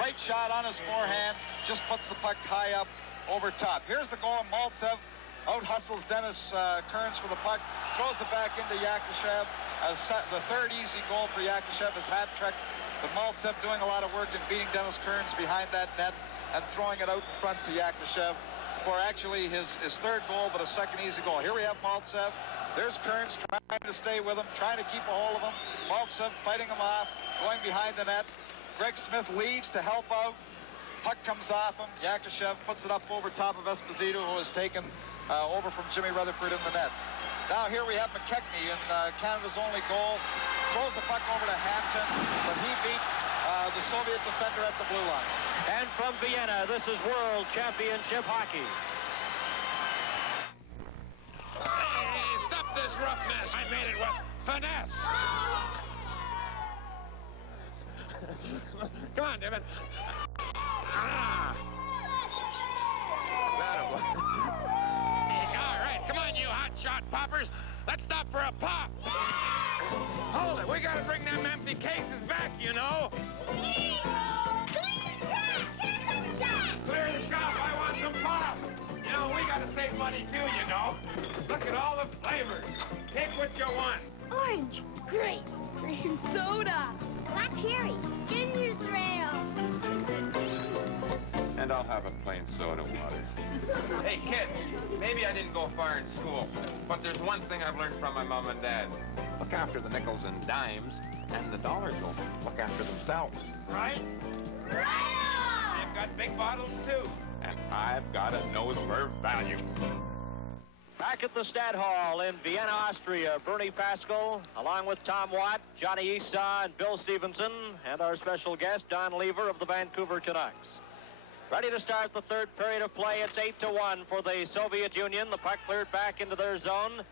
Great shot on his forehand, just puts the puck high up over top. Here's the goal. Mальцев out-hustles Dennis Kerns for the puck, throws it back into Yakashev. The third easy goal for Yakashev is hat trick, but Mальцев doing a lot of work in beating Dennis Kerns behind that net and throwing it out in front to Yakashev for actually his third goal, but a second easy goal. Here we have Mальцев. There's Kerns trying to stay with him, trying to keep a hold of him. Mальцев fighting him off, going behind the net. Г.Смит leaves to help out. Puck comes off him. Yakashev puts it up over top of ΕΣΠозито, who has taken over from Jimmy Rutherford in the nets. Now here we have McKechnie in Canada's only goal. Throws the puck over to Hampton, but he beat the Soviet defender at the blue line. And from Vienna, this is World Championship Hockey. Hey, stop this roughness. I made it with finesse. Come on, David. All right, come on, you hotshot poppers. Let's stop for a pop. Hold it, we gotta bring them empty cases back, you know. Clear the shop, I want some pop. You know, we gotta save money too, you know. Look at all the flavors. Take what you want. Orange, grape, cream soda, black cherry, ginger ale. And I'll have a plain soda water. Hey, kids, maybe I didn't go far in school, but there's one thing I've learned from my mom and dad. Look after the nickels and dimes, and the dollars will look after themselves. Right? Right on! I've got big bottles, too. And I've got a nose for value. Back at the Stadthalle in Vienna, Austria, Bernie Pascal, along with Tom Watt, Johnny Esau, and Bill Stevenson, and our special guest, Don Lever of the Vancouver Canucks. Ready to start the third period of play. It's 8-1 for the Soviet Union. The puck cleared back into their zone,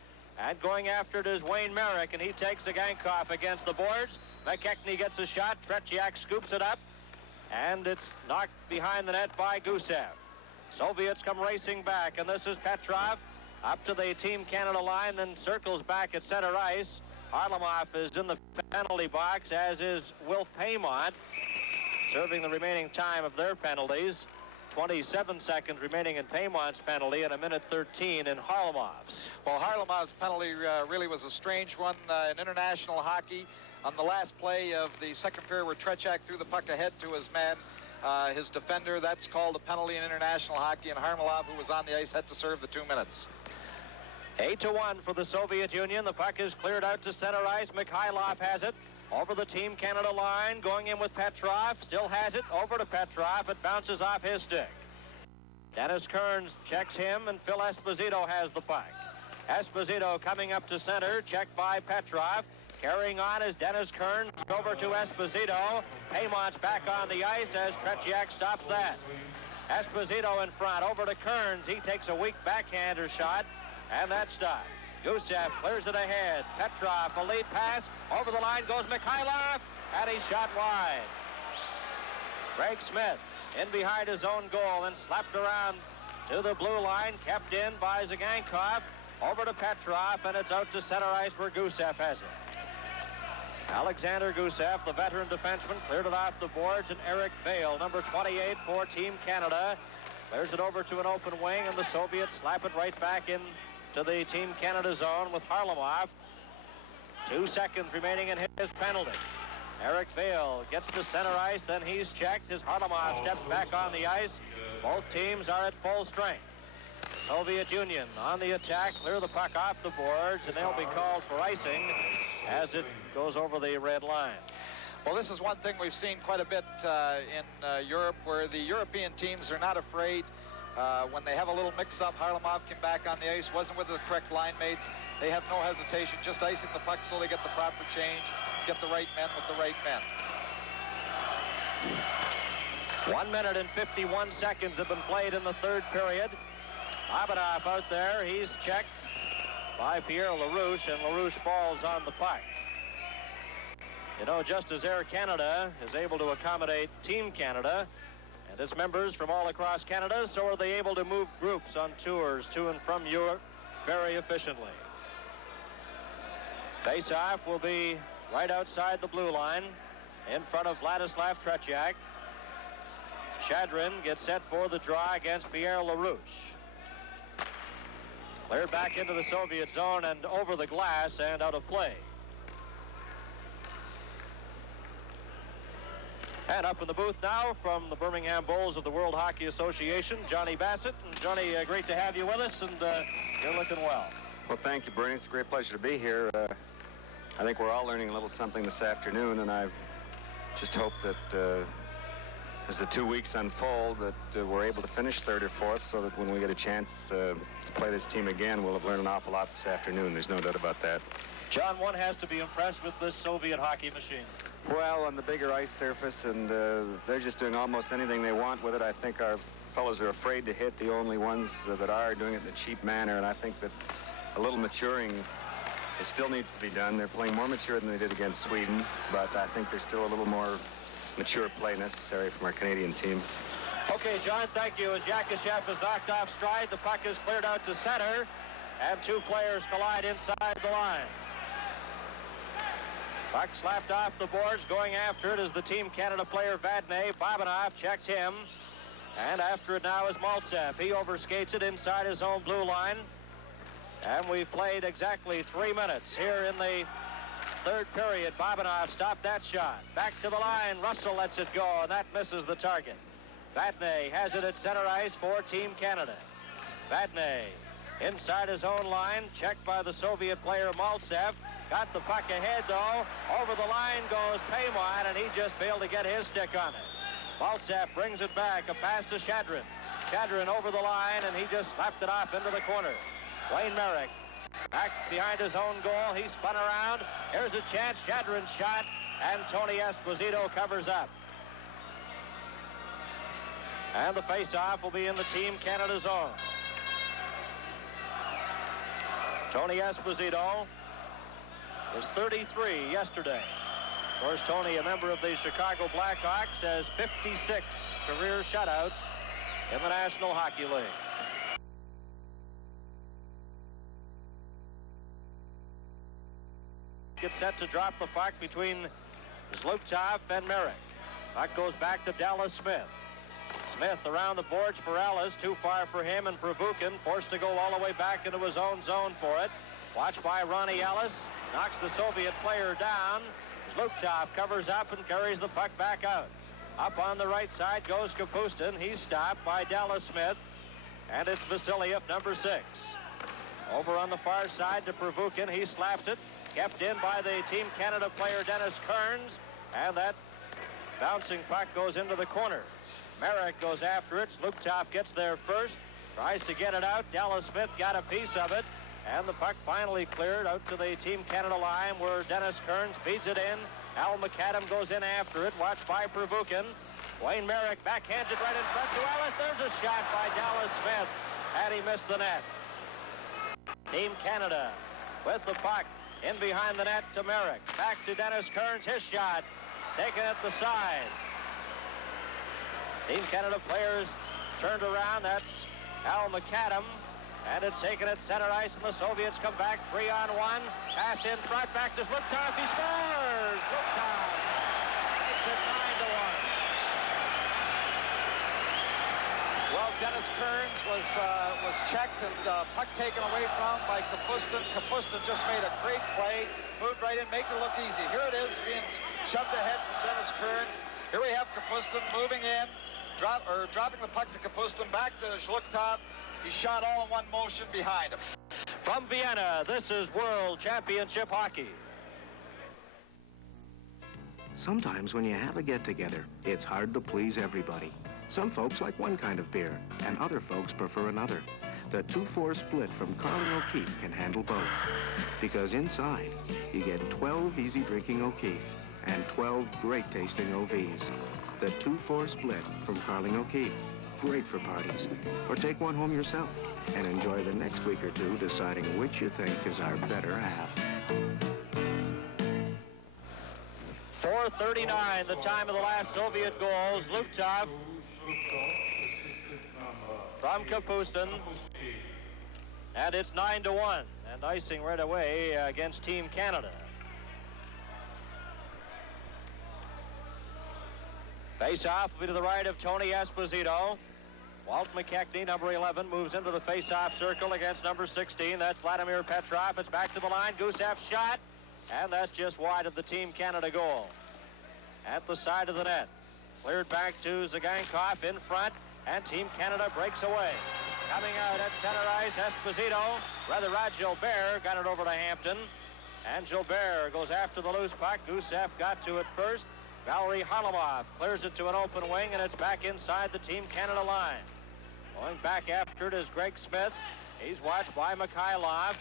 and going after it is Wayne Merrick, and he takes Gankov against the boards. McKechnie gets a shot. Tretjak scoops it up, and it's knocked behind the net by Gusev. Soviets come racing back, and this is Petrov up to the Team Canada line, then circles back at center ice. Harlamov is in the penalty box, as is Wilf Paymont, serving the remaining time of their penalties. 27 seconds remaining in Paymont's penalty and 1:13 in Harlamov's. Well, Harlamov's penalty really was a strange one in international hockey. On the last play of the second period where Tretjak threw the puck ahead to his man, his defender, that's called a penalty in international hockey, and Harlamov, who was on the ice, had to serve the 2 minutes. 8-1 for the Soviet Union. The puck is cleared out to center ice. Mikhailov has it over the Team Canada line, going in with Petrov. Still has it over to Petrov. It bounces off his stick. Dennis Kerns checks him, and Phil Esposito has the puck. Esposito coming up to center, checked by Petrov. Carrying on is Dennis Kerns over to Esposito. Paymont's back on the ice as Tretjak stops that. Esposito in front, over to Kerns. He takes a weak backhander shot, and that's stopped. Gusev clears it ahead. Petrov, a lead pass. Over the line goes Mikhailov, and he's shot wide. G.Smit in behind his own goal and slapped around to the blue line, kept in by Zagankov. Over to Petrov, and it's out to center ice where Gusev has it. Alexander Gusev, the veteran defenseman, cleared it off the boards, and Eric Vale, number 28 for Team Canada, clears it over to an open wing, and the Soviets slap it right back in to the Team Canada zone with Harlamov. 2 seconds remaining in his penalty. Eric Vale gets to center ice, then he's checked as Harlamov steps back on the ice. Both teams are at full strength. The Soviet Union on the attack, clear the puck off the boards, and they'll be called for icing as it goes over the red line. Well, this is one thing we've seen quite a bit in Europe, where the European teams are not afraid. When they have a little mix-up, Harlamov came back on the ice, wasn't with the correct line mates. They have no hesitation, just icing the puck so they get the proper change, get the right men with the right men. 1 minute and 51 seconds have been played in the third period. Babanov out there, he's checked by Pierre LaRouche, and LaRouche falls on the puck. You know, just as Air Canada is able to accommodate Team Canada and its members from all across Canada, so are they able to move groups on tours to and from Europe very efficiently. Face-off will be right outside the blue line in front of Vladislav Tretjak. Shadrin gets set for the draw against Pierre LaRouche. Cleared back into the Soviet zone and over the glass and out of play. And up in the booth now from the Birmingham Bulls of the World Hockey Association, Johnny Bassett. And Johnny, great to have you with us, and you're looking well. Well, thank you, Bernie. It's a great pleasure to be here. I think we're all learning a little something this afternoon, and I just hope that as the 2 weeks unfold, that we're able to finish third or fourth, so that when we get a chance to play this team again, we'll have learned an awful lot this afternoon. There's no doubt about that. John, one has to be impressed with this Soviet hockey machine. Well, on the bigger ice surface, and they're just doing almost anything they want with it. I think our fellows are afraid to hit. The only ones that are doing it in a cheap manner, and I think that a little maturing still needs to be done. They're playing more mature than they did against Sweden, but I think there's still a little more mature play necessary from our Canadian team. Okay, John, thank you. As Yakashev is knocked off stride, the puck is cleared out to center, and two players collide inside the line. Puck slapped off the boards. Going after it is the Team Canada player Vadne. Babanov checked him. And after it now is Mальцев. He overskates it inside his own blue line. And we've played exactly 3 minutes here in the third period. Babanov stopped that shot. Back to the line. Rasselл lets it go, and that misses the target. Vadne has it at center ice for Team Canada. Vadne inside his own line. Checked by the Soviet player Mальцев. Got the puck ahead, though. Over the line goes Paymont, and he just failed to get his stick on it. Mальцев brings it back. A pass to Shadrin. Shadrin over the line, and he just slapped it off into the corner. Wayne Merrick back behind his own goal. He spun around. Here's a chance. Shadron's shot, and Tony Esposito covers up. And the face-off will be in the Team Canada zone. Tony Esposito was 33 yesterday. Of course, Tony, a member of the Chicago Blackhawks, has 56 career shutouts in the National Hockey League. Gets set to drop the puck between Zlukov and Merrick. Puck goes back to Д.Смит. Smith around the boards for Ellis, too far for him, and Provukin forced to go all the way back into his own zone for it. Watched by Ronnie Ellis, knocks the Soviet player down. Zlukov covers up and carries the puck back out. Up on the right side goes Kapustin. He's stopped by Д.Смит, and it's Vasiliev, number 6. Over on the far side to Provukin. He slapped it, kept in by the Team Canada player Dennis Kerns, and that bouncing puck goes into the corner. Merrick goes after it. Zlukov gets there first, tries to get it out. Д.Смит got a piece of it, and the puck finally cleared out to the Team Canada line where Dennis Kerns feeds it in. Al McAdam goes in after it, watched by Provukin. Wayne Merrick backhands it right in front to Ellis. There's a shot by Д.Смит, and he missed the net. Team Canada with the puck in behind the net to Merrick. Back to Dennis Kerns, his shot, taken at the side. Team Canada players turned around. That's Al McAdam. And it's taken at center ice, and the Soviets come back 3-on-1. Pass in front, back to Zlukov. He scores! Zlukov makes it 9-1. Well, Dennis Kerns was checked and puck taken away from by Kapustin. Kapustin just made a great play, moved right in, made it look easy. Here it is, being shoved ahead from Dennis Kerns. Here we have Kapustin moving in, dropping the puck to Kapustin, back to Zlukov. He shot all in one motion behind him. From Vienna, this is World Championship Hockey. Sometimes when you have a get-together, it's hard to please everybody. Some folks like one kind of beer, and other folks prefer another. The 2-4 split from Carling O'Keefe can handle both. Because inside, you get 12 easy-drinking O'Keefe and 12 great-tasting OVs. The 2-4 split from Carling O'Keefe. Great for parties. Or take one home yourself and enjoy the next week or two deciding which you think is our better half. 4:39, the time of the last Soviet goal. Zlukov from Kapustin. And it's 9-1. And icing right away against Team Canada. Face-off will be to the right of Tony Esposito. Walt McKechnie, number 11, moves into the face-off circle against number 16. That's Vladimir Petrov. It's back to the line. Gusev's shot. And that's just wide of the Team Canada goal. At the side of the net. Cleared back to Zagankov in front. And Team Canada breaks away. Coming out at center ice, Esposito. Rod Gilbert got it over to Hampton. And Gilbert goes after the loose puck. Gusev got to it first. Valery Harlamov clears it to an open wing, and it's back inside the Team Canada line. Going back after it is G.Smit. He's watched by Mikhailov.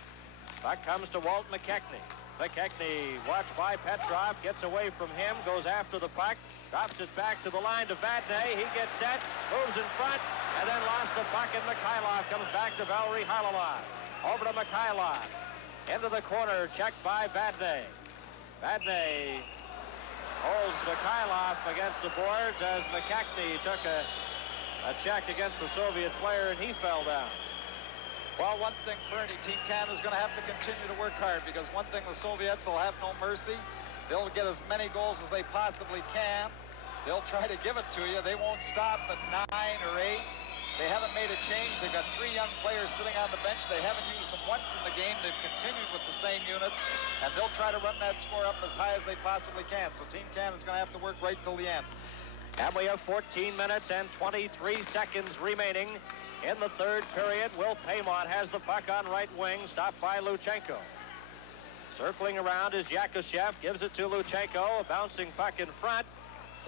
Puck comes to Walt McKechnie. McKechnie, watched by Petrov, gets away from him, goes after the puck, drops it back to the line to Vadne. He gets set, moves in front, and then lost the puck, and Mikhailov comes back to Valery Harlamov. Over to Mikhailov. Into the corner, checked by Vadne. Vadne holds Mikhailov against the boards as McKechnie took a check against the Soviet player, and he fell down. Well, one thing, Bernie, Team Canada's going to have to continue to work hard, because one thing, the Soviets will have no mercy. They'll get as many goals as they possibly can. They'll try to give it to you. They won't stop at 9 or 8. They haven't made a change. They've got 3 young players sitting on the bench. They haven't used them once in the game. They've continued with the same units, and they'll try to run that score up as high as they possibly can. So Team Canada's going to have to work right till the end. And we have 14 minutes and 23 seconds remaining in the third period. Will Paymont has the puck on right wing, stopped by Luchenko. Circling around is Yakushev, gives it to Luchenko, a bouncing puck in front.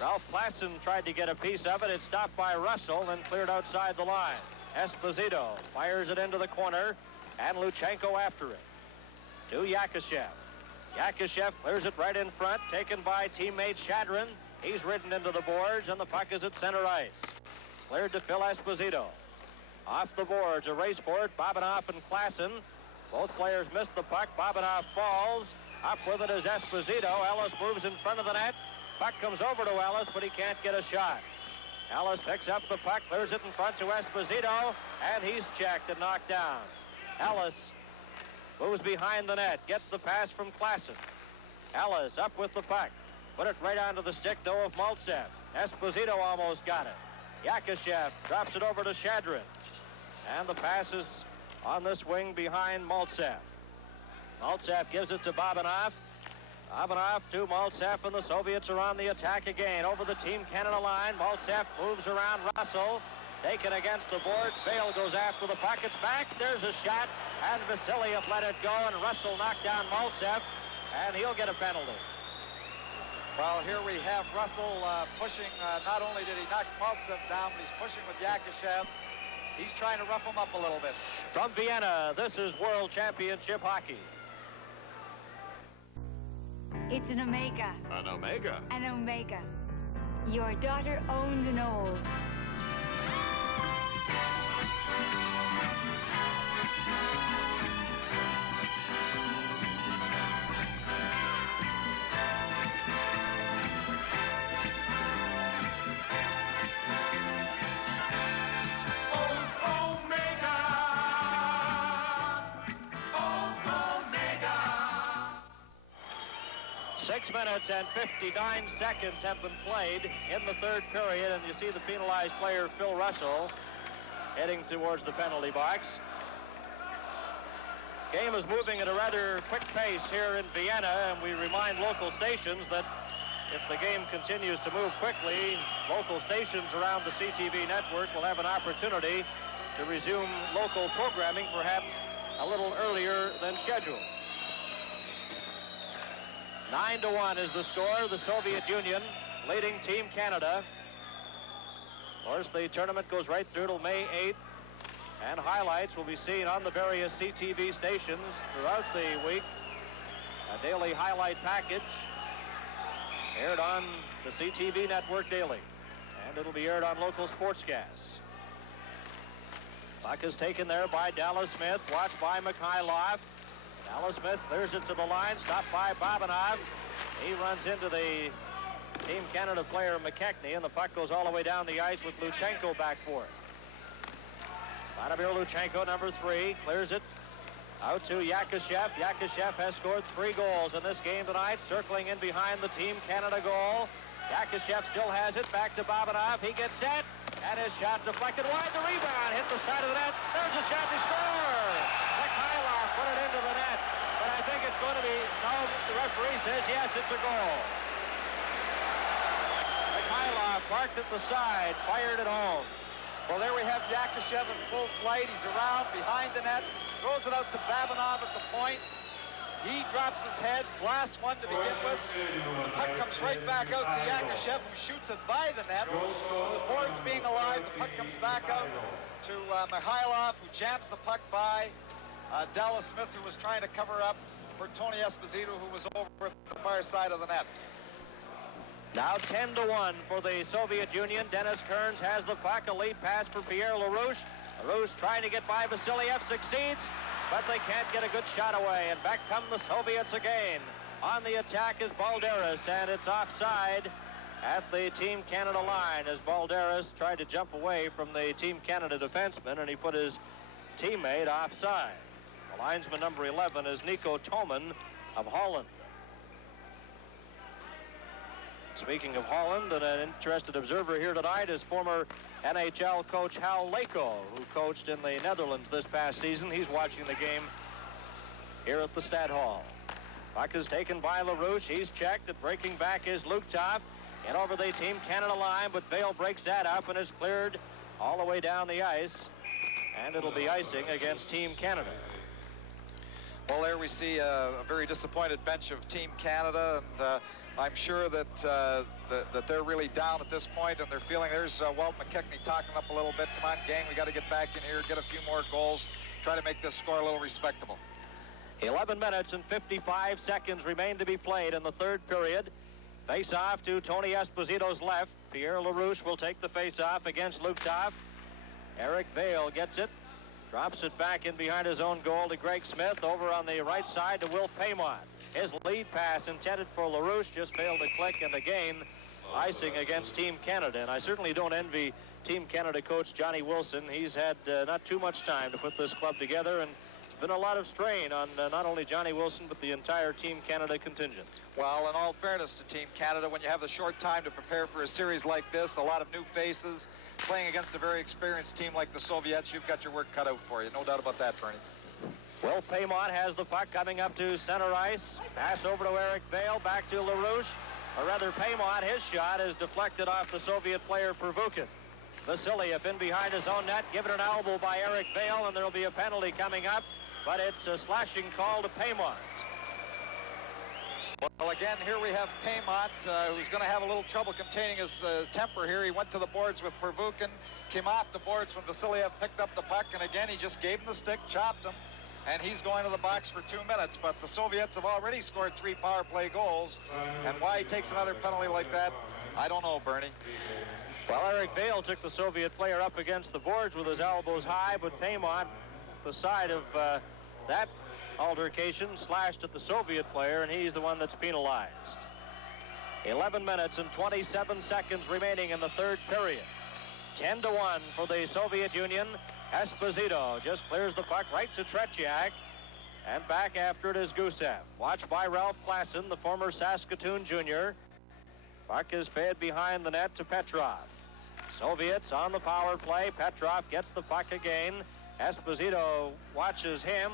Ralph Klassen tried to get a piece of it. It's stopped by Russell and cleared outside the line. Esposito fires it into the corner. and Luchenko after it. To Yakushev. Yakushev clears it right in front, taken by teammate Shadrin. He's ridden into the boards, and the puck is at center ice. Cleared to F.Éspozito. Off the boards, a race for it, Bobinoff and Klassen. Both players missed the puck. Bobinoff falls. Up with it is Esposito. Ellis moves in front of the net. Puck comes over to Ellis, but he can't get a shot. Ellis picks up the puck, clears it in front to Esposito, and he's checked and knocked down. Ellis moves behind the net, gets the pass from Klassen. Ellis up with the puck. Put it right onto the stick, though, of Mальцев. Esposito almost got it. Yakushev drops it over to Shadrin. And the pass is on this wing behind Mальцев. Mальцев gives it to Bobinoff. Bobinoff to Mальцев, and the Soviets are on the attack again. Over the Team Canada line, Mальцев moves around Rasselл. Taken against the boards. Bale goes after the puck. It's back. There's a shot. And Vasiliev let it go, and Rasselll knocked down Mальцев, and he'll get a penalty. Well, here we have Rasselll pushing. Not only did he knock Mальцев down, but he's pushing with Yakushev. He's trying to rough him up a little bit. From Vienna, this is World Championship Hockey. It's an Omega. An Omega? An Omega. Your daughter owns an Olds. Olds Omega. Olds Omega. 6 minutes and 59 seconds have been played in the third period, and you see the penalized player, Phil Russell, heading towards the penalty box. Game is moving at a rather quick pace here in Vienna, and we remind local stations that if the game continues to move quickly, local stations around the CTV network will have an opportunity to resume local programming, perhaps a little earlier than scheduled. 9-1 is the score. The Soviet Union leading Team Canada. Of course, the tournament goes right through till May 8th, and highlights will be seen on the various CTV stations throughout the week. A daily highlight package aired on the CTV network daily, and it'll be aired on local sportscasts. Puck is taken there by Д.Смит, watched by Mikhailov. Д.Смит clears it to the line, stopped by Bobinoff. He runs into the Team Canada player McKechnie, and the puck goes all the way down the ice with Luchenko back for it. Vladimir Luchenko, number 3, clears it out to Yakushev. Yakushev has scored 3 goals in this game tonight, circling in behind the Team Canada goal. Yakushev still has it, back to Bobinoff. He gets set, and his shot deflected wide. The rebound hit the side of the net. There's a shot to score. Mikhailov put it into the net, but I think it's going to be, no, the referee says yes, it's a goal. Mikhailov parked at the side, fired it home. Well, there we have Yakushev in full flight. He's around behind the net, throws it out to Bobinoff at the point. He drops his head, blasts one to begin with. The puck comes right back out to Yakushev, who shoots it by the net. The boards being alive, the puck comes back out to Mikhailov, who jams the puck by Д.Смит, who was тrying to cover up for Tony Esposito, who was over at the far side of the net. Now 10-1 for the Soviet Union. Dennis Kerns has the puck. A lead pass for Pierre LaRouche. LaRouche trying to get by Vasiliev, succeeds, but they can't get a good shot away. And back come the Soviets again. On the attack is Balderis, and it's offside at the Team Canada line as Balderis tried to jump away from the Team Canada defenseman, and he put his teammate offside. The linesman number 11 is Nico Toemen of Holland. Speaking of Holland, an interested observer here tonight is former NHL coach Hal Leko, who coached in the Netherlands this past season. He's watching the game here at the Stadthalle. Puck is taken by LaRouche. He's checked. And breaking back is Luchtov. And over the Team Canada line, but Vale breaks that up and is cleared all the way down the ice. And it'll be icing against Team Canada. Well, there we see a very disappointed bench of Team Canada, and I'm sure that that they're really down at this point, and they're feeling there's Walt McKechnie talking up a little bit. Come on, gang, we got to get back in here, get a few more goals, try to make this score a little respectable. 11 minutes and 55 seconds remain to be played in the third period. Face-off to Tony Esposito's left. Pierre LaRouche will take the face-off against Luktoff. Eric Vale gets it. Drops it back in behind his own goal to G.Smit. Over on the right side to Will Paymont. His lead pass intended for LaRouche just failed to click, and again, icing against Team Canada. And I certainly don't envy Team Canada coach Johnny Wilson. He's had not too much time to put this club together, and it's been a lot of strain on not only Johnny Wilson, but the entire Team Canada contingent. Well, in all fairness to Team Canada, when you have the short time to prepare for a series like this, a lot of new faces, playing against a very experienced team like the Soviets, you've got your work cut out for you. No doubt about that, Bernie. Will Paymont has the puck coming up to center ice. Pass over to Eric Vale, back to LaRouche. Or rather, Paymont, his shot is deflected off the Soviet player Pervukin. Vasiliev in behind his own net, given an elbow by Eric Vale, and there'll be a penalty coming up, but it's a slashing call to Paymont. Well, again, here we have Paymont, who's going to have a little trouble containing his temper here. He went to the boards with Pervukin, came off the boards when Vasiliev picked up the puck, and again, he just gave him the stick, chopped him, and he's going to the box for 2 minutes. But the Soviets have already scored 3 power play goals, and why he takes another penalty like that, I don't know, Bernie. Well, Eric Vale took the Soviet player up against the boards with his elbows high, but Paymont, the side of that altercation, slashed at the Soviet player, and he's the one that's penalized. 11 minutes and 27 seconds remaining in the third period. 10-1 for the Soviet Union. Esposito just clears the puck right to Tretьяк, and back after it is Gusev. Watched by Ralph Klassen, the former Saskatoon junior. Puck is fed behind the net to Petrov. Soviets on the power play. Petrov gets the puck again. Esposito watches him.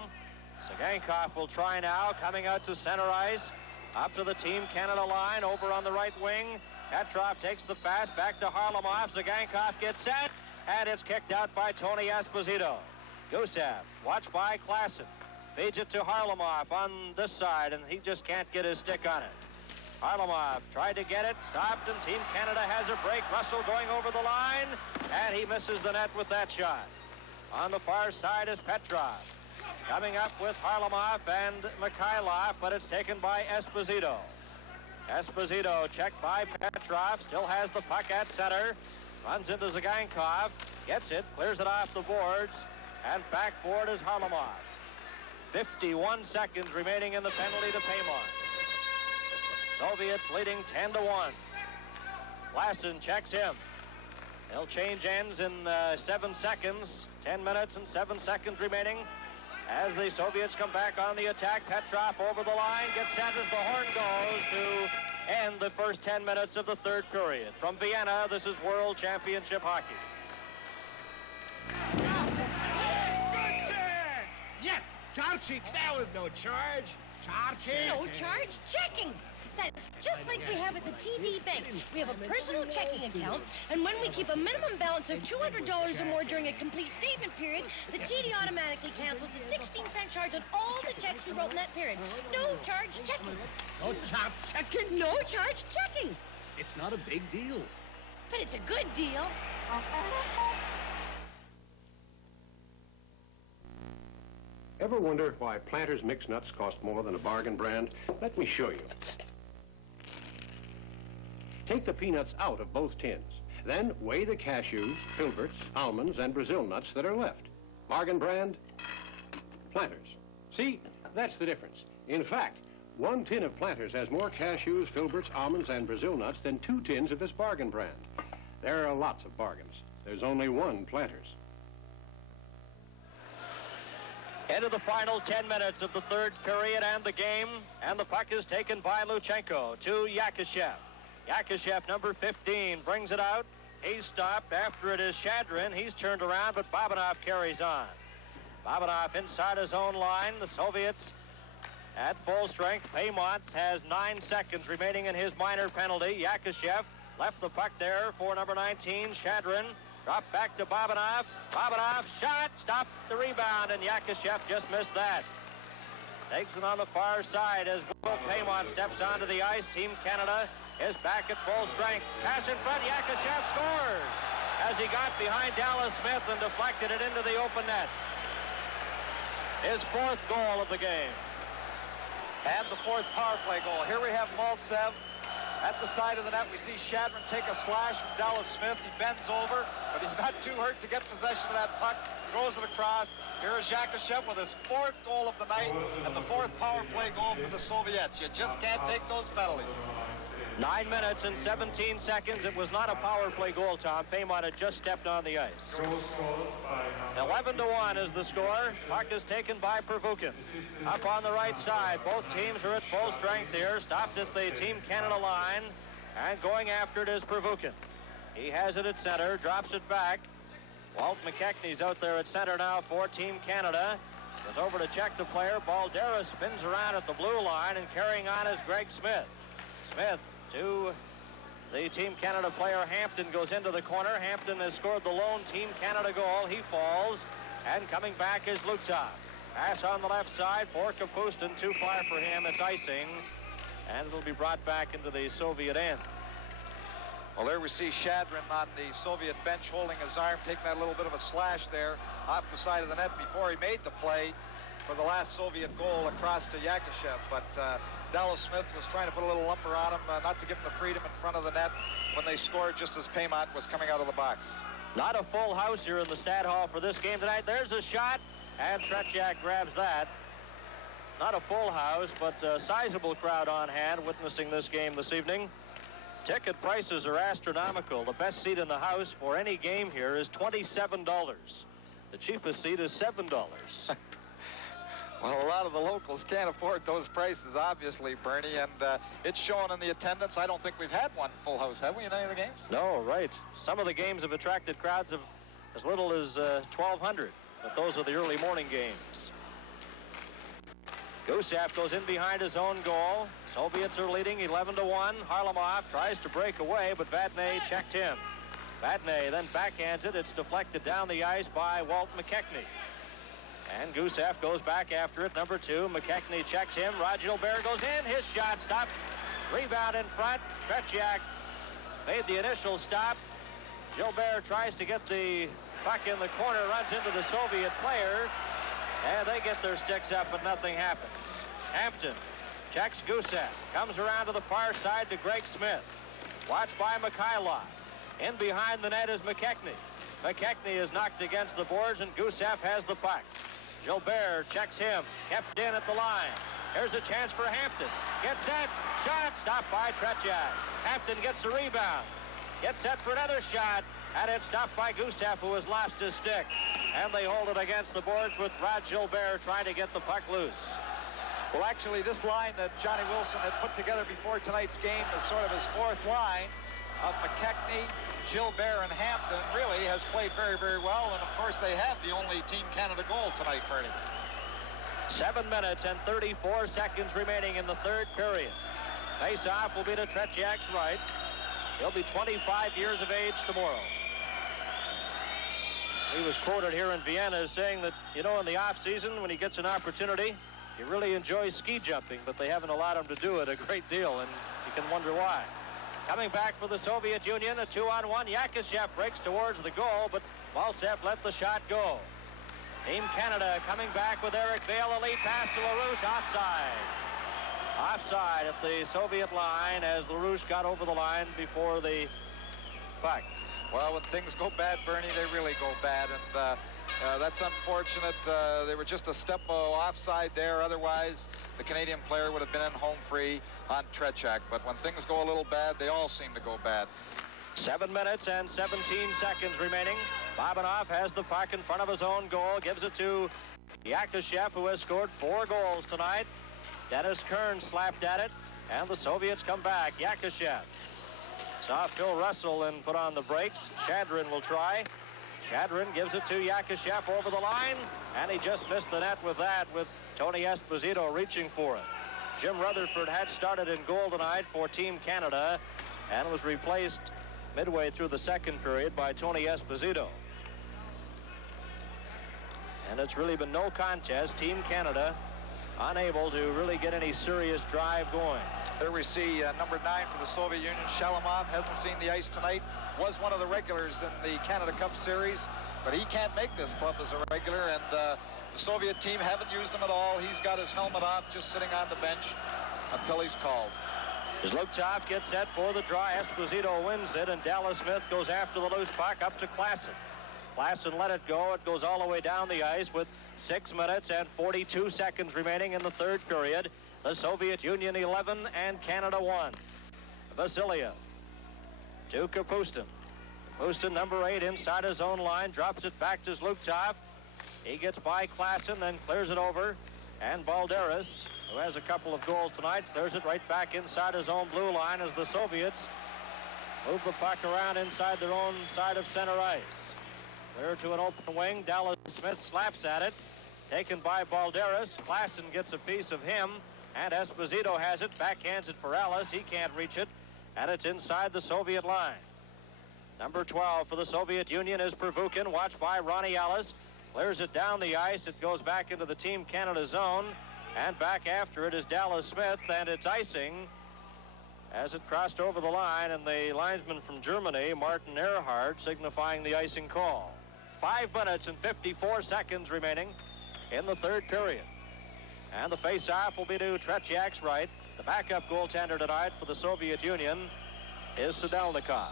Sagankov will try now, coming out to center ice, up to the Team Canada line, over on the right wing. Petrov takes the pass back to Harlamov. Sagankov gets set, and it's kicked out by Tony Esposito. Gusev, watched by Klassen, feeds it to Harlamov on this side, and he just can't get his stick on it. Harlamov tried to get it, stopped, and Team Canada has a break. Russell going over the line, and he misses the net with that shot. On the far side is Petrov. Coming up with Harlamov and Mikhailov, but it's taken by Esposito. Esposito checked by Petrov, still has the puck at center, runs into Zagankov, gets it, clears it off the boards, and back for it is Harlamov. 51 seconds remaining in the penalty to Paymont. Soviets leading 10-1. Klassen checks him. They'll change ends in 7 seconds. 10 minutes and 7 seconds remaining. As the Soviets come back on the attack, Petrov over the line, gets set as the horn goes to end the first 10 minutes of the third period. From Vienna, this is World Championship Hockey. Good check! Yeah, charging. That was no charge. Charging. No charge checking. That's just like we have at the TD Bank. We have a personal checking account, and when we keep a minimum balance of $200 or more during a complete statement period, the TD automatically cancels the 16-cent charge on all the checks we wrote in that period. No charge checking. No charge checking? No charge checking. It's not a big deal. But it's a good deal. Ever wonder why Planters mixed nuts cost more than a bargain brand? Let me show you. Take the peanuts out of both tins. Then weigh the cashews, filberts, almonds, and Brazil nuts that are left. Bargain brand, Planters. See, that's the difference. In fact, 1 tin of Planters has more cashews, filberts, almonds, and Brazil nuts than 2 tins of this bargain brand. There are lots of bargains. There's only 1 Planters. Into the final 10 minutes of the third period and the game, and the puck is taken by Luchenko to Yakashev. Yakashev, number 15, brings it out. He's stopped. After it is Shadrin. He's turned around, but Babanov carries on. Babanov inside his own line. The Soviets at full strength. Paymont has 9 seconds remaining in his minor penalty. Yakashev left the puck there for number 19, Shadrin. Dropped back to Babanov. Babanov shot, stopped the rebound, and Yakashev just missed that. Takes it on the far side as Will Paymont steps onto the ice. Team Canada is back at full strength. Pass in front, Yakashev scores as he got behind Д.Смит and deflected it into the open net. his 4th goal of the game. And the 4th power play goal. Here we have Mальцев at the side of the net. We see Shadron take a slash from Д.Смит. He bends over, but he's not too hurt to get possession of that puck. Throws it across. Here is Yakashev with his 4th goal of the night and the 4th power play goal for the Soviets. You just can't take those penalties. 9 minutes and 17 seconds. It was not a power play goal, Tom. Paymont had just stepped on the ice. 11-1 is the score. Puck is taken by Pervukin. Up on the right side. Both teams are at full strength here. Stopped at the Team Canada line. And going after it is Pervukin. He has it at center. Drops it back. Walt McKechnie's out there at center now for Team Canada. Goes over to check the player. Balderis spins around at the blue line. And carrying on is G.Smit. Smith to the Team Canada player. Hampton goes into the corner. Hampton has scored the lone Team Canada goal. He falls, and coming back is Lutov. Pass on the left side for Kapustin. Too far for him. It's icing, and it'll be brought back into the Soviet end. Well, there we see Shadron on the Soviet bench holding his arm, taking that little bit of a slash there off the side of the net before he made the play for the last Soviet goal across to Yakashev. But Д.Смит was trying to put a little lumber on him, not to give him the freedom in front of the net when they scored just as Paymont was coming out of the box. Not a full house here in the Stadthalle for this game tonight. There's a shot, and Tretjak grabs that. Not a full house, but a sizable crowd on hand witnessing this game this evening. Ticket prices are astronomical. The best seat in the house for any game here is $27. The cheapest seat is $7. Well, a lot of the locals can't afford those prices, obviously, Bernie, and it's shown in the attendance. I don't think we've had one full house, have we, in any of the games? No, right. Some of the games have attracted crowds of as little as 1,200, but those are the early morning games. Gusev goes in behind his own goal. Soviets are leading 11-1. Harlamov tries to break away, but Vadne checked him. Vadne then backhands it. It's deflected down the ice by Walt McKechnie. And Gusev goes back after it. Number 2, McKechnie checks him. Roger Gilbert goes in. His shot stopped. Rebound in front. Tretjak made the initial stop. Gilbert tries to get the puck in the corner, runs into the Soviet player, and they get their sticks up, but nothing happens. Hampton checks Gusev. Comes around to the far side to G.Smit. Watched by Mikhailov. In behind the net is McKechnie. McKechnie is knocked against the boards, and Gusev has the puck. Gilbert checks him, kept in at the line. Here's a chance for Hampton. Gets set, shot, stopped by Tretjak. Hampton gets the rebound. Gets set for another shot, and it's stopped by Gusev, who has lost his stick. And they hold it against the boards with Rod Gilbert trying to get the puck loose. Well, actually, this line that Johnny Wilson had put together before tonight's game is sort of his 4th line of McKechnie, Gilbert, and Hampton. Really has played very, very well, and of course they have the only Team Canada goal tonight, Bernie. 7 minutes and 34 seconds remaining in the 3rd period. Face-off will be to Tretjak's right. He'll be 25 years of age tomorrow. He was quoted here in Vienna as saying that, you know, in the off-season, when he gets an opportunity, he really enjoys ski jumping, but they haven't allowed him to do it a great deal, and you can wonder why. Coming back for the Soviet Union, a 2-on-1. Yakashev breaks towards the goal, but Mальцев let the shot go. Team Canada coming back with Eric Vale. A lead pass to LaRouche. Offside. Offside at the Soviet line as LaRouche got over the line before the puck. Well, when things go bad, Bernie, they really go bad, and that's unfortunate. They were just a step offside there. Otherwise, the Canadian player would have been in home free on Tretjak. But when things go a little bad, they all seem to go bad. 7 minutes and 17 seconds remaining. Bobanov has the puck in front of his own goal. Gives it to Yakashev, who has scored 4 goals tonight. Dennis Kerns slapped at it, and the Soviets come back. Yakashev saw Phil Russell and put on the brakes. Shadron will try. Shadron gives it to Yakashev over the line, and he just missed the net with that, with Tony Esposito reaching for it. Jim Rutherford had started in goal tonight for Team Canada and was replaced midway through the 2nd period by Tony Esposito. And it's really been no contest. Team Canada unable to really get any serious drive going. There we see number 9 for the Soviet Union, Shalamov, hasn't seen the ice tonight. Was one of the regulars in the Canada Cup Series, but he can't make this club as a regular, and The Soviet team haven't used him at all. He's got his helmet off, just sitting on the bench until he's called. As Luketov gets set for the draw, Esposito wins it, and Д.Смит goes after the loose puck up to Klassen. Klassen let it go. It goes all the way down the ice with 6 minutes and 42 seconds remaining in the third period. The Soviet Union 11 and Canada 1. Vasiliev to Kapustin. Kapustin, number 8, inside his own line, drops it back to Luketov. He gets by Klassen, then clears it over. And Balderis, who has a couple of goals tonight, clears it right back inside his own blue line as the Soviets move the puck around inside their own side of center ice. Clear to an open wing. Д.Смит slaps at it. Taken by Balderis. Klassen gets a piece of him. And Esposito has it. Backhands it for Ellis. He can't reach it. And it's inside the Soviet line. Number 12 for the Soviet Union is Pervukin, watched by Ronnie Ellis. Clears it down the ice. It goes back into the Team Canada zone. And back after it is Д.Смит, and it's icing as it crossed over the line, and the linesman from Germany, Martin Erhard, signifying the icing call. 5 minutes and 54 seconds remaining in the third period. And the face-off will be to Tretjak's right. The backup goaltender tonight for the Soviet Union is Sadelnikov.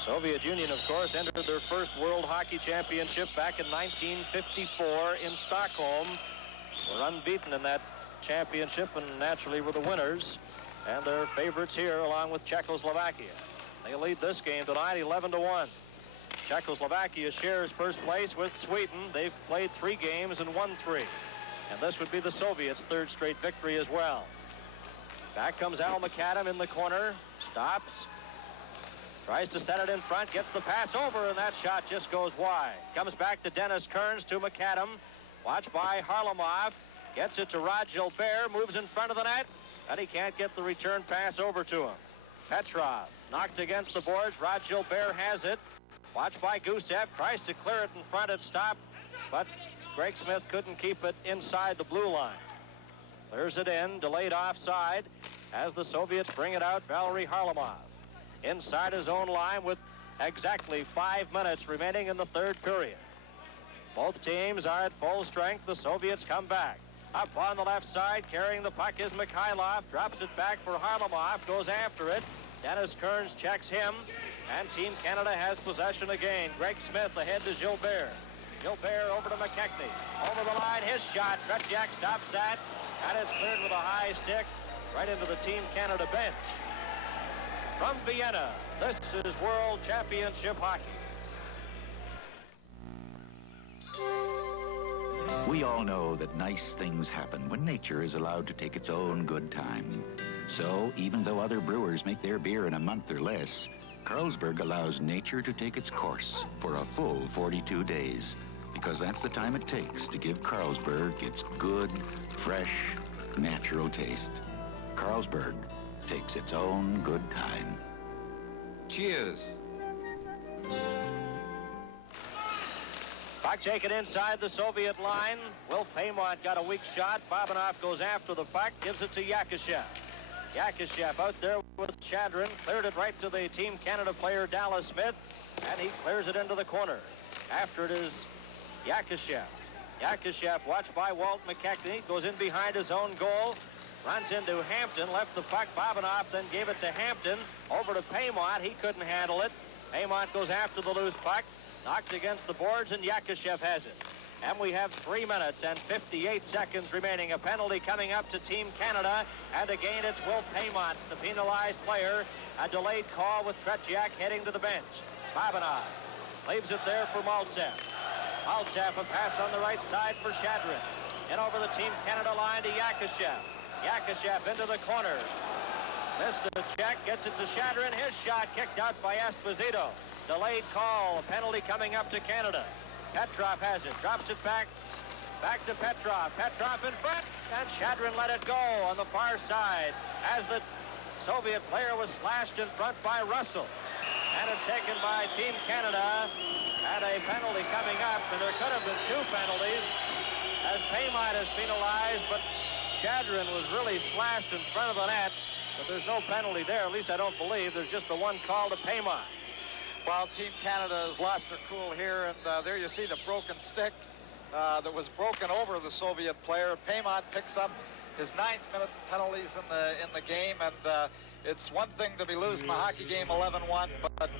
Soviet Union, of course, entered their first World Hockey Championship back in 1954 in Stockholm. Were unbeaten in that championship and naturally were the winners. And they're favorites here along with Czechoslovakia. They lead this game tonight 11-1. Czechoslovakia shares first place with Sweden. They've played 3 games and won 3. And this would be the Soviets' third straight victory as well. Back comes Al McAdam in the corner. Stops. Tries to set it in front, gets the pass over, and that shot just goes wide. Comes back to Dennis Kerns to McAdam. Watched by Harlamov. Gets it to Rod Gilbert, moves in front of the net, and he can't get the return pass over to him. Petrov knocked against the boards. Rod Gilbert has it. Watched by Gusev, tries to clear it in front, it stopped, but Г.Смит couldn't keep it inside the blue line. Clears it in, delayed offside, as the Soviets bring it out. Valery Harlamov inside his own line with exactly 5 minutes remaining in the third period. Both teams are at full strength. The Soviets come back. Up on the left side, carrying the puck is Mikhailov. Drops it back for Harlamov, goes after it. Dennis Kerns checks him, and Team Canada has possession again. Г.Смит ahead to Gilbert. Gilbert over to McKechnie. Over the line, his shot. Tretjak stops that, and it's cleared with a high stick right into the Team Canada bench. From Vienna, this is World Championship Hockey. We all know that nice things happen when nature is allowed to take its own good time. So, even though other brewers make their beer in a month or less, Carlsberg allows nature to take its course for a full 42 days, because that's the time it takes to give Carlsberg its good, fresh, natural taste. Carlsberg takes its own good time. Cheers. Puck taken inside the Soviet line. Will Paymont got a weak shot. Babanov goes after the puck, gives it to Yakashev. Yakashev out there with Shadrin, cleared it right to the Team Canada player Д.Смит, and he clears it into the corner. After it is Yakashev. Yakashev, watched by Walt McKechnie, goes in behind his own goal, runs into Hampton, left the puck. Babanov then gave it to Hampton, over to Paymont. He couldn't handle it. Paymont goes after the loose puck, knocked against the boards, and Yakashev has it. And we have 3 minutes and 58 seconds remaining. A penalty coming up to Team Canada, and again it's Will Paymont, the penalized player. A delayed call with Tretjak heading to the bench. Babanov leaves it there for Mальцев. Mальцев, a pass on the right side for Shadrin. And over the Team Canada line to Yakashev. Yakashev into the corner. Missed the check, gets it to Shadrin. His shot kicked out by Esposito. Delayed call, a penalty coming up to Canada. Petrov has it, drops it back to Petrov. Petrov in front, and Shadrin let it go on the far side as the Soviet player was slashed in front by Rasselll. And it's taken by Team Canada, and a penalty coming up, and there could have been 2 penalties as Paymont is penalized, but Shadrin was really slashed in front of the net, but there's no penalty there. At least I don't believe. There's just the one call to Paymont. Well, Team Canada has lost their cool here, and there you see the broken stick that was broken over the Soviet player. Paymont picks up his 9th minute penalties in the game, and it's one thing to be losing the hockey game 11-1, but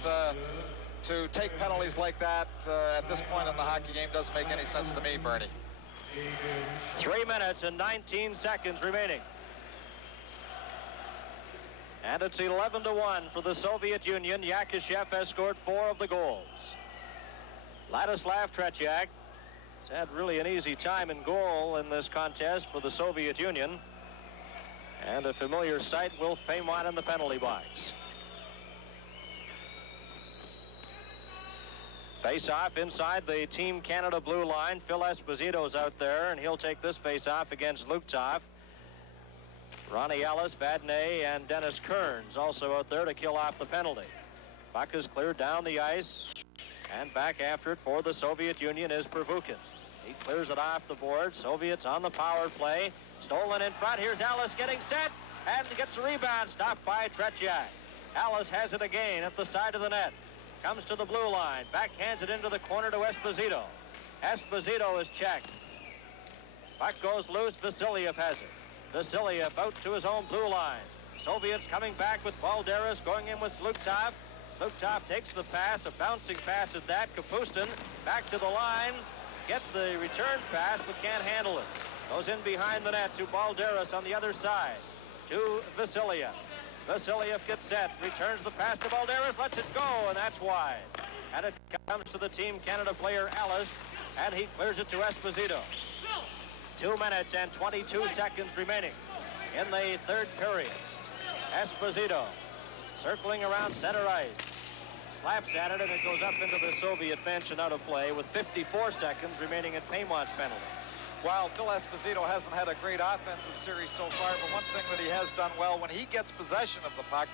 to take penalties like that at this point in the hockey game doesn't make any sense to me, Bernie. 3 minutes and 19 seconds remaining. And it's 11-1 for the Soviet Union. Yakishev has scored 4 of the goals. Ladislav Tretьяк has had really an easy time in goal in this contest for the Soviet Union. And a familiar sight, Will Paymont in the penalty box. Face-off inside the Team Canada blue line. F.Эспозito's out there, and he'll take this face-off against Luchtov. Ronnie Ellis, Vardne, and Dennis Kerns also out there to kill off the penalty. Puck is cleared down the ice, and back after it for the Soviet Union is Pervukin. He clears it off the board. Soviets on the power play. Stolen in front. Here's Ellis getting set, and gets the rebound. Stopped by Tretьяк. Ellis has it again at the side of the net. Comes to the blue line. Backhands it into the corner to Esposito. Esposito is checked. Puck goes loose. Vasiliev has it. Vasiliev out to his own blue line. Soviets coming back with Balderis, going in with Luchtov. Luchtov takes the pass, a bouncing pass at that. Kapustin back to the line. Gets the return pass, but can't handle it. Goes in behind the net to Balderis on the other side. To Vasiliev. Vasiliev gets set, returns the pass to Balderis, lets it go, and that's wide. And it comes to the Team Canada player, Ellis, and he clears it to Esposito. 2 minutes and 22 seconds remaining in the third period. Esposito circling around center ice. Slaps at it, and it goes up into the Soviet bench and out of play with 54 seconds remaining at Paymont's penalty. Well, F.Éspozito hasn't had a great offensive series so far, but one thing that he has done well, when he gets possession of the puck,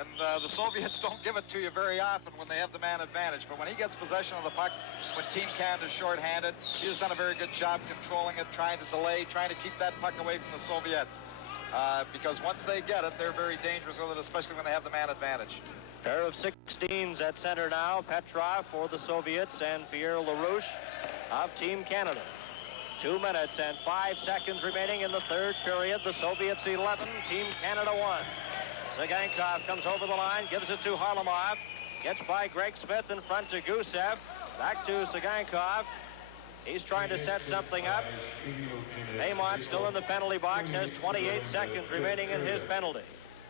and the Soviets don't give it to you very often when they have the man advantage, but when he gets possession of the puck, when Team Canada's shorthanded, he has done a very good job controlling it, trying to delay, trying to keep that puck away from the Soviets. Because once they get it, they're very dangerous with it, especially when they have the man advantage. Pair of 16s at center now. Petrov for the Soviets and Pierre LaRouche of Team Canada. 2 minutes and 5 seconds remaining in the third period. The Soviets 11, Team Canada 1. Zagankov comes over the line, gives it to Harlamov. Gets by G.Smit in front to Gusev. Back to Zagankov. He's trying to set something up. Paymont still in the penalty box, has 28 seconds remaining in his penalty.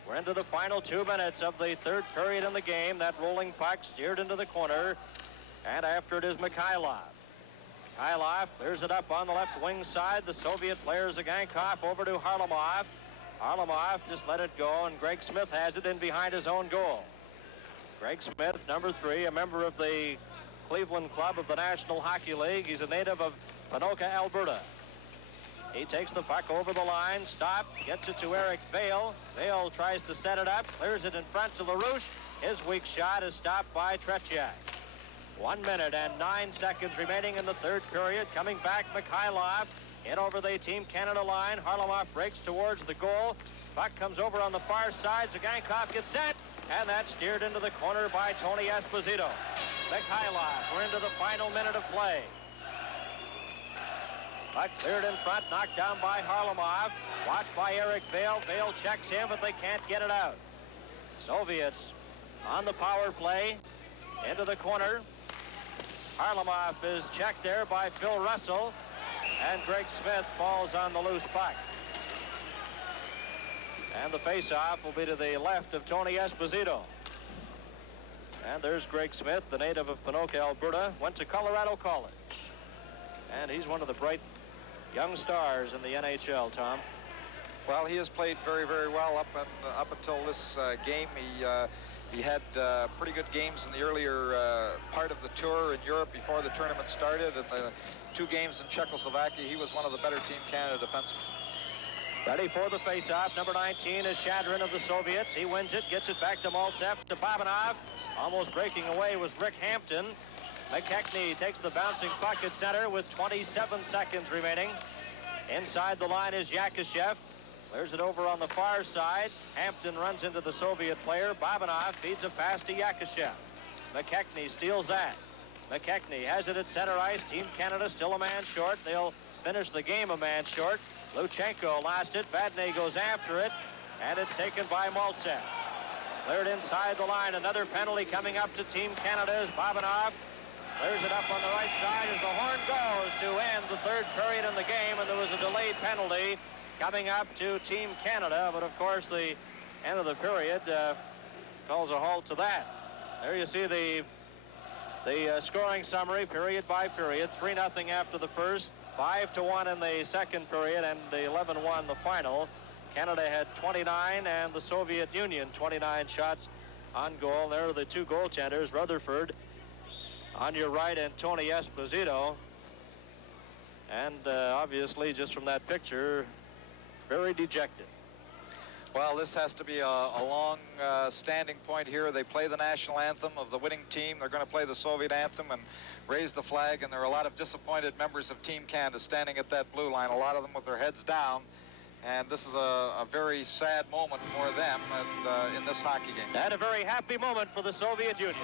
We're into the final 2 minutes of the third period in the game. That rolling puck steered into the corner. And after it is Mikhailov. Mikhailov clears it up on the left wing side. The Soviet player Zagankov over to Harlamov. Harlamov just let it go, and G.Smit has it in behind his own goal. G.Smit, number 3, a member of the Cleveland Club of the National Hockey League. He's a native of Ponoka, Alberta. He takes the puck over the line, stopped, gets it to Eric Vale. Vale tries to set it up, clears it in front to LaRouche. His weak shot is stopped by Tretьяк. 1 minute and 9 seconds remaining in the third period. Coming back, Mikhailov in over the Team Canada line. Harlamov breaks towards the goal. Puck comes over on the far side. Zagankov gets set, and that's steered into the corner by Tony Esposito. Mikhailov, we're into the final minute of play. Puck cleared in front, knocked down by Harlamov. Watched by Eric Vale. Vale checks him, but they can't get it out. Soviets on the power play. Into the corner. Harlamov is checked there by Phil Russell. And G.Smit falls on the loose puck. And the face-off will be to the left of Tony Esposito. And there's G.Smit, the native of Ponoka, Alberta. Went to Colorado College. And he's one of the bright young stars in the NHL, Tom. Well, he has played very, very well up until this game. He had pretty good games in the earlier part of the tour in Europe before the tournament started. And the 2 games in Czechoslovakia, he was one of the better Team Canada defensemen. Ready for the face-off. Number 19 is Shadrin of the Soviets. He wins it, gets it back to Mальцев, to Babanov. Almost breaking away was Rick Hampton. McKechnie takes the bouncing puck at center with 27 seconds remaining. Inside the line is Yakishev. Clears it over on the far side. Hampton runs into the Soviet player. Babanov feeds a pass to Yakishev. McKechnie steals that. McKechnie has it at center ice. Team Canada still a man short. They'll finish the game a man short. Luchenko lost it. Vardne goes after it, and it's taken by Mальцев. Cleared inside the line. Another penalty coming up to Team Canada as Bobanov clears it up on the right side as the horn goes to end the third period in the game, and there was a delayed penalty coming up to Team Canada, but of course the end of the period calls a halt to that. There you see the scoring summary, period by period. 3-0 after the first, 5-1 in the second period, and 11-1 the final. Canada had 29 and the Soviet Union 29 shots on goal. There are the two goaltenders, Raderford on your right and F.Эспозито. And obviously, just from that picture, very dejected. Well, this has to be a long standing point here. They play the national anthem of the winning team. They're going to play the Soviet anthem and raise the flag, and there are a lot of disappointed members of Team Canada standing at that blue line, a lot of them with their heads down. And this is a very sad moment for them in this hockey game. And a very happy moment for the Soviet Union.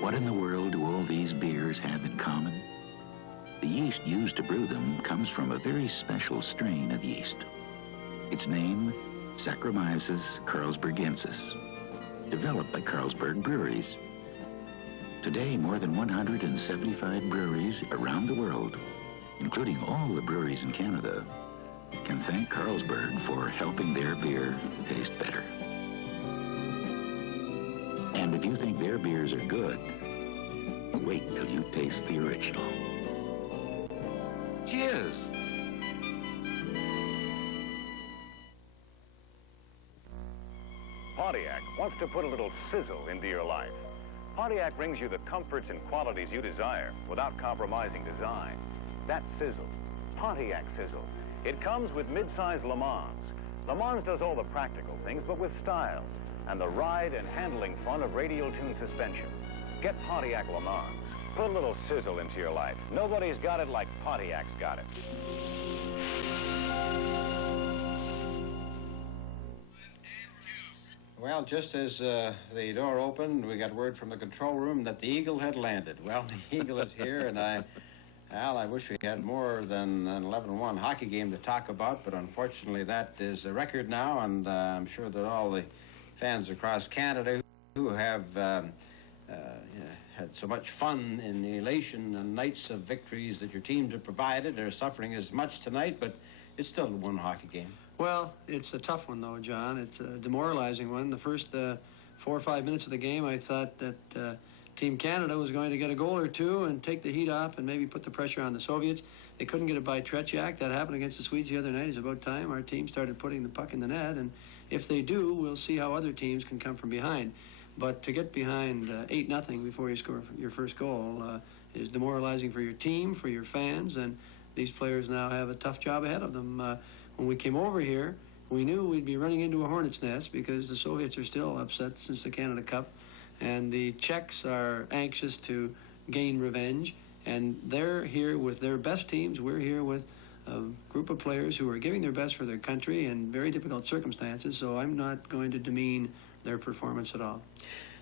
What in the world do all these beers have in common? The yeast used to brew them comes from a very special strain of yeast. Its name, Saccharomyces carlsbergensis, developed by Carlsberg breweries. Today, more than 175 breweries around the world, including all the breweries in Canada, can thank Carlsberg for helping their beer taste better. And if you think their beers are good, wait till you taste the original. Cheers! Pontiac wants to put a little sizzle into your life. Pontiac brings you the comforts and qualities you desire without compromising design. That's sizzle. Pontiac sizzle. It comes with mid-size Le Mans. Le Mans does all the practical things, but with style and the ride and handling fun of radial tune suspension. Get Pontiac Le Mans. Put a little sizzle into your life. Nobody's got it like Pontiac's got it. Well, just as the door opened, we got word from the control room that the Eagle had landed. Well, the Eagle is here, and I wish we had more than an 11-1 hockey game to talk about, but unfortunately that is a record now, and I'm sure that all the fans across Canada who have had so much fun in the elation and nights of victories that your teams have provided are suffering as much tonight, but it's still one hockey game. Well, it's a tough one, though, John. It's a demoralizing one. The first 4 or 5 minutes of the game, I thought that Team Canada was going to get a goal or two and take the heat off and maybe put the pressure on the Soviets. They couldn't get it by Tretьяк. That happened against the Swedes the other night. It's about time our team started putting the puck in the net, and if they do, we'll see how other teams can come from behind. But to get behind 8-0 before you score your first goal is demoralizing for your team, for your fans, and these players now have a tough job ahead of them. When we came over here, we knew we'd be running into a hornet's nest because the Soviets are still upset since the Canada Cup, and the Czechs are anxious to gain revenge, and they're here with their best teams. We're here with a group of players who are giving their best for their country in very difficult circumstances, so I'm not going to demean their performance at all.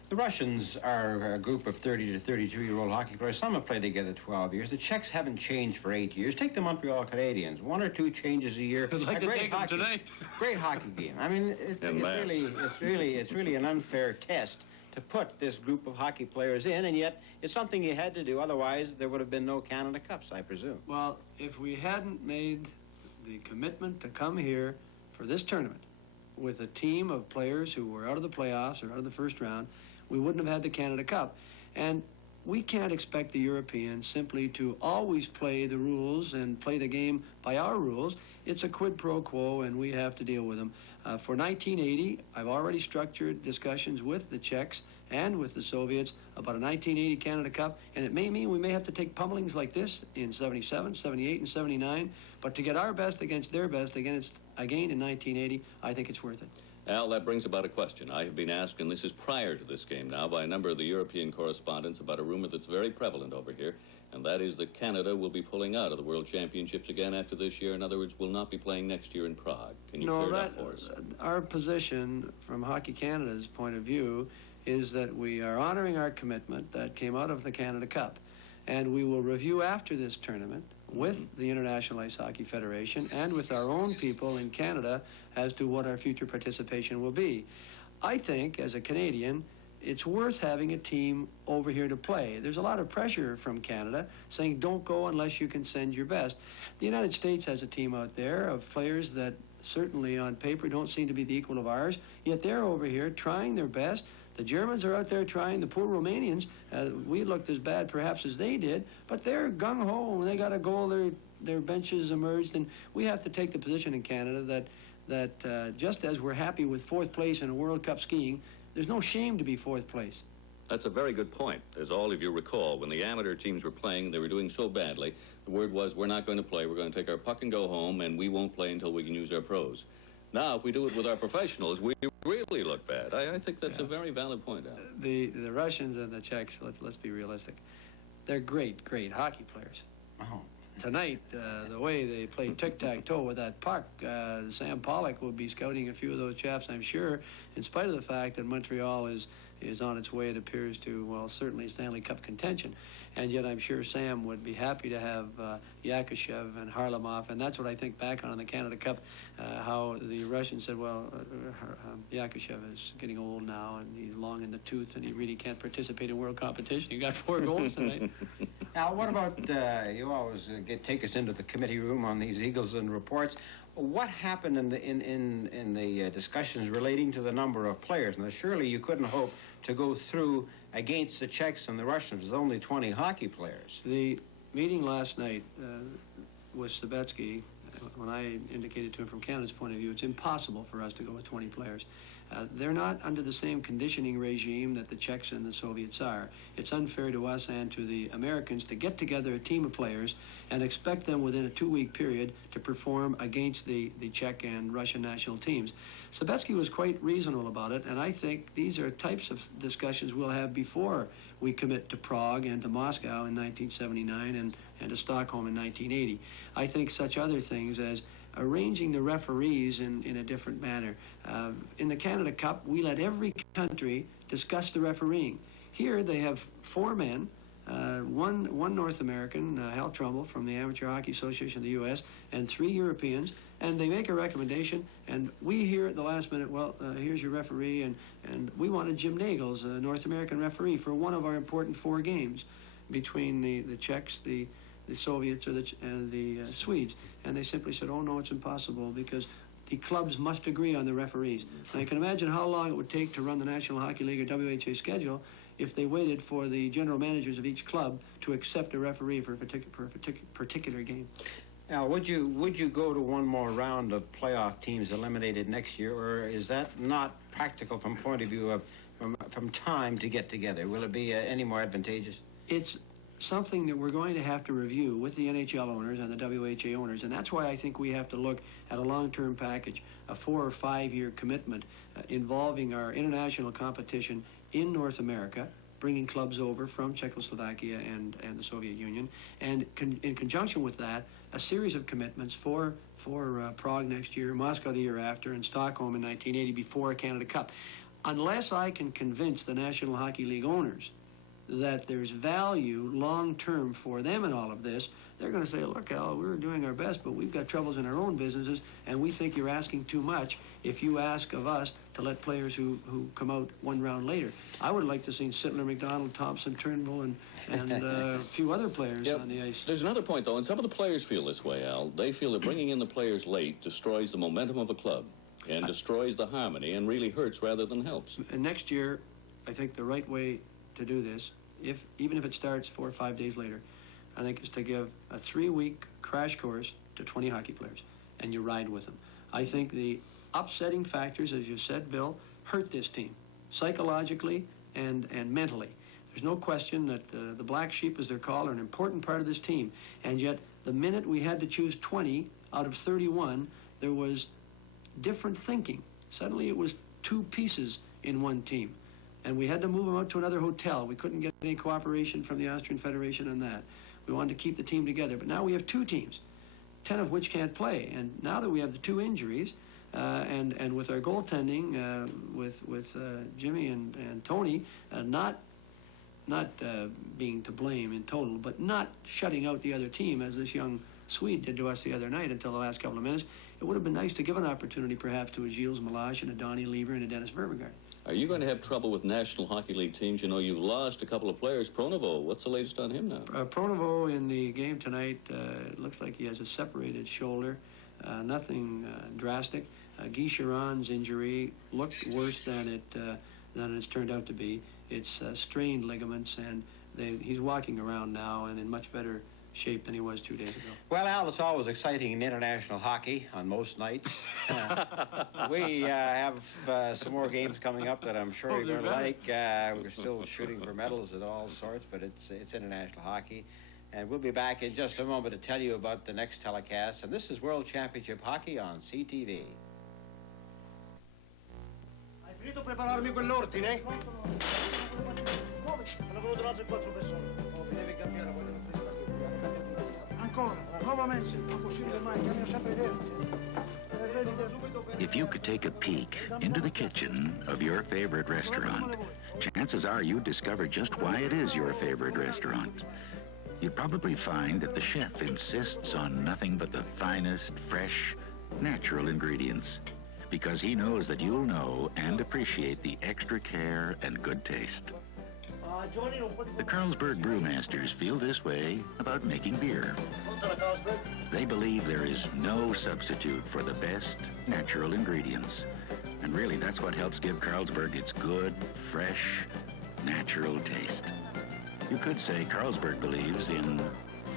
The Russians are a group of 30 to 32-year-old hockey players. Some have played together 12 years. The Czechs haven't changed for 8 years. Take the Montreal Canadiens. 1 or 2 changes a year. I'd like to take them tonight. Great hockey game. I mean, it's really an unfair test to put this group of hockey players in, and yet it's something you had to do. Otherwise, there would have been no Canada Cups, I presume. Well, if we hadn't made the commitment to come here for this tournament with a team of players who were out of the playoffs or out of the first round, we wouldn't have had the Canada Cup. And we can't expect the Europeans simply to always play the rules and play the game by our rules. It's a quid pro quo, and we have to deal with them. For 1980, I've already structured discussions with the Czechs and with the Soviets about a 1980 Canada Cup, and it may mean we may have to take pummelings like this in 77, 78, and 79, but to get our best against their best again in 1980, I think it's worth it. Al, that brings about a question. I have been asked, and this is prior to this game now, by a number of the European correspondents about a rumor that's very prevalent over here, and that is that Canada will be pulling out of the World Championships again after this year. In other words, will not be playing next year in Prague. Can you clear it up for us? Our position, from Hockey Canada's point of view, is that we are honoring our commitment that came out of the Canada Cup, and we will review after this tournament with the International Ice Hockey Federation and with our own people in Canada as to what our future participation will be. I think, as a Canadian, it's worth having a team over here to play. There's a lot of pressure from Canada saying don't go unless you can send your best. The United States has a team out there of players that certainly on paper don't seem to be the equal of ours, yet they're over here trying their best. The Germans are out there trying. The poor Romanians, we looked as bad perhaps as they did, but they're gung-ho. When they got a goal, their benches emerged, and we have to take the position in Canada that just as we're happy with 4th place in a World Cup skiing, there's no shame to be 4th place. That's a very good point. As all of you recall, when the amateur teams were playing, they were doing so badly, the word was, we're not going to play, we're going to take our puck and go home, and we won't play until we can use our pros. Now, if we do it with our professionals, we really look bad. I think that's a very valid point, Al. The Russians and the Czechs, let's be realistic, they're great hockey players. Oh. Tonight, the way they played tic-tac-toe with that puck, Sam Pollock will be scouting a few of those chaps, I'm sure, in spite of the fact that Montreal is on its way, it appears, to, well, certainly Stanley Cup contention. And yet I'm sure Sam would be happy to have Yakushev and Harlamov, and that's what I think back on in the Canada Cup, how the Russians said, well, Yakushev is getting old now, and he's long in the tooth, and he really can't participate in world competition. He got 4 goals tonight. Now, what about, you always take us into the committee room on these Eagles and reports. What happened in the discussions relating to the number of players? Now, surely you couldn't hope to go through against the Czechs and the Russians with only 20 hockey players. The meeting last night with Sabetsky, when I indicated to him from Canada's point of view, it's impossible for us to go with 20 players. They're not under the same conditioning regime that the Czechs and the Soviets are. It's unfair to us and to the Americans to get together a team of players and expect them within a 2-week period to perform against the Czech and Russian national teams. Sabetsky was quite reasonable about it, and I think these are types of discussions we'll have before we commit to Prague and to Moscow in 1979 and to Stockholm in 1980. I think such other things as arranging the referees in a different manner. In the Canada Cup, we let every country discuss the refereeing. Here they have 4 men, one North American, Hal Trumbull from the Amateur Hockey Association of the U.S., and 3 Europeans, and they make a recommendation, and we hear at the last minute, well, here's your referee, and we wanted Jim Nagels, a North American referee, for one of our important 4 games between the Czechs, the Soviets, and the Swedes. And they simply said, oh, no, it's impossible, because the clubs must agree on the referees. Now, you can imagine how long it would take to run the National Hockey League or WHA schedule if they waited for the general managers of each club to accept a referee for a particular game. Now, would you go to one more round of playoff teams eliminated next year, or is that not practical from point of view of from time to get together? Will it be any more advantageous? It's something that we're going to have to review with the NHL owners and the WHA owners, and that's why I think we have to look at a long-term package, a 4 or 5 year commitment involving our international competition in North America, bringing clubs over from Czechoslovakia and the Soviet Union, and in conjunction with that, a series of commitments for Prague next year, Moscow the year after, and Stockholm in 1980 before a Canada Cup. Unless I can convince the National Hockey League owners that there's value long-term for them in all of this, they're going to say, look, Al, we're doing our best, but we've got troubles in our own businesses, and we think you're asking too much if you ask of us to let players who come out 1 round later. I would like to see Sittler, McDonald, Thompson, Turnbull, and a few other players on the ice. There's another point, though, and some of the players feel this way, Al. They feel that bringing in the players late destroys the momentum of a club and destroys the harmony and really hurts rather than helps. And next year, I think the right way to do this, even if it starts 4 or 5 days later, I think is to give a 3-week crash course to 20 hockey players, and you ride with them. I think the upsetting factors, as you said, Bill, hurt this team, psychologically and mentally. There's no question that the black sheep, as they're called, are an important part of this team, and yet the minute we had to choose 20 out of 31, there was different thinking. Suddenly it was 2 pieces in one team. And we had to move them out to another hotel. We couldn't get any cooperation from the Austrian Federation on that. We wanted to keep the team together. But now we have 2 teams, 10 of which can't play. And now that we have the 2 injuries, and with our goaltending, with Jimmy and Tony, not being to blame in total, but not shutting out the other team as this young Swede did to us the other night until the last couple of minutes, it would have been nice to give an opportunity perhaps to a Gilles Malache and a Donnie Lever and a Dennis Verbegaard. Are you going to have trouble with National Hockey League teams? You know, you've lost a couple of players. Pronovo, what's the latest on him now? Pronovo in the game tonight, it looks like he has a separated shoulder. Nothing drastic. Guy Chiron's injury looked worse than it's turned out to be. It's strained ligaments, and he's walking around now and in much better shape than he was 2 days ago. Well, Al, it's always exciting in international hockey on most nights. We have some more games coming up that I'm sure you're going to like. We're still shooting for medals at all sorts, but it's international hockey. And we'll be back in just a moment to tell you about the next telecast. And this is World Championship Hockey on CTV. Hai finito prepararmi quell'ordine? Hanno venuto altre 4 persone. Oh, mi devi cambiare, vogliono 3 stati. Ancora, nuovamente, non possibile mai, cambio sempre idea. If you could take a peek into the kitchen of your favorite restaurant, chances are you'd discover just why it is your favorite restaurant. You'd probably find that the chef insists on nothing but the finest, fresh, natural ingredients, because he knows that you'll know and appreciate the extra care and good taste. The Carlsberg brewmasters feel this way about making beer. They believe there is no substitute for the best natural ingredients. And really, that's what helps give Carlsberg its good, fresh, natural taste. You could say Carlsberg believes in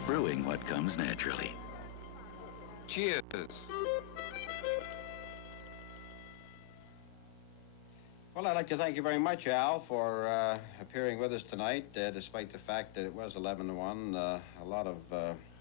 brewing what comes naturally. Cheers. Well, I'd like to thank you very much, Al, for appearing with us tonight, despite the fact that it was 11-1. A lot of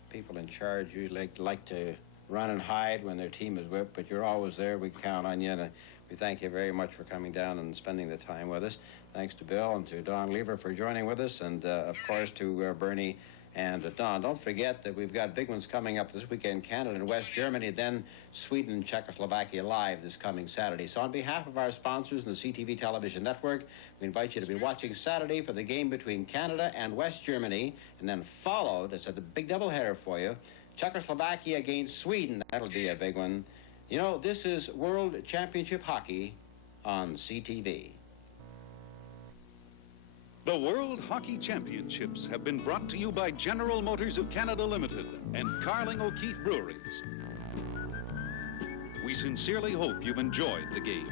people in charge usually like to run and hide when their team is whipped, but you're always there. We count on you, and we thank you very much for coming down and spending the time with us. Thanks to Bill and to Don Lever for joining with us, and of course to Bernie And Don, don't forget that we've got big ones coming up this weekend, Canada and West Germany, then Sweden and Czechoslovakia live this coming Saturday. So on behalf of our sponsors and the CTV television network, we invite you to be watching Saturday for the game between Canada and West Germany, and then followed, it's a big doubleheader for you, Czechoslovakia against Sweden. That'll be a big one. You know, this is World Championship Hockey on CTV. The World Hockey Championships have been brought to you by General Motors of Canada Limited and Carling O'Keefe Breweries. We sincerely hope you've enjoyed the game.